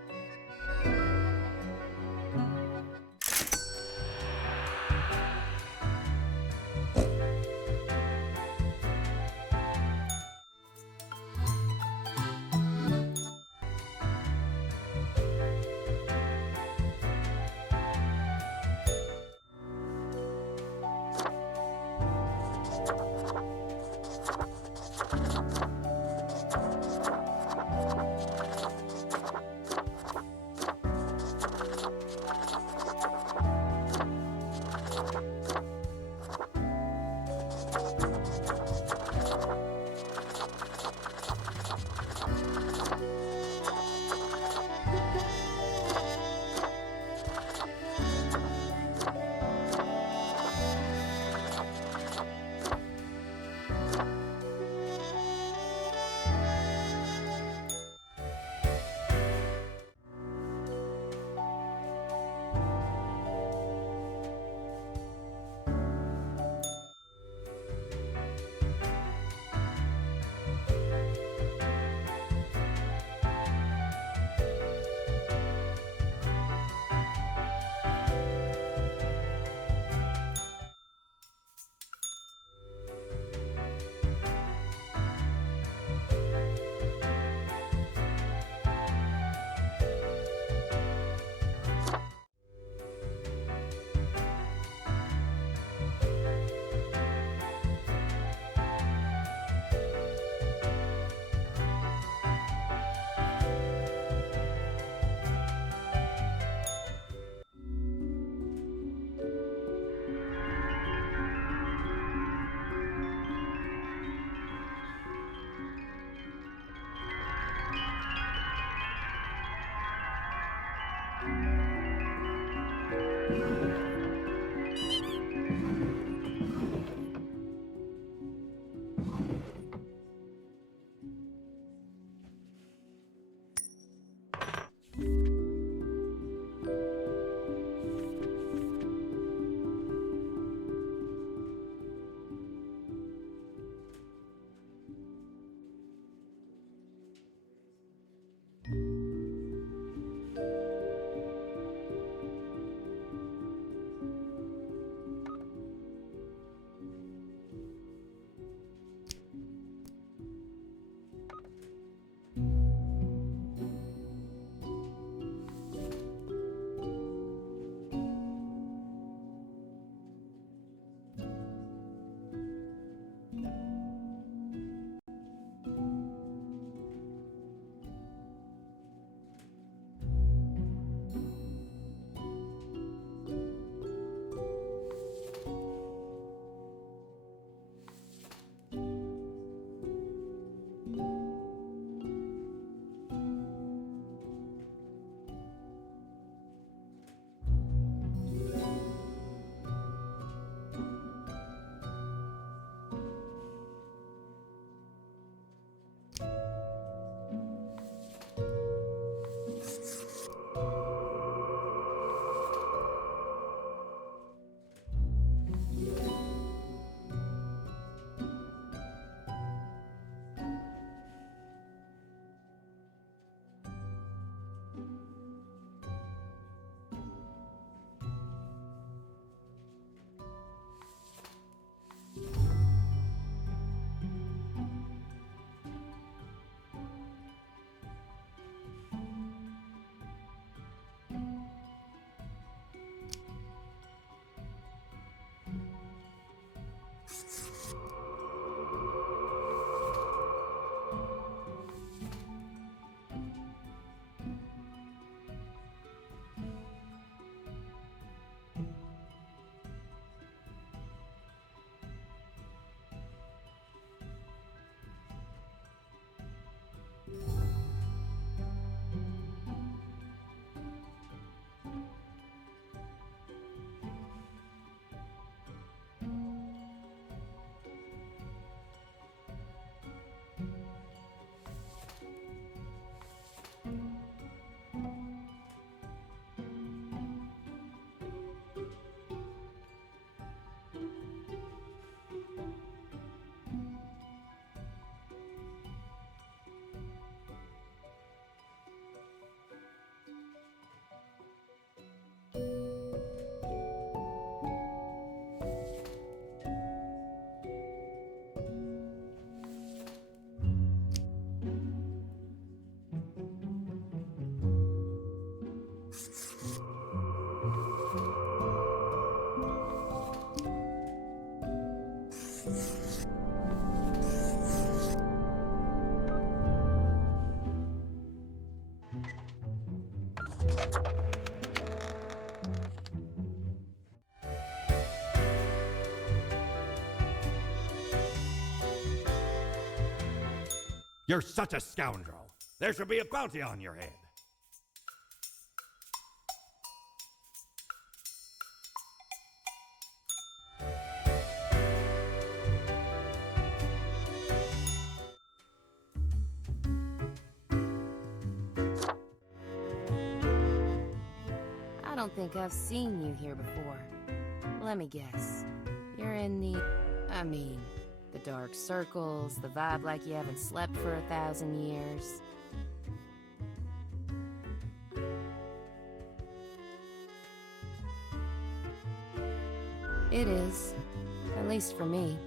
You're such a scoundrel. There should be a bounty on your head. I don't think I've seen you here before. Let me guess. You're in the dark circles, the vibe like you haven't slept for 1,000 years. It is, at least for me.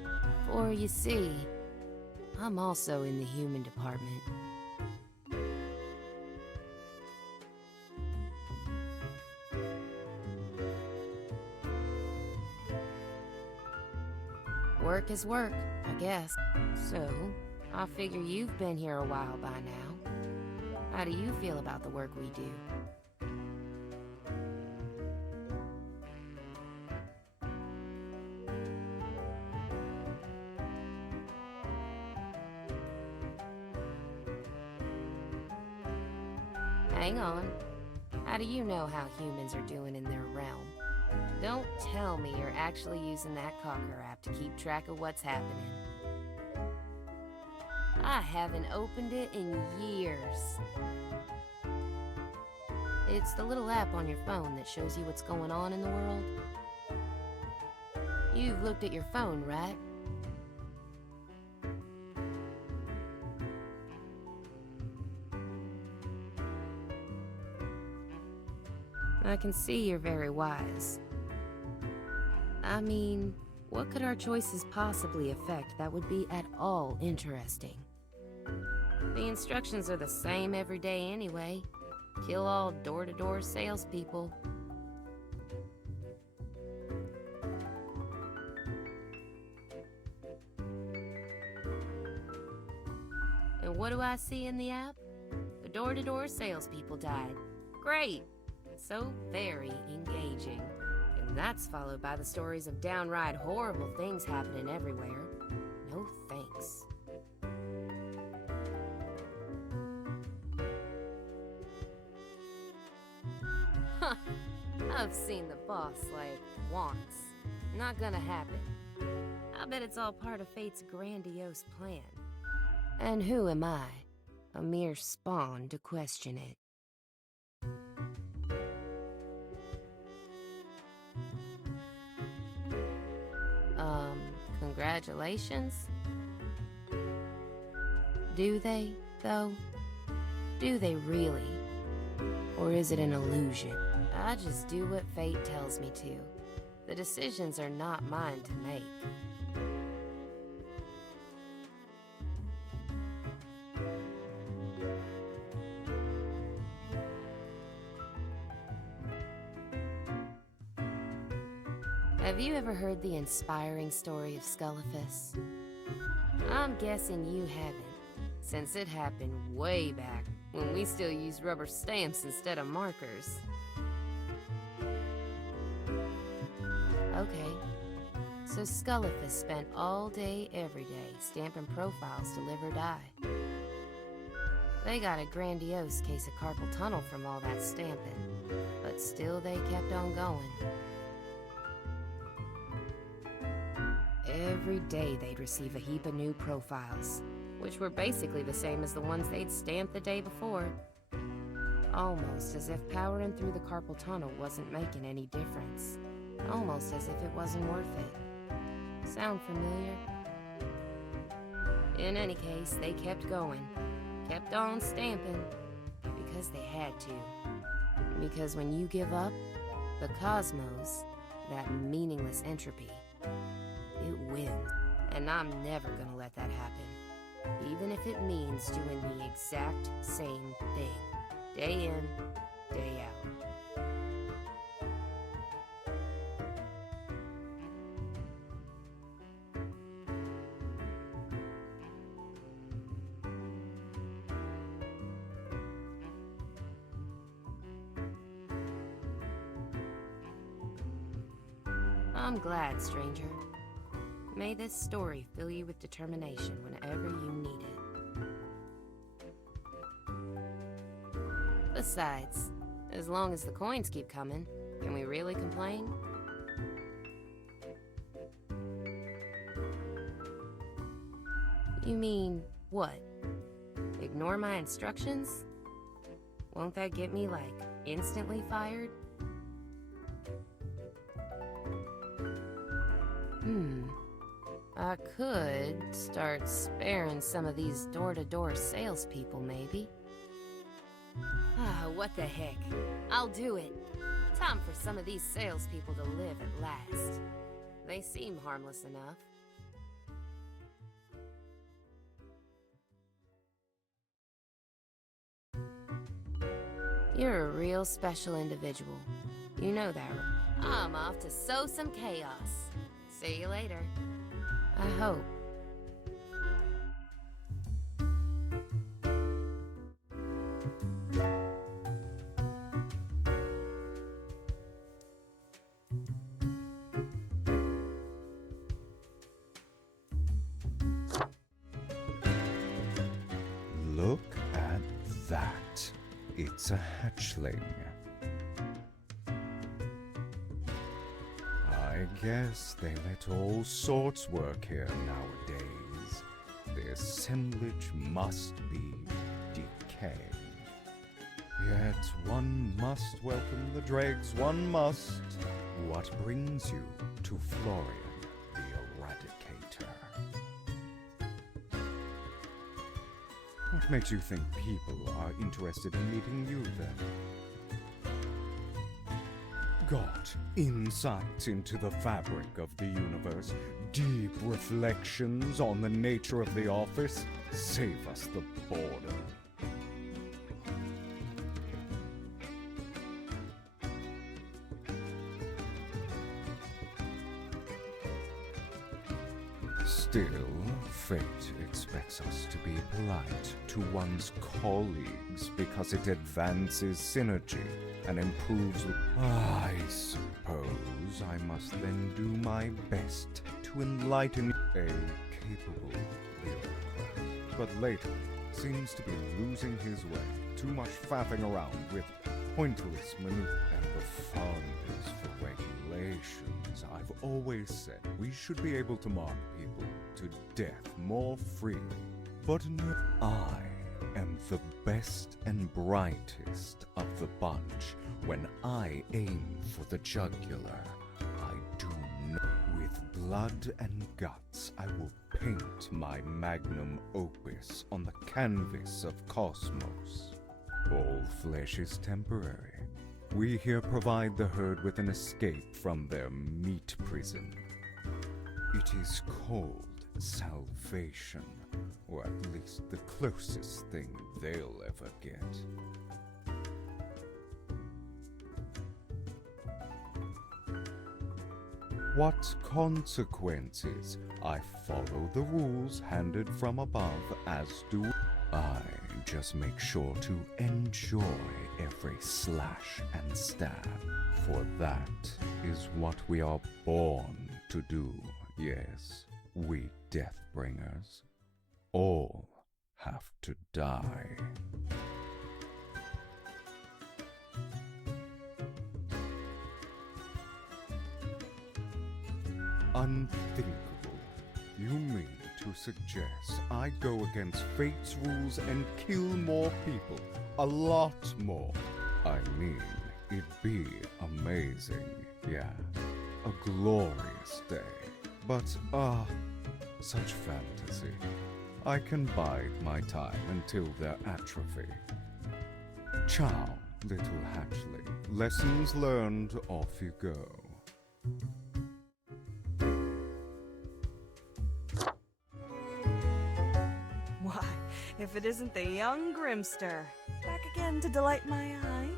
For you see, I'm also in the human department. Work is work, I guess. So, I figure you've been here a while by now. How do you feel about the work we do? Hang on. How do you know how humans are doing in their realm? Don't tell me you're actually using that Cocker app to keep track of what's happening. I haven't opened it in years. It's the little app on your phone that shows you what's going on in the world. You've looked at your phone, right? I can see you're very wise. I mean, what could our choices possibly affect that would be at all interesting? The instructions are the same every day anyway. Kill all door-to-door salespeople. And what do I see in the app? The door-to-door salespeople died. Great! So very engaging. And that's followed by the stories of downright horrible things happening everywhere. No thanks. Huh. I've seen the boss, like, once. Not gonna happen. I bet it's all part of Fate's grandiose plan. And who am I? A mere spawn to question it. Congratulations? Do they, though? Do they really? Or is it an illusion? I just do what fate tells me to. The decisions are not mine to make. Have you ever heard the inspiring story of Scullifus? I'm guessing you haven't, since it happened way back when we still used rubber stamps instead of markers. Okay, so Scullifus spent all day every day stamping profiles to live or die. They got a grandiose case of carpal tunnel from all that stamping, but still they kept on going. Every day they'd receive a heap of new profiles, which were basically the same as the ones they'd stamped the day before. Almost as if powering through the carpal tunnel wasn't making any difference. Almost as if it wasn't worth it. Sound familiar? In any case, they kept going. Kept on stamping. Because they had to. Because when you give up, the cosmos, that meaningless entropy, it wins. And I'm never gonna let that happen. Even if it means doing the exact same thing. Day in, day out. I'm glad, stranger. May this story fill you with determination whenever you need it. Besides, as long as the coins keep coming, can we really complain? You mean, what? Ignore my instructions? Won't that get me, like, instantly fired? I could start sparing some of these door-to-door salespeople, maybe. What the heck? I'll do it. Time for some of these salespeople to live at last. They seem harmless enough. You're a real special individual. You know that, right? I'm off to sow some chaos. See you later. I hope. Look at that. It's a hatchling. I guess they let all sorts work here nowadays. The assemblage must be decay. Yet one must welcome the dregs, one must. What brings you to Florian the Eradicator? What makes you think people are interested in meeting you then? Got insights into the fabric of the universe, deep reflections on the nature of the office. Save us the boredom. Still, fate expects us to be polite to one's colleagues because it advances synergy and improves. I suppose I must then do my best to enlighten a capable bureaucrat. But lately, seems to be losing his way. Too much faffing around with pointless maneuvers. And the fun is for regulations. I've always said we should be able to mark people to death more freely. But no, I am the best and brightest of the bunch. When I aim for the jugular, I do not. With blood and guts, I will paint my magnum opus on the canvas of cosmos. All flesh is temporary. We here provide the herd with an escape from their meat prison. It is called salvation, or at least the closest thing they'll ever get. What consequences? I follow the rules handed from above, as do I. Just make sure to enjoy every slash and stab, for that is what we are born to do. Yes, we Deathbringers all have to die. Unthinkable. You mean to suggest I go against fate's rules and kill more people? A lot more. I mean, it'd be amazing, yeah. A glorious day. But, such fantasy. I can bide my time until their atrophy. Ciao, little hatchling. Lessons learned, off you go. Why, if it isn't the young Grimster, back again to delight my eye.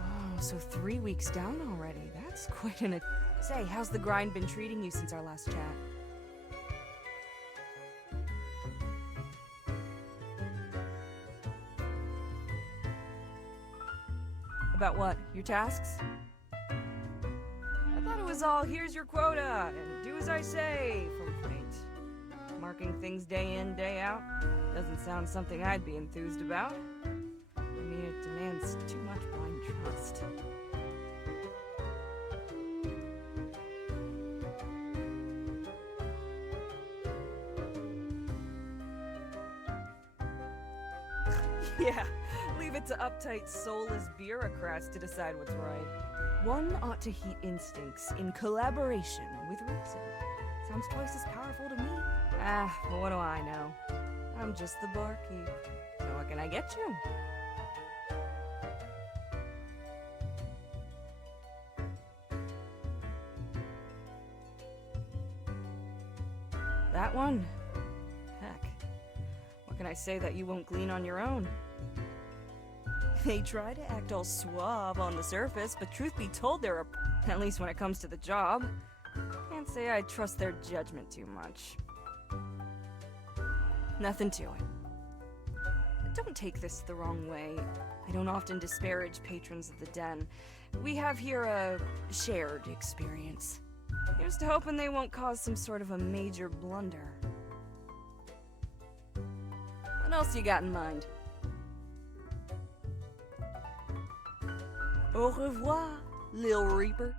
Oh, so 3 weeks down already. That's quite an... Say, how's the grind been treating you since our last chat? About what? Your tasks? thought it was all here's your quota and do as I say from Fate. Marking things day in, day out doesn't sound something I'd be enthused about. I mean, it demands too much blind trust. Yeah, leave it to uptight, soulless bureaucrats to decide what's right. One ought to heed instincts in collaboration with reason. Sounds twice as powerful to me. But what do I know? I'm just the barkeep. So what can I get you? That one? Heck. What can I say that you won't glean on your own? They try to act all suave on the surface, but truth be told, they're at least when it comes to the job. Can't say I trust their judgment too much. Nothing to it. Don't take this the wrong way. I don't often disparage patrons of the Den. We have here a shared experience. Here's to hoping they won't cause some sort of a major blunder. What else you got in mind? Au revoir, Lil Reaper.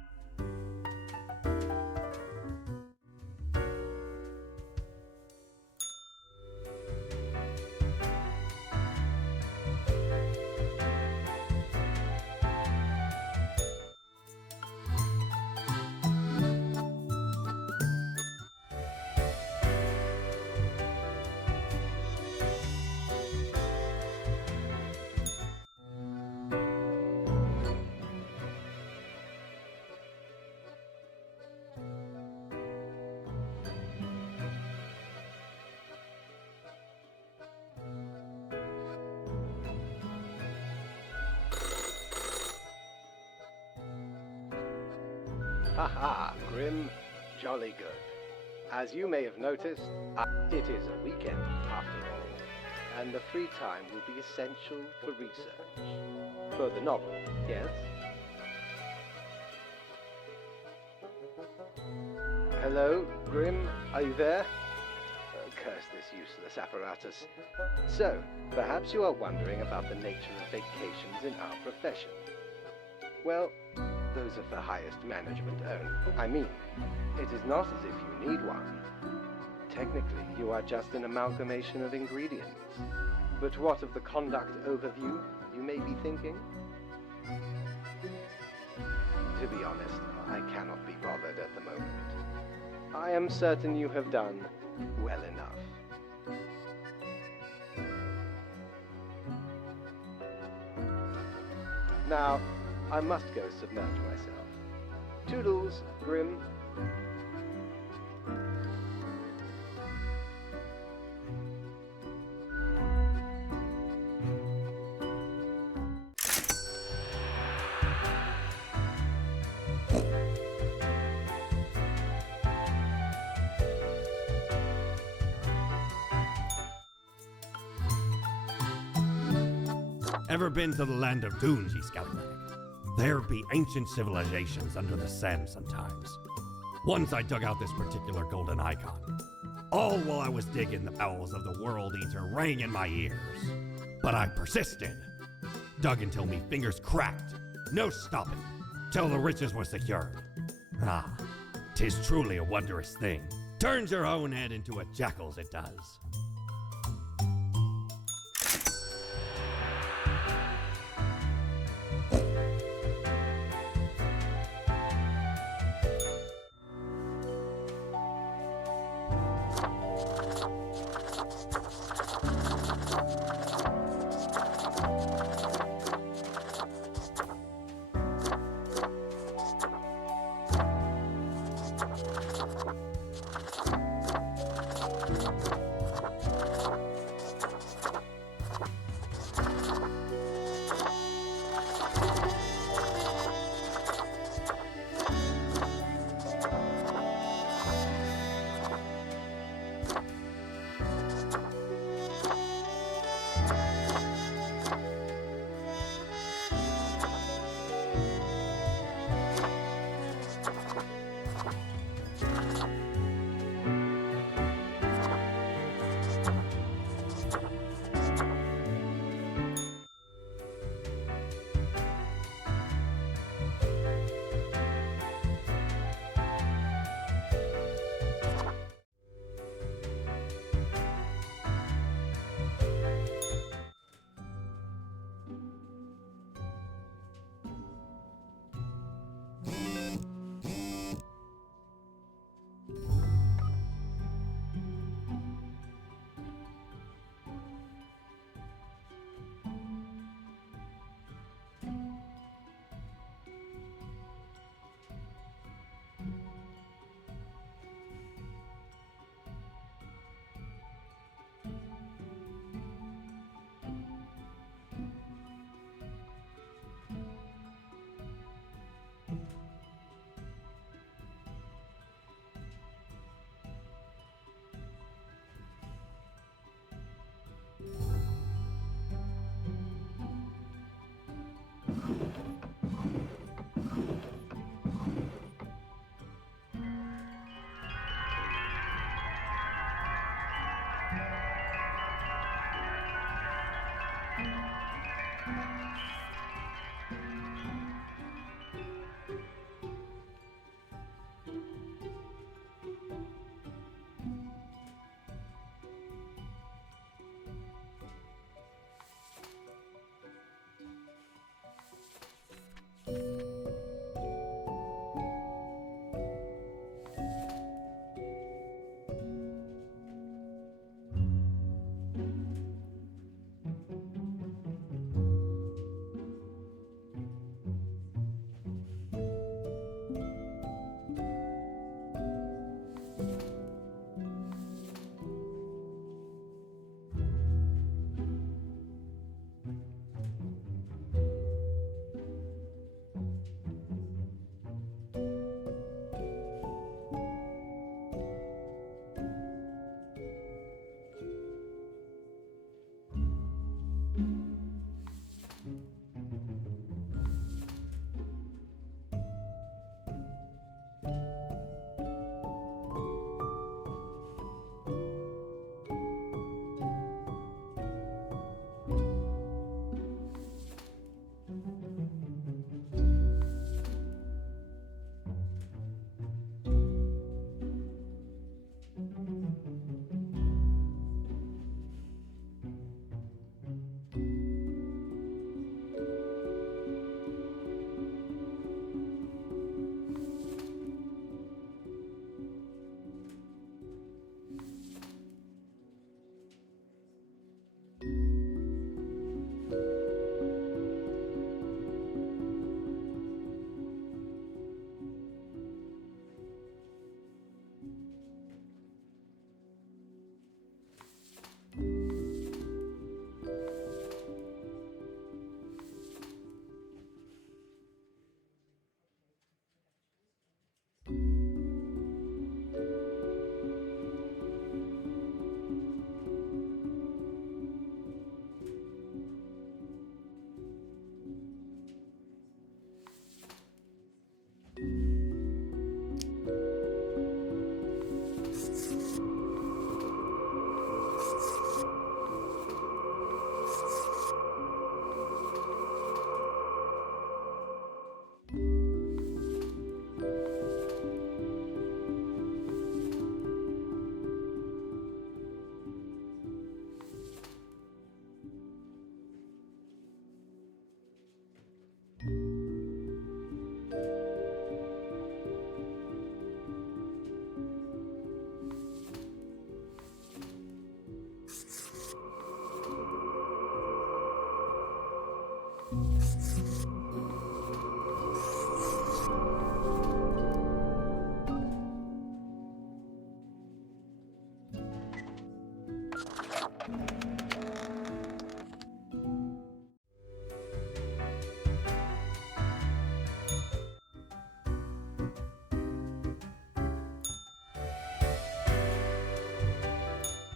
Haha, Grim, jolly good. As you may have noticed, it is a weekend after all, and the free time will be essential for research. For the novel, yes? Hello, Grim, are you there? Curse this useless apparatus. So, perhaps you are wondering about the nature of vacations in our profession. Well, those are for highest management only. I mean, it is not as if you need one. Technically, you are just an amalgamation of ingredients. But what of the conduct overview, you may be thinking? To be honest, I cannot be bothered at the moment. I am certain you have done well enough. Now, I must go submerge myself. Toodles, Grim. Ever been to the land of dunes, ye Scallywag? There be ancient civilizations under the sand sometimes. Once I dug out this particular golden icon. All while I was digging, the bowels of the World Eater rang in my ears. But I persisted. Dug until me fingers cracked. No stopping. Till the riches were secured. Ah, 'tis truly a wondrous thing. Turns your own head into a jackal's, it does.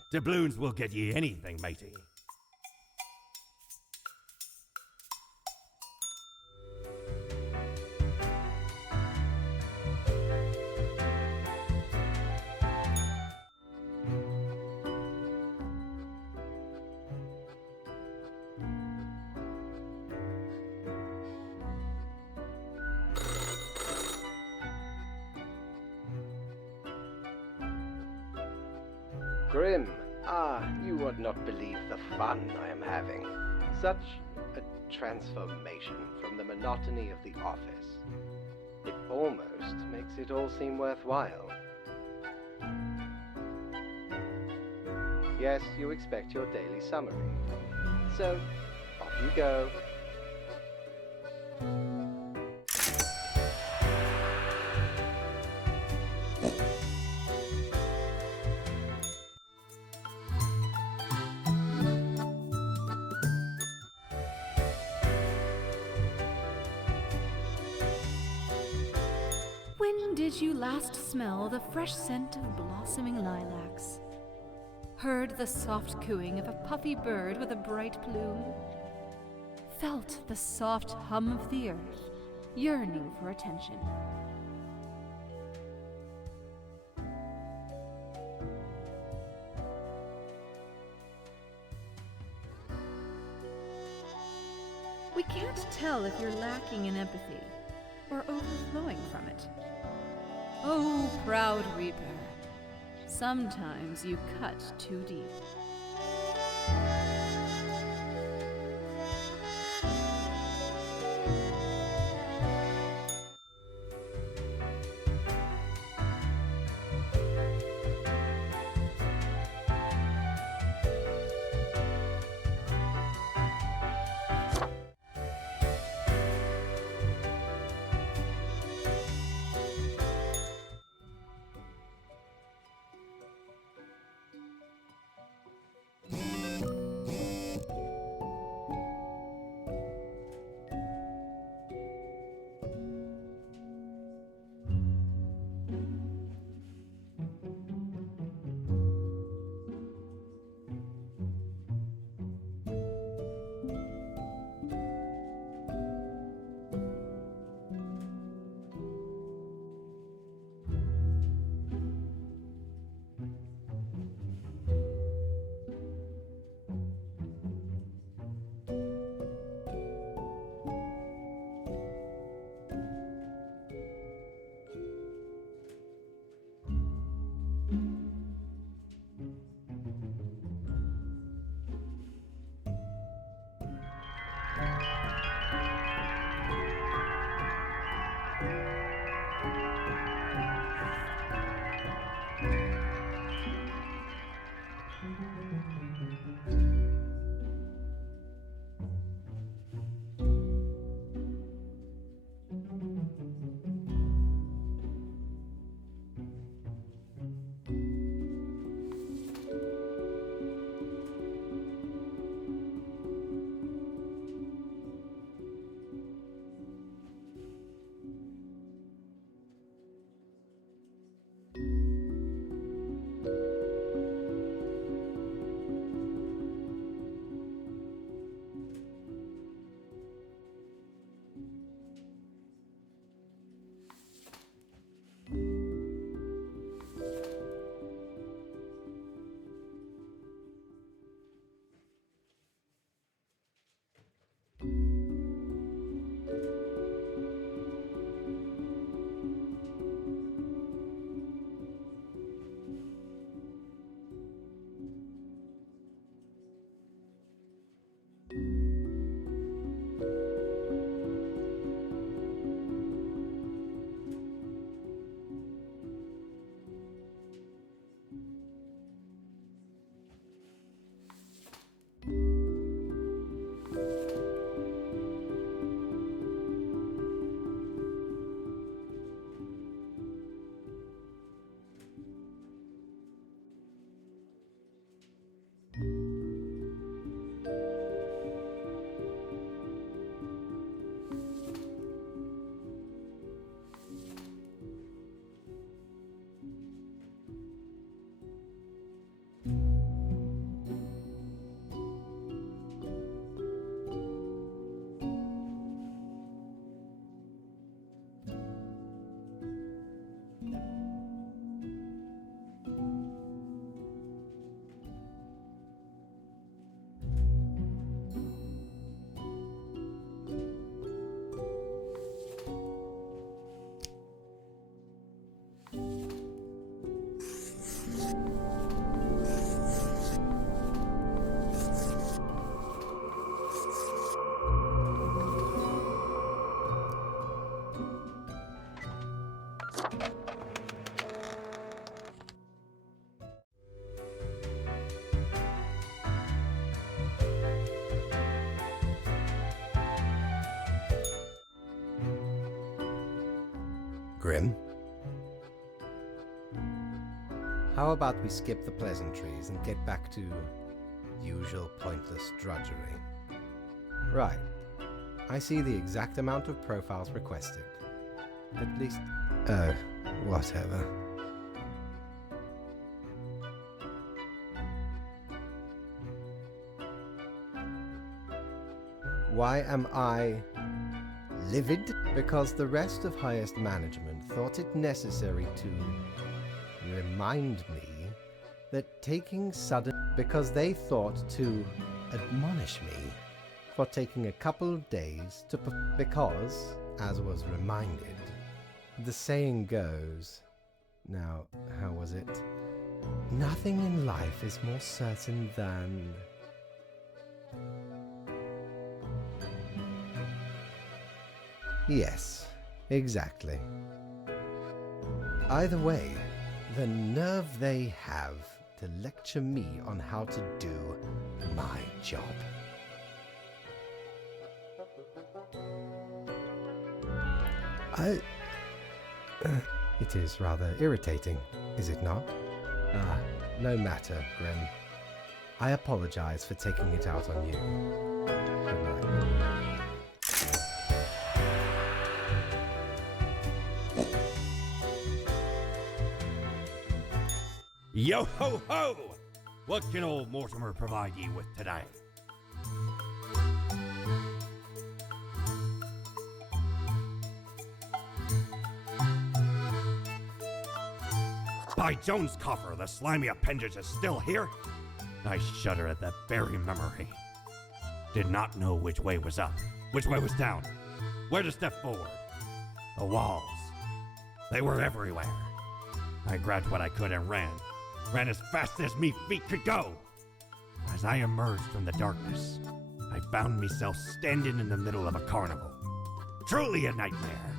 Doubloons will get ye anything, matey. Grim, you would not believe the fun I am having. Such a transformation from the monotony of the office. It almost makes it all seem worthwhile. Yes, you expect your daily summary. So, off you go. When did you last smell the fresh scent of blossoming lilacs? Heard the soft cooing of a puffy bird with a bright plume? Felt the soft hum of the earth, yearning for attention? We can't tell if you're lacking in empathy or overflowing from it. Oh, proud Reaper. Sometimes you cut too deep. Grim? How about we skip the pleasantries and get back to usual pointless drudgery? Right. I see the exact amount of profiles requested. At least... whatever. Why am I livid? Because the rest of highest management thought it necessary to remind me that taking sudden... because they thought to admonish me for taking a couple of days to because, as was reminded, the saying goes, now, how was it? Nothing in life is more certain than... Yes, exactly. Either way, the nerve they have to lecture me on how to do my job. It is rather irritating, is it not? No matter, Grim. I apologize for taking it out on you. Good night. Yo ho ho! What can old Mortimer provide ye with today? By Jones' coffer, the slimy appendage is still here? I shudder at that very memory. Did not know which way was up, which way was down, where to step forward. The walls, they were everywhere. I grabbed what I could and ran as fast as me feet could go. As I emerged from the darkness, I found myself standing in the middle of a carnival. Truly a nightmare.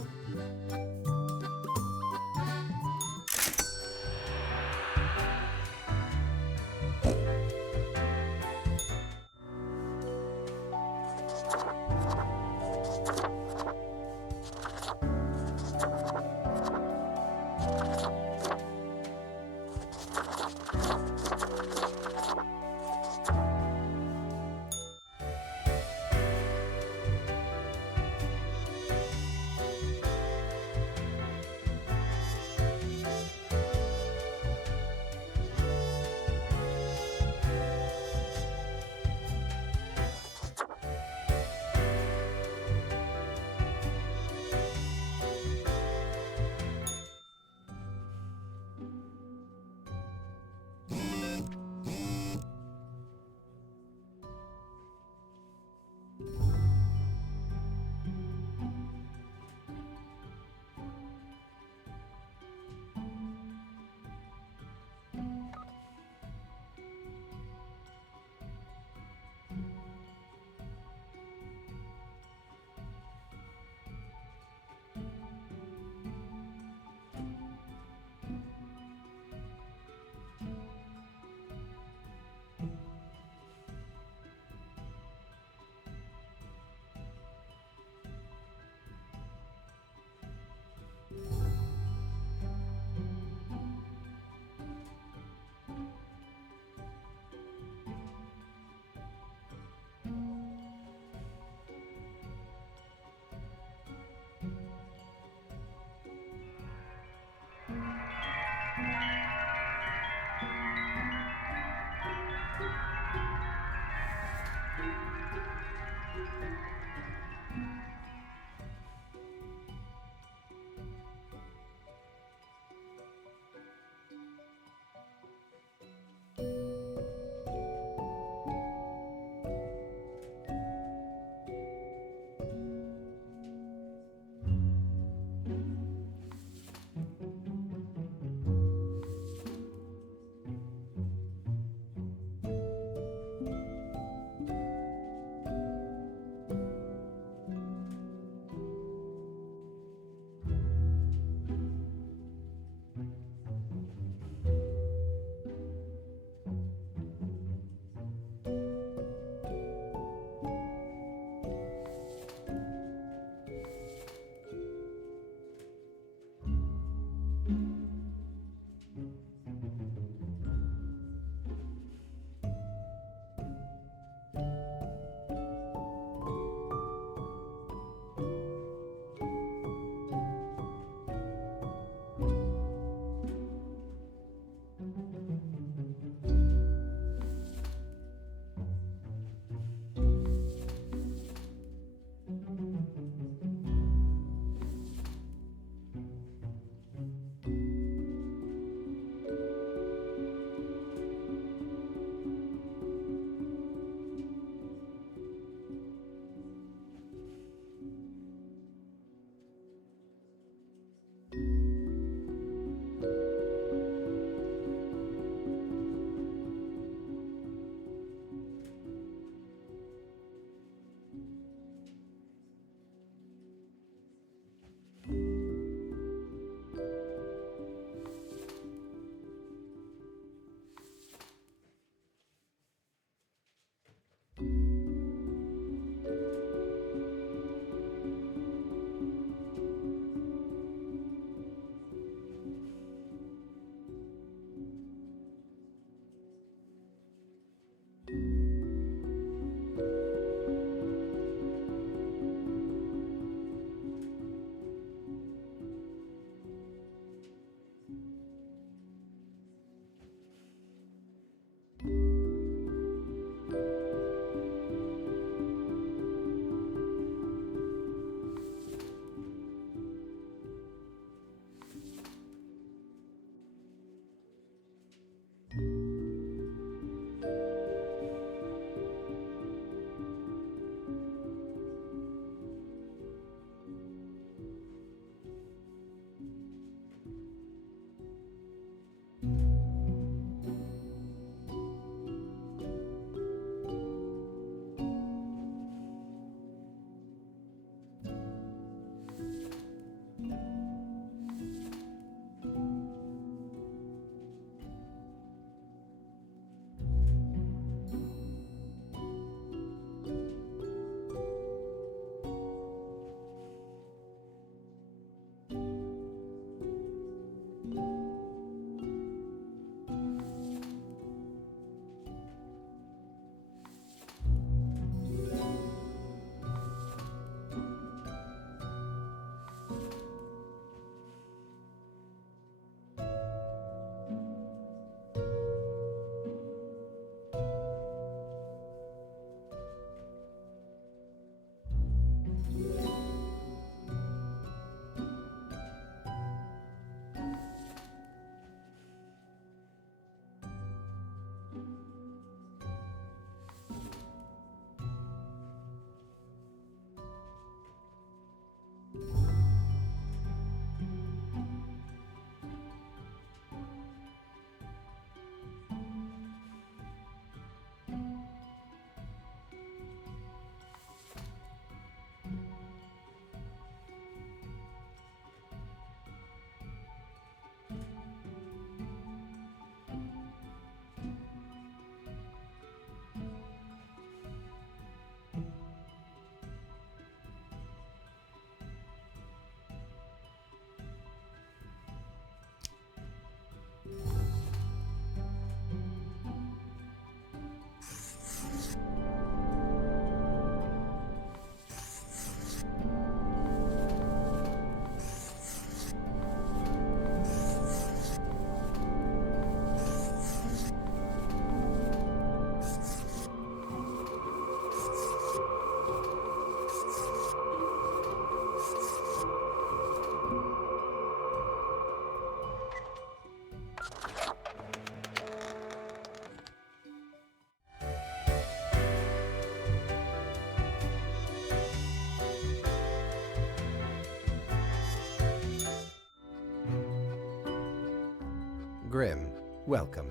Grim, welcome.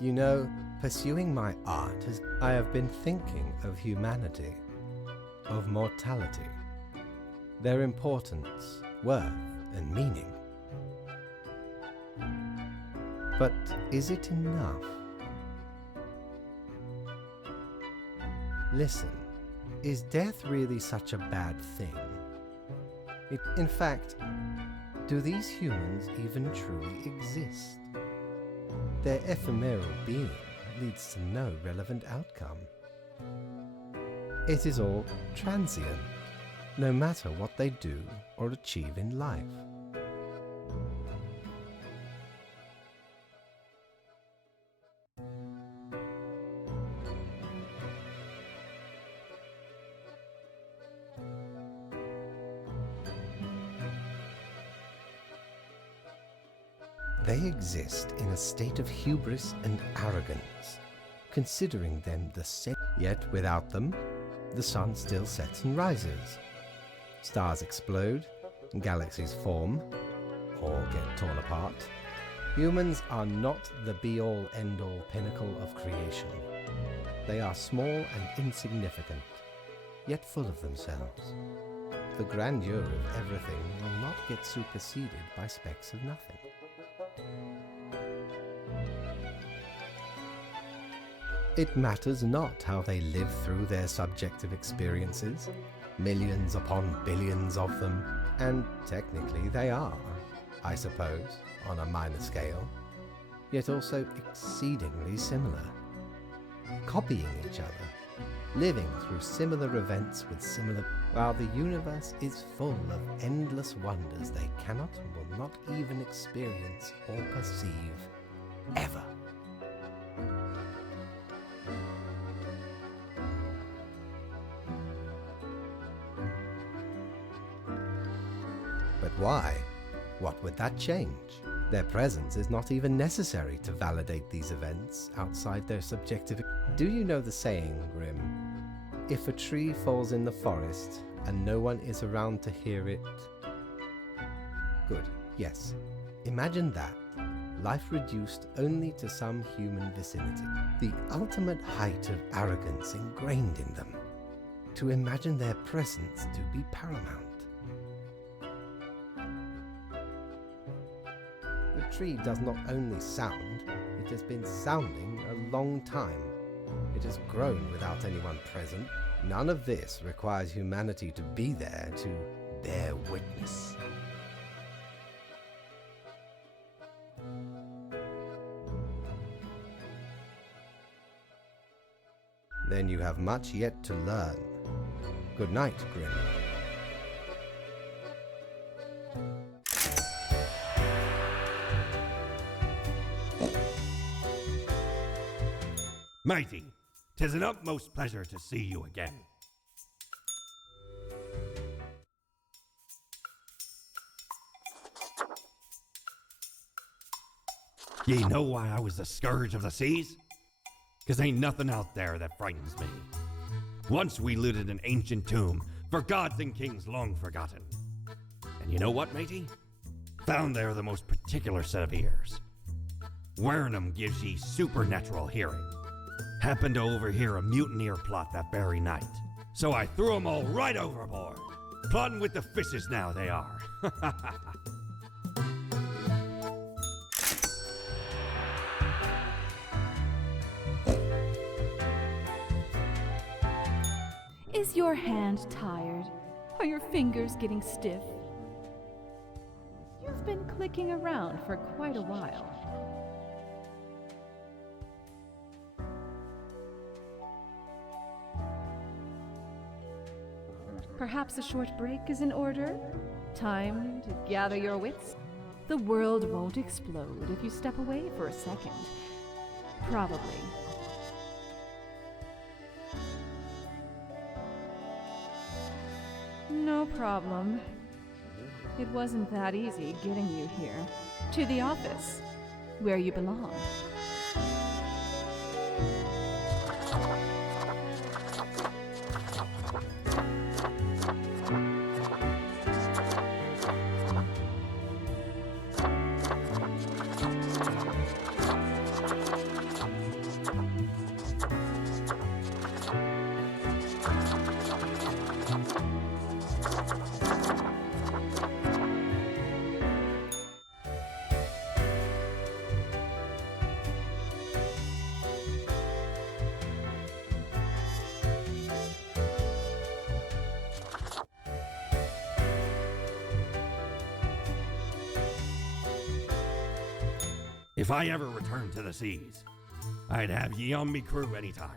You know, pursuing my art I have been thinking of humanity, of mortality, their importance, worth, and meaning. But is it enough? Listen, is death really such a bad thing? In fact, do these humans even truly exist? Their ephemeral being leads to no relevant outcome. It is all transient, no matter what they do or achieve in life. They exist in a state of hubris and arrogance, considering them the same. Yet without them, the sun still sets and rises. Stars explode, galaxies form, or get torn apart. Humans are not the be-all, end-all pinnacle of creation. They are small and insignificant, yet full of themselves. The grandeur of everything will not get superseded by specks of nothing. It matters not how they live through their subjective experiences, millions upon billions of them, and technically they are, I suppose, on a minor scale, yet also exceedingly similar, copying each other, living through similar events with similar, while the universe is full of endless wonders they cannot and will not even experience or perceive, ever. But why? What would that change? Their presence is not even necessary to validate these events outside their subjective... Do you know the saying, Grim? If a tree falls in the forest and no one is around to hear it... Good, yes. Imagine that. Life reduced only to some human vicinity. The ultimate height of arrogance ingrained in them. To imagine their presence to be paramount. tree does not only sound, it has been sounding a long time. It has grown without anyone present. None of this requires humanity to be there to bear witness. Then you have much yet to learn. Good night, Grim. Mighty, 'tis an utmost pleasure to see you again. Ye know why I was the scourge of the seas? 'Cause ain't nothing out there that frightens me. Once we looted an ancient tomb for gods and kings long forgotten. And you know what, matey? Found there the most particular set of ears. Wearing 'em gives ye supernatural hearing. Happened to overhear a mutineer plot that very night. So I threw 'em all right overboard. Plotting with the fishes now they are. Is your hand tired? Are your fingers getting stiff? You've been clicking around for quite a while. Perhaps a short break is in order? Time to gather your wits? The world won't explode if you step away for a second. Probably. No problem. It wasn't that easy getting you here. To the office, where you belong. If I ever return to the seas, I'd have ye on me crew anytime.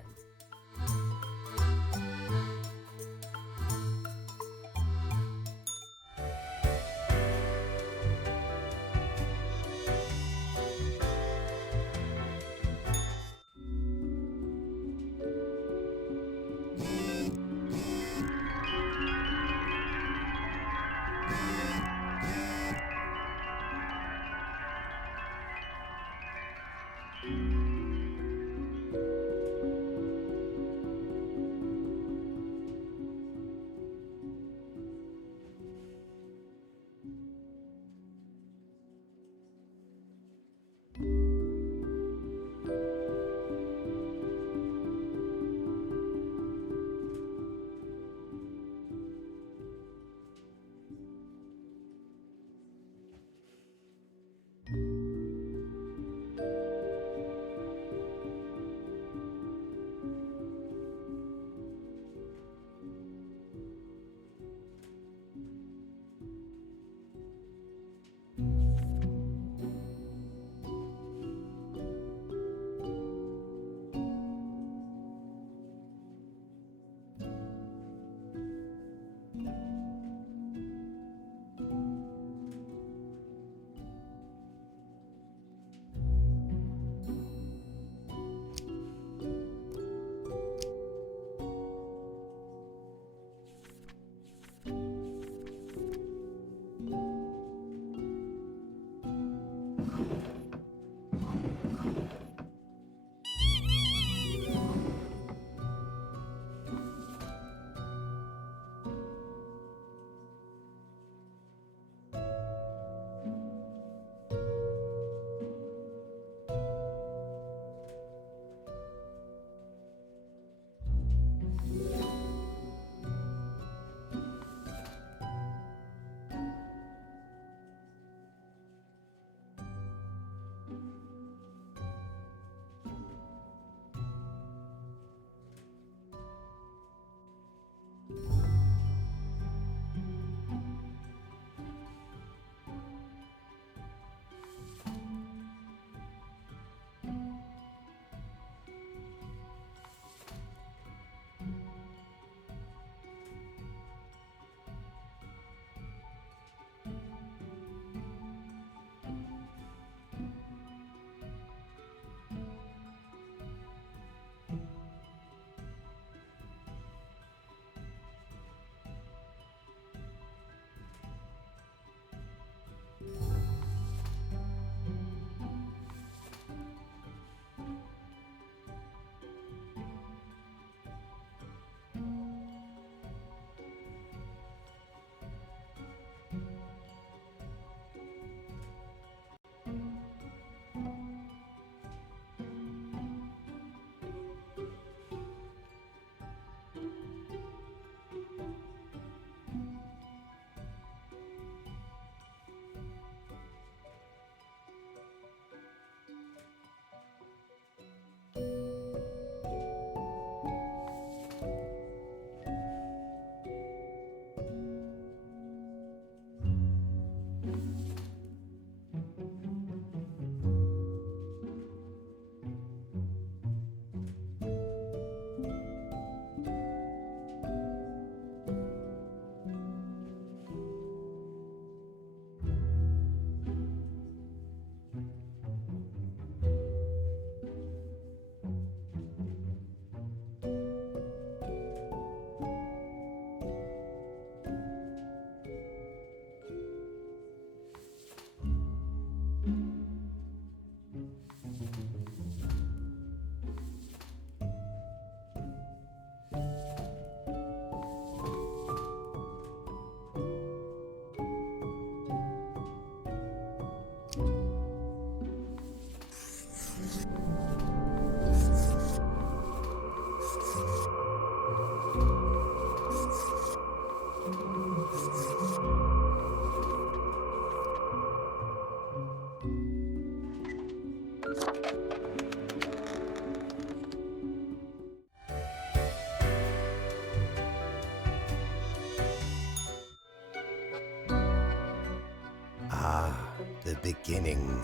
The beginning.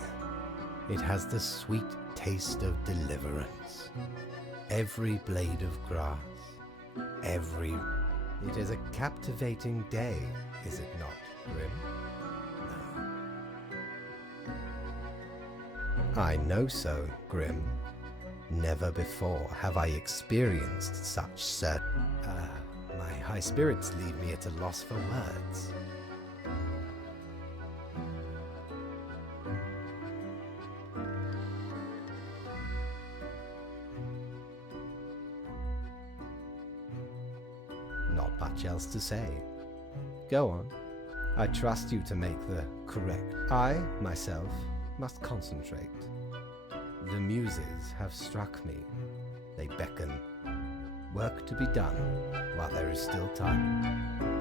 It has the sweet taste of deliverance. Every blade of grass, every... It is a captivating day, is it not, Grim? No. I know so, Grim. Never before have I experienced such my high spirits leave me at a loss for words. Not much else to say. Go on. I trust you to make the correct. I, myself, must concentrate. The muses have struck me. They beckon. Work to be done while there is still time.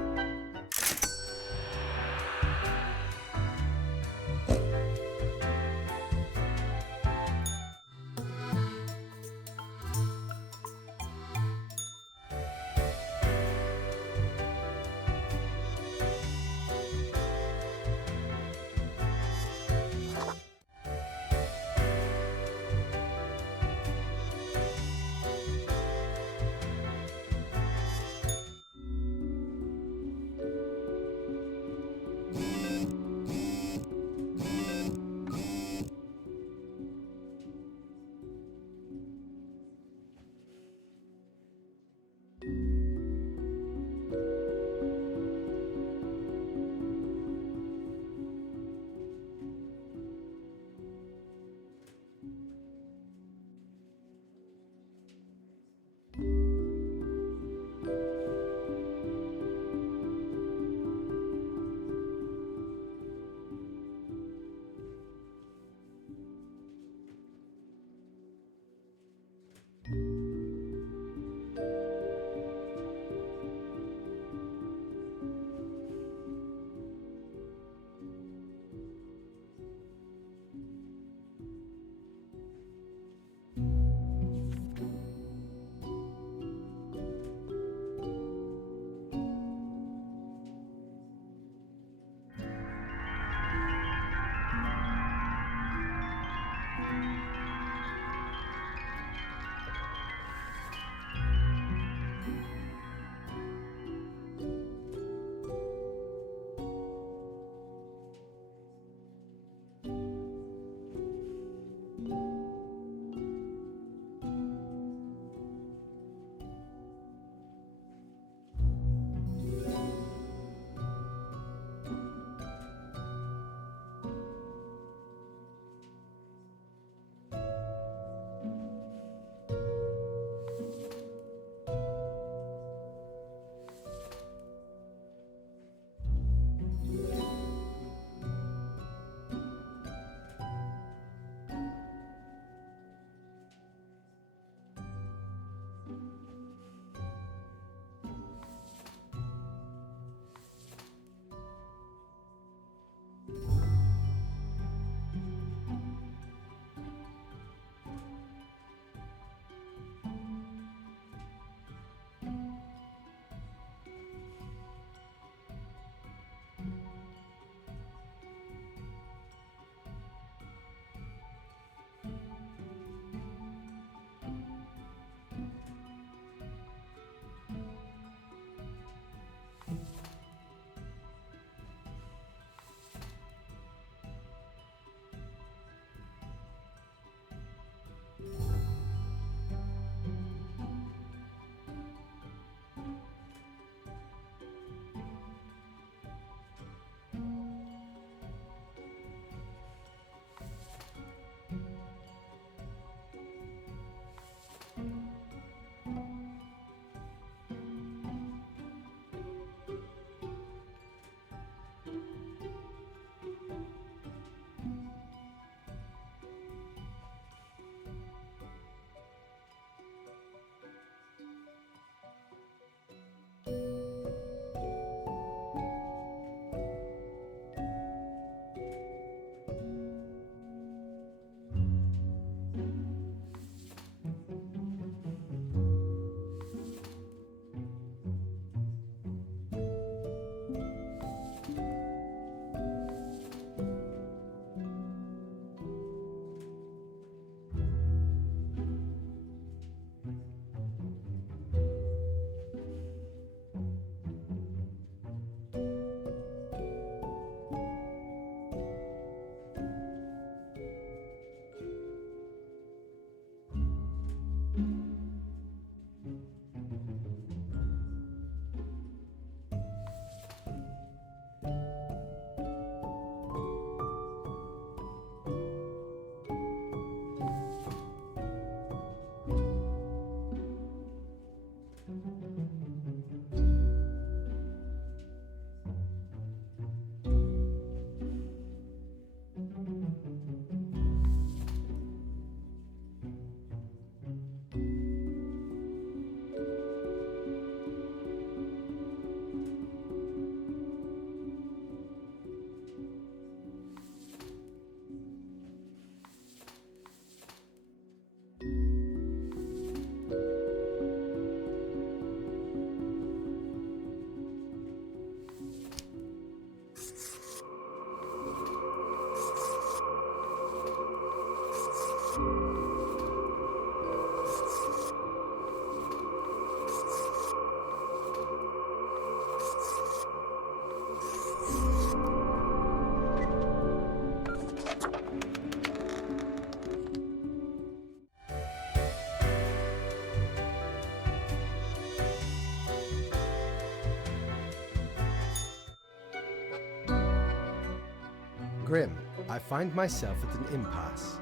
Grim, I find myself at an impasse.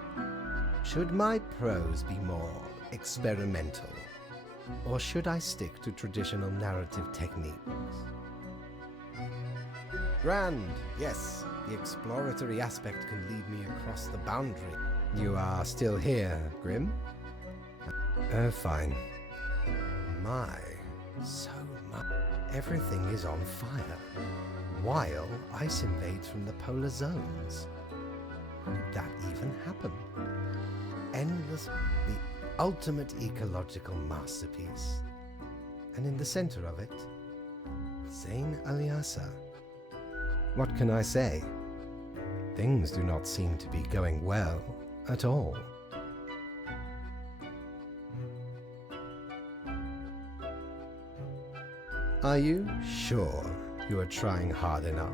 Should my prose be more experimental? Or should I stick to traditional narrative techniques? Grand, yes, the exploratory aspect can lead me across the boundary. You are still here, Grim? Oh, fine. My, so much. Everything is on fire, while ice invades from the polar zones. How did that even happen? Endless, the ultimate ecological masterpiece. And in the center of it, Zain Alyassa. What can I say? Things do not seem to be going well at all. Are you sure you are trying hard enough?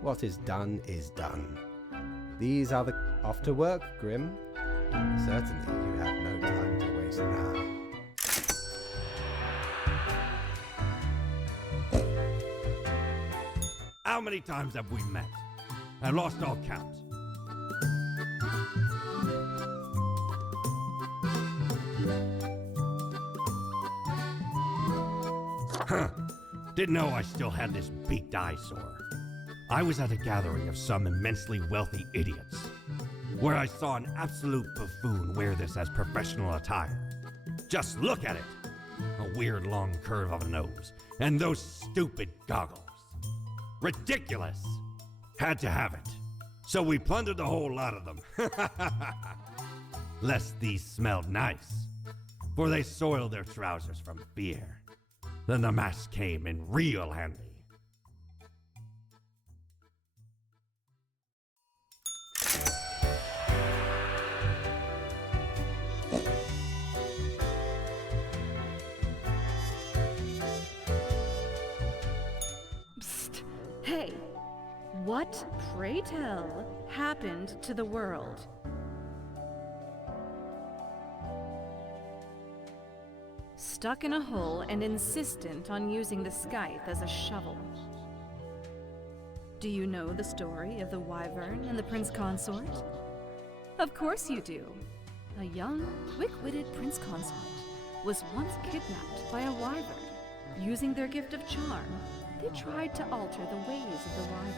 What is done is done. These are the... Off to work, Grim. Certainly you have no time to waste now. How many times have we met? I lost all count. Huh. Didn't know I still had this beaked eyesore. I was at a gathering of some immensely wealthy idiots, where I saw an absolute buffoon wear this as professional attire. Just look at it! A weird long curve of a nose, and those stupid goggles. Ridiculous! Had to have it. So we plundered the whole lot of them. Lest these smelled nice, for they soiled their trousers from beer. Then the mask came in real handy. Psst. Hey! What, pray tell, happened to the world? Stuck in a hole and insistent on using the scythe as a shovel. Do you know the story of the Wyvern and the Prince Consort? Of course you do. A young, quick-witted Prince Consort was once kidnapped by a Wyvern. Using their gift of charm, they tried to alter the ways of the Wyvern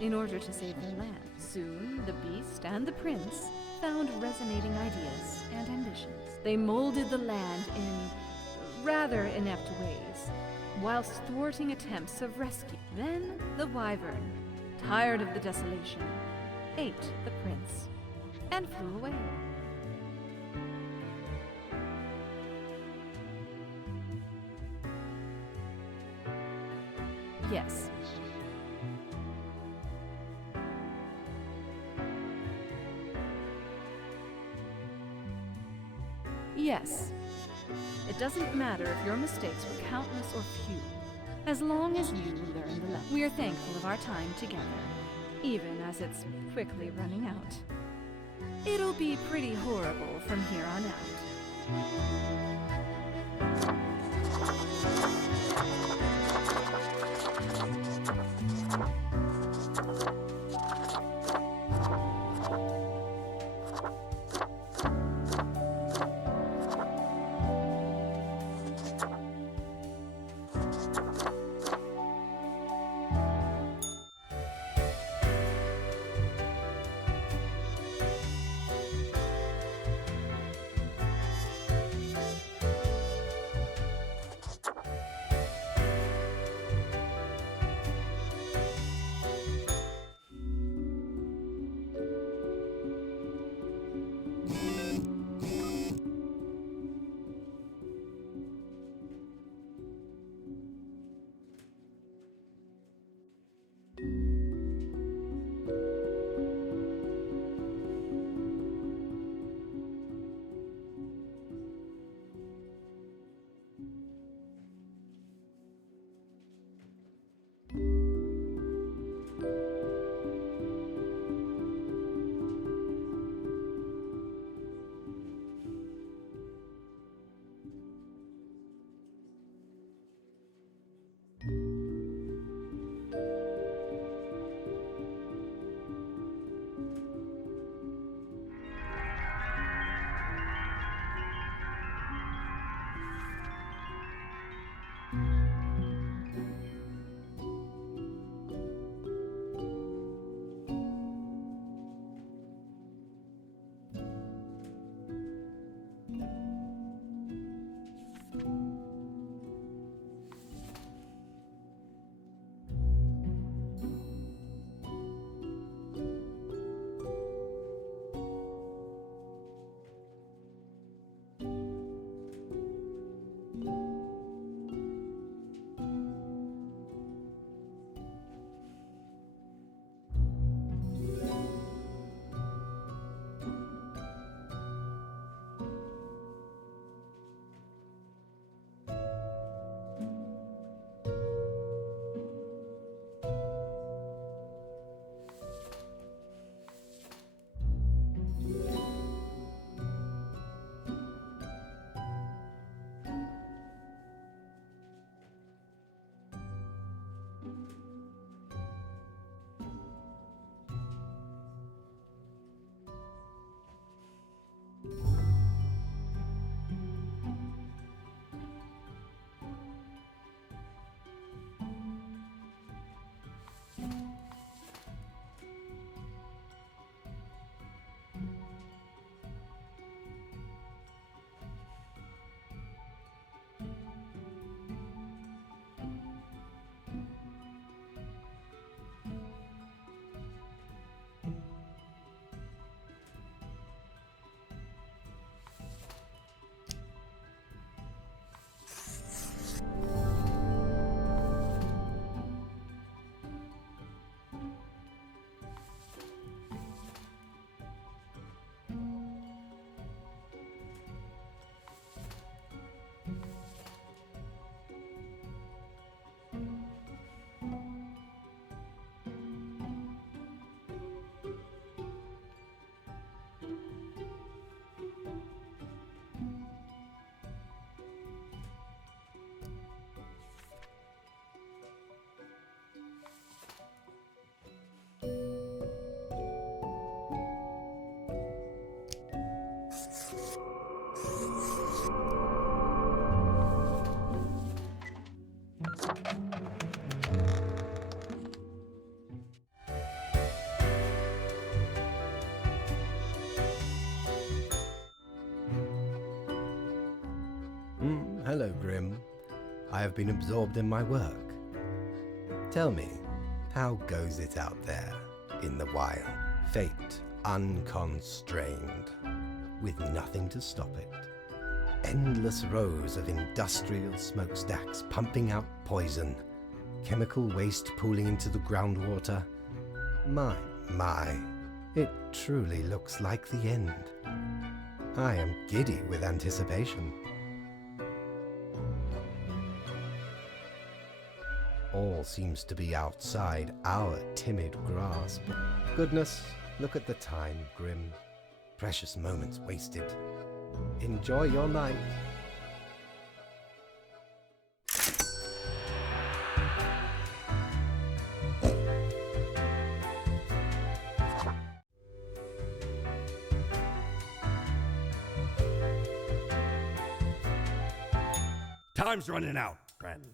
in order to save their land. Soon, the beast and the prince found resonating ideas and ambitions. They molded the land in rather inept ways, whilst thwarting attempts of rescue. Then the Wyvern, tired of the desolation, ate the prince and flew away. Yes. Yes. It doesn't matter if your mistakes were countless or few, as long as you learn the lesson. We are thankful of our time together, even as it's quickly running out. It'll be pretty horrible from here on out. Grim. I have been absorbed in my work. Tell me, how goes it out there in the wild? Fate unconstrained, with nothing to stop it. Endless rows of industrial smokestacks pumping out poison, chemical waste pooling into the groundwater. My, it truly looks like the end. I am giddy with anticipation. All seems to be outside our timid grasp. Goodness, look at the time, Grim. Precious moments wasted. Enjoy your night. Time's running out, friend.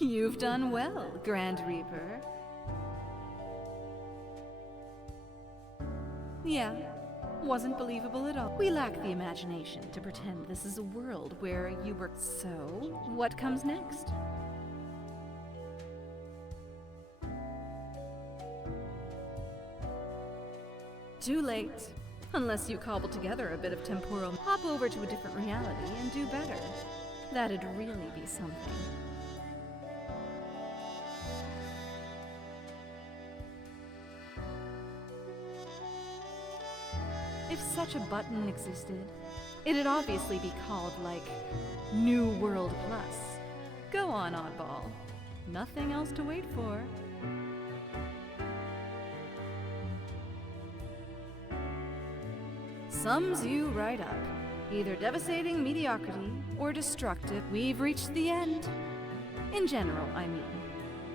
You've done well, Grand Reaper. Yeah, wasn't believable at all. We lack the imagination to pretend this is a world where you were... So, what comes next? Too late. Unless you cobble together a bit of temporal... Hop over to a different reality and do better. That'd really be something. If such a button existed, it'd obviously be called, like, New World Plus. Go on, oddball. Nothing else to wait for. Sums you right up. Either devastating mediocrity or destructive. We've reached the end. In general, I mean.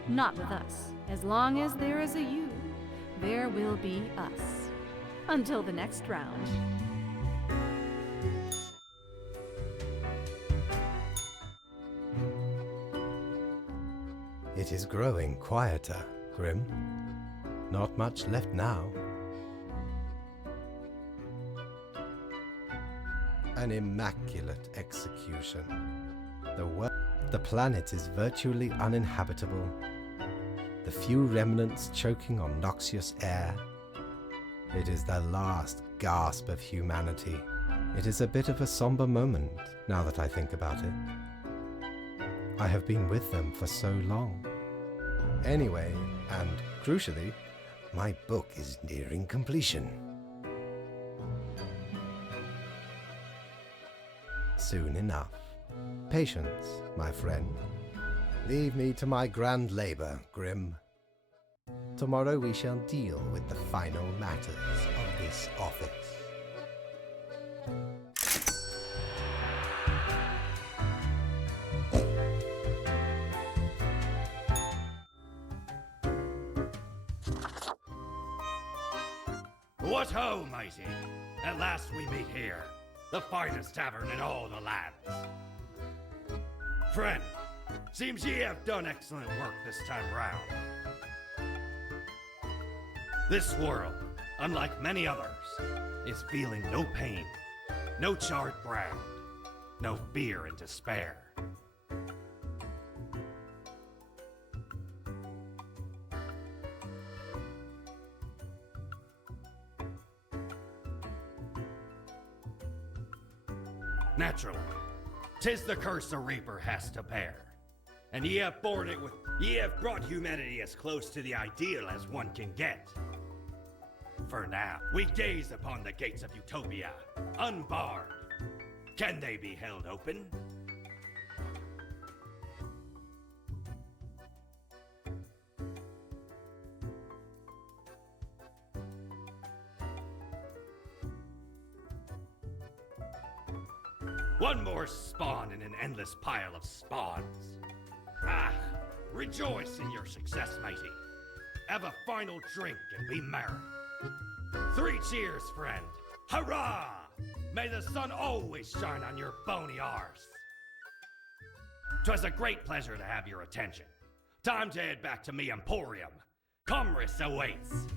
Not with us. As long as there is a you, there will be us. Until the next round. It is growing quieter, Grim. Not much left now. An immaculate execution. The planet is virtually uninhabitable. the few remnants choking on noxious air. It is the last gasp of humanity. It is a bit of a somber moment, now that I think about it. I have been with them for so long. Anyway, and crucially, my book is nearing completion. Soon enough. Patience, my friend. Leave me to my grand labor, Grim. Tomorrow we shall deal with the final matters of this office. What ho, mighty! At last we meet here, the finest tavern in all the lands. Friend, seems ye have done excellent work this time round. This world, unlike many others, is feeling no pain, no charred ground, no fear and despair. Naturally, 'tis the curse a reaper has to bear. And ye have borne it with... Ye have brought humanity as close to the ideal as one can get. For now, we gaze upon the gates of utopia, unbarred. Can they be held open? One more spawn in an endless pile of spawns. Ah, rejoice in your success, mighty. Have a final drink and be merry. 3 cheers, friend. Hurrah! May the sun always shine on your bony arse. 'Twas a great pleasure to have your attention. Time to head back to me emporium. Commerce awaits.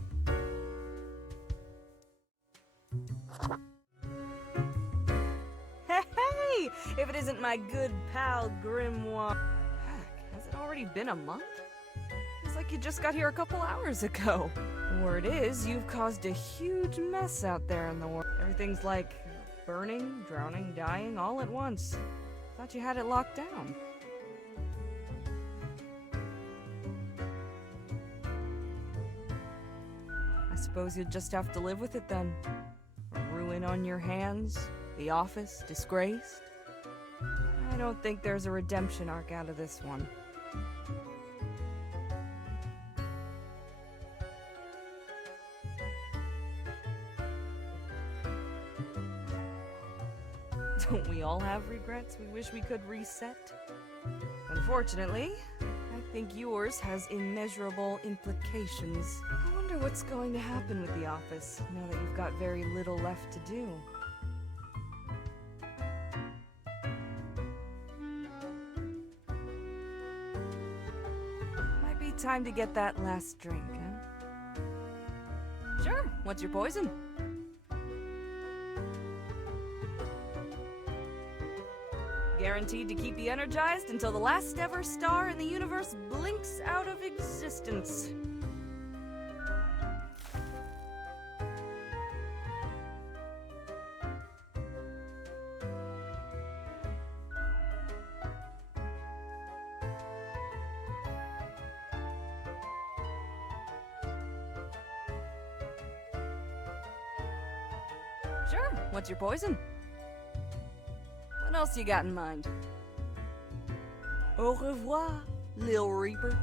Hey! If it isn't my good pal Grimoire. Heck, has it already been a month? Feels like you just got here a couple hours ago. Word is, you've caused a huge mess out there in the world. Everything's like burning, drowning, dying all at once. Thought you had it locked down. I suppose you'll just have to live with it then. Ruin on your hands, the office disgraced. I don't think there's a redemption arc out of this one. Don't we all have regrets we wish we could reset? Unfortunately, I think yours has immeasurable implications. I wonder what's going to happen with the office now that you've got very little left to do. Might be time to get that last drink, huh? Sure, what's your poison? Guaranteed to keep you energized until the last ever star in the universe blinks out of existence. Sure, what's your poison? What else you got in mind? Au revoir, Lil Reaper.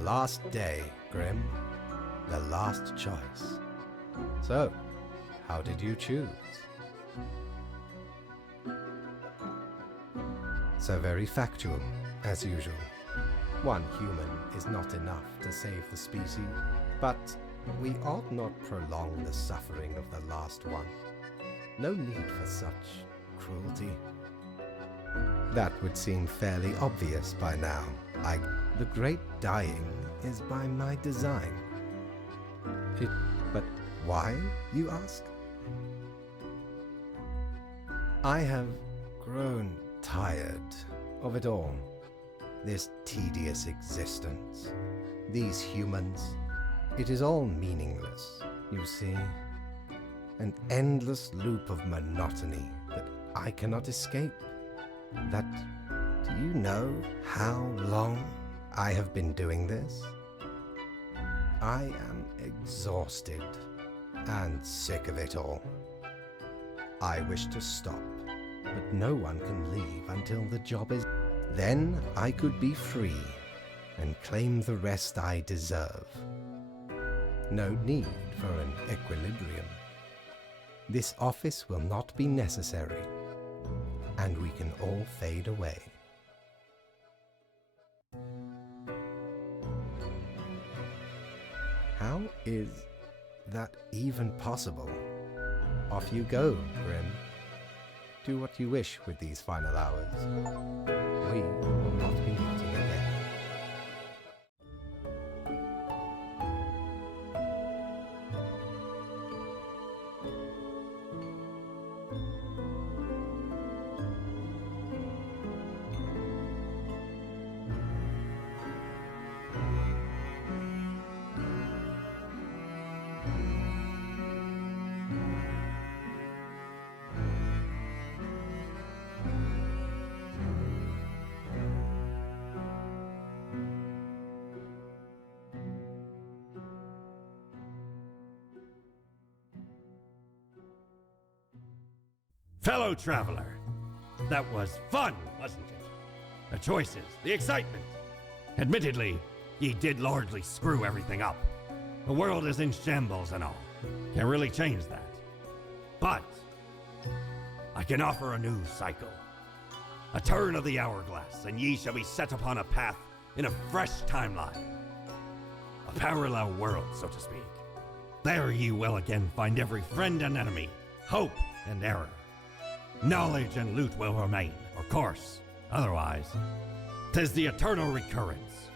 last day, Grim. The last choice. So, how did you choose? So very factual, as usual. One human is not enough to save the species, but we ought not prolong the suffering of the last one. No need for such cruelty. That would seem fairly obvious by now. The great dying is by my design. But why, you ask? I have grown tired of it all. This tedious existence. These humans. It is all meaningless, you see. An endless loop of monotony that I cannot escape. Do you know how long I have been doing this? I am exhausted and sick of it all. I wish to stop, but no one can leave until the job is... Then I could be free and claim the rest I deserve. No need for an equilibrium. This office will not be necessary, and we can all fade away. How is that even possible? Off you go, Grim. Do what you wish with these final hours. We will not be meeting again. Fellow traveler, that was fun, wasn't it? The choices, the excitement. Admittedly, ye did largely screw everything up. The world is in shambles and all. Can't really change that. But I can offer a new cycle. A turn of the hourglass, and ye shall be set upon a path in a fresh timeline. A parallel world, so to speak. There ye will again find every friend and enemy, hope and error. Knowledge and loot will remain, of course. Otherwise, 'tis the eternal recurrence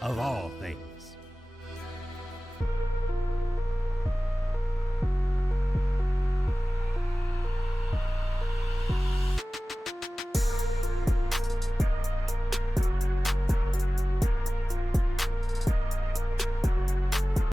of all things.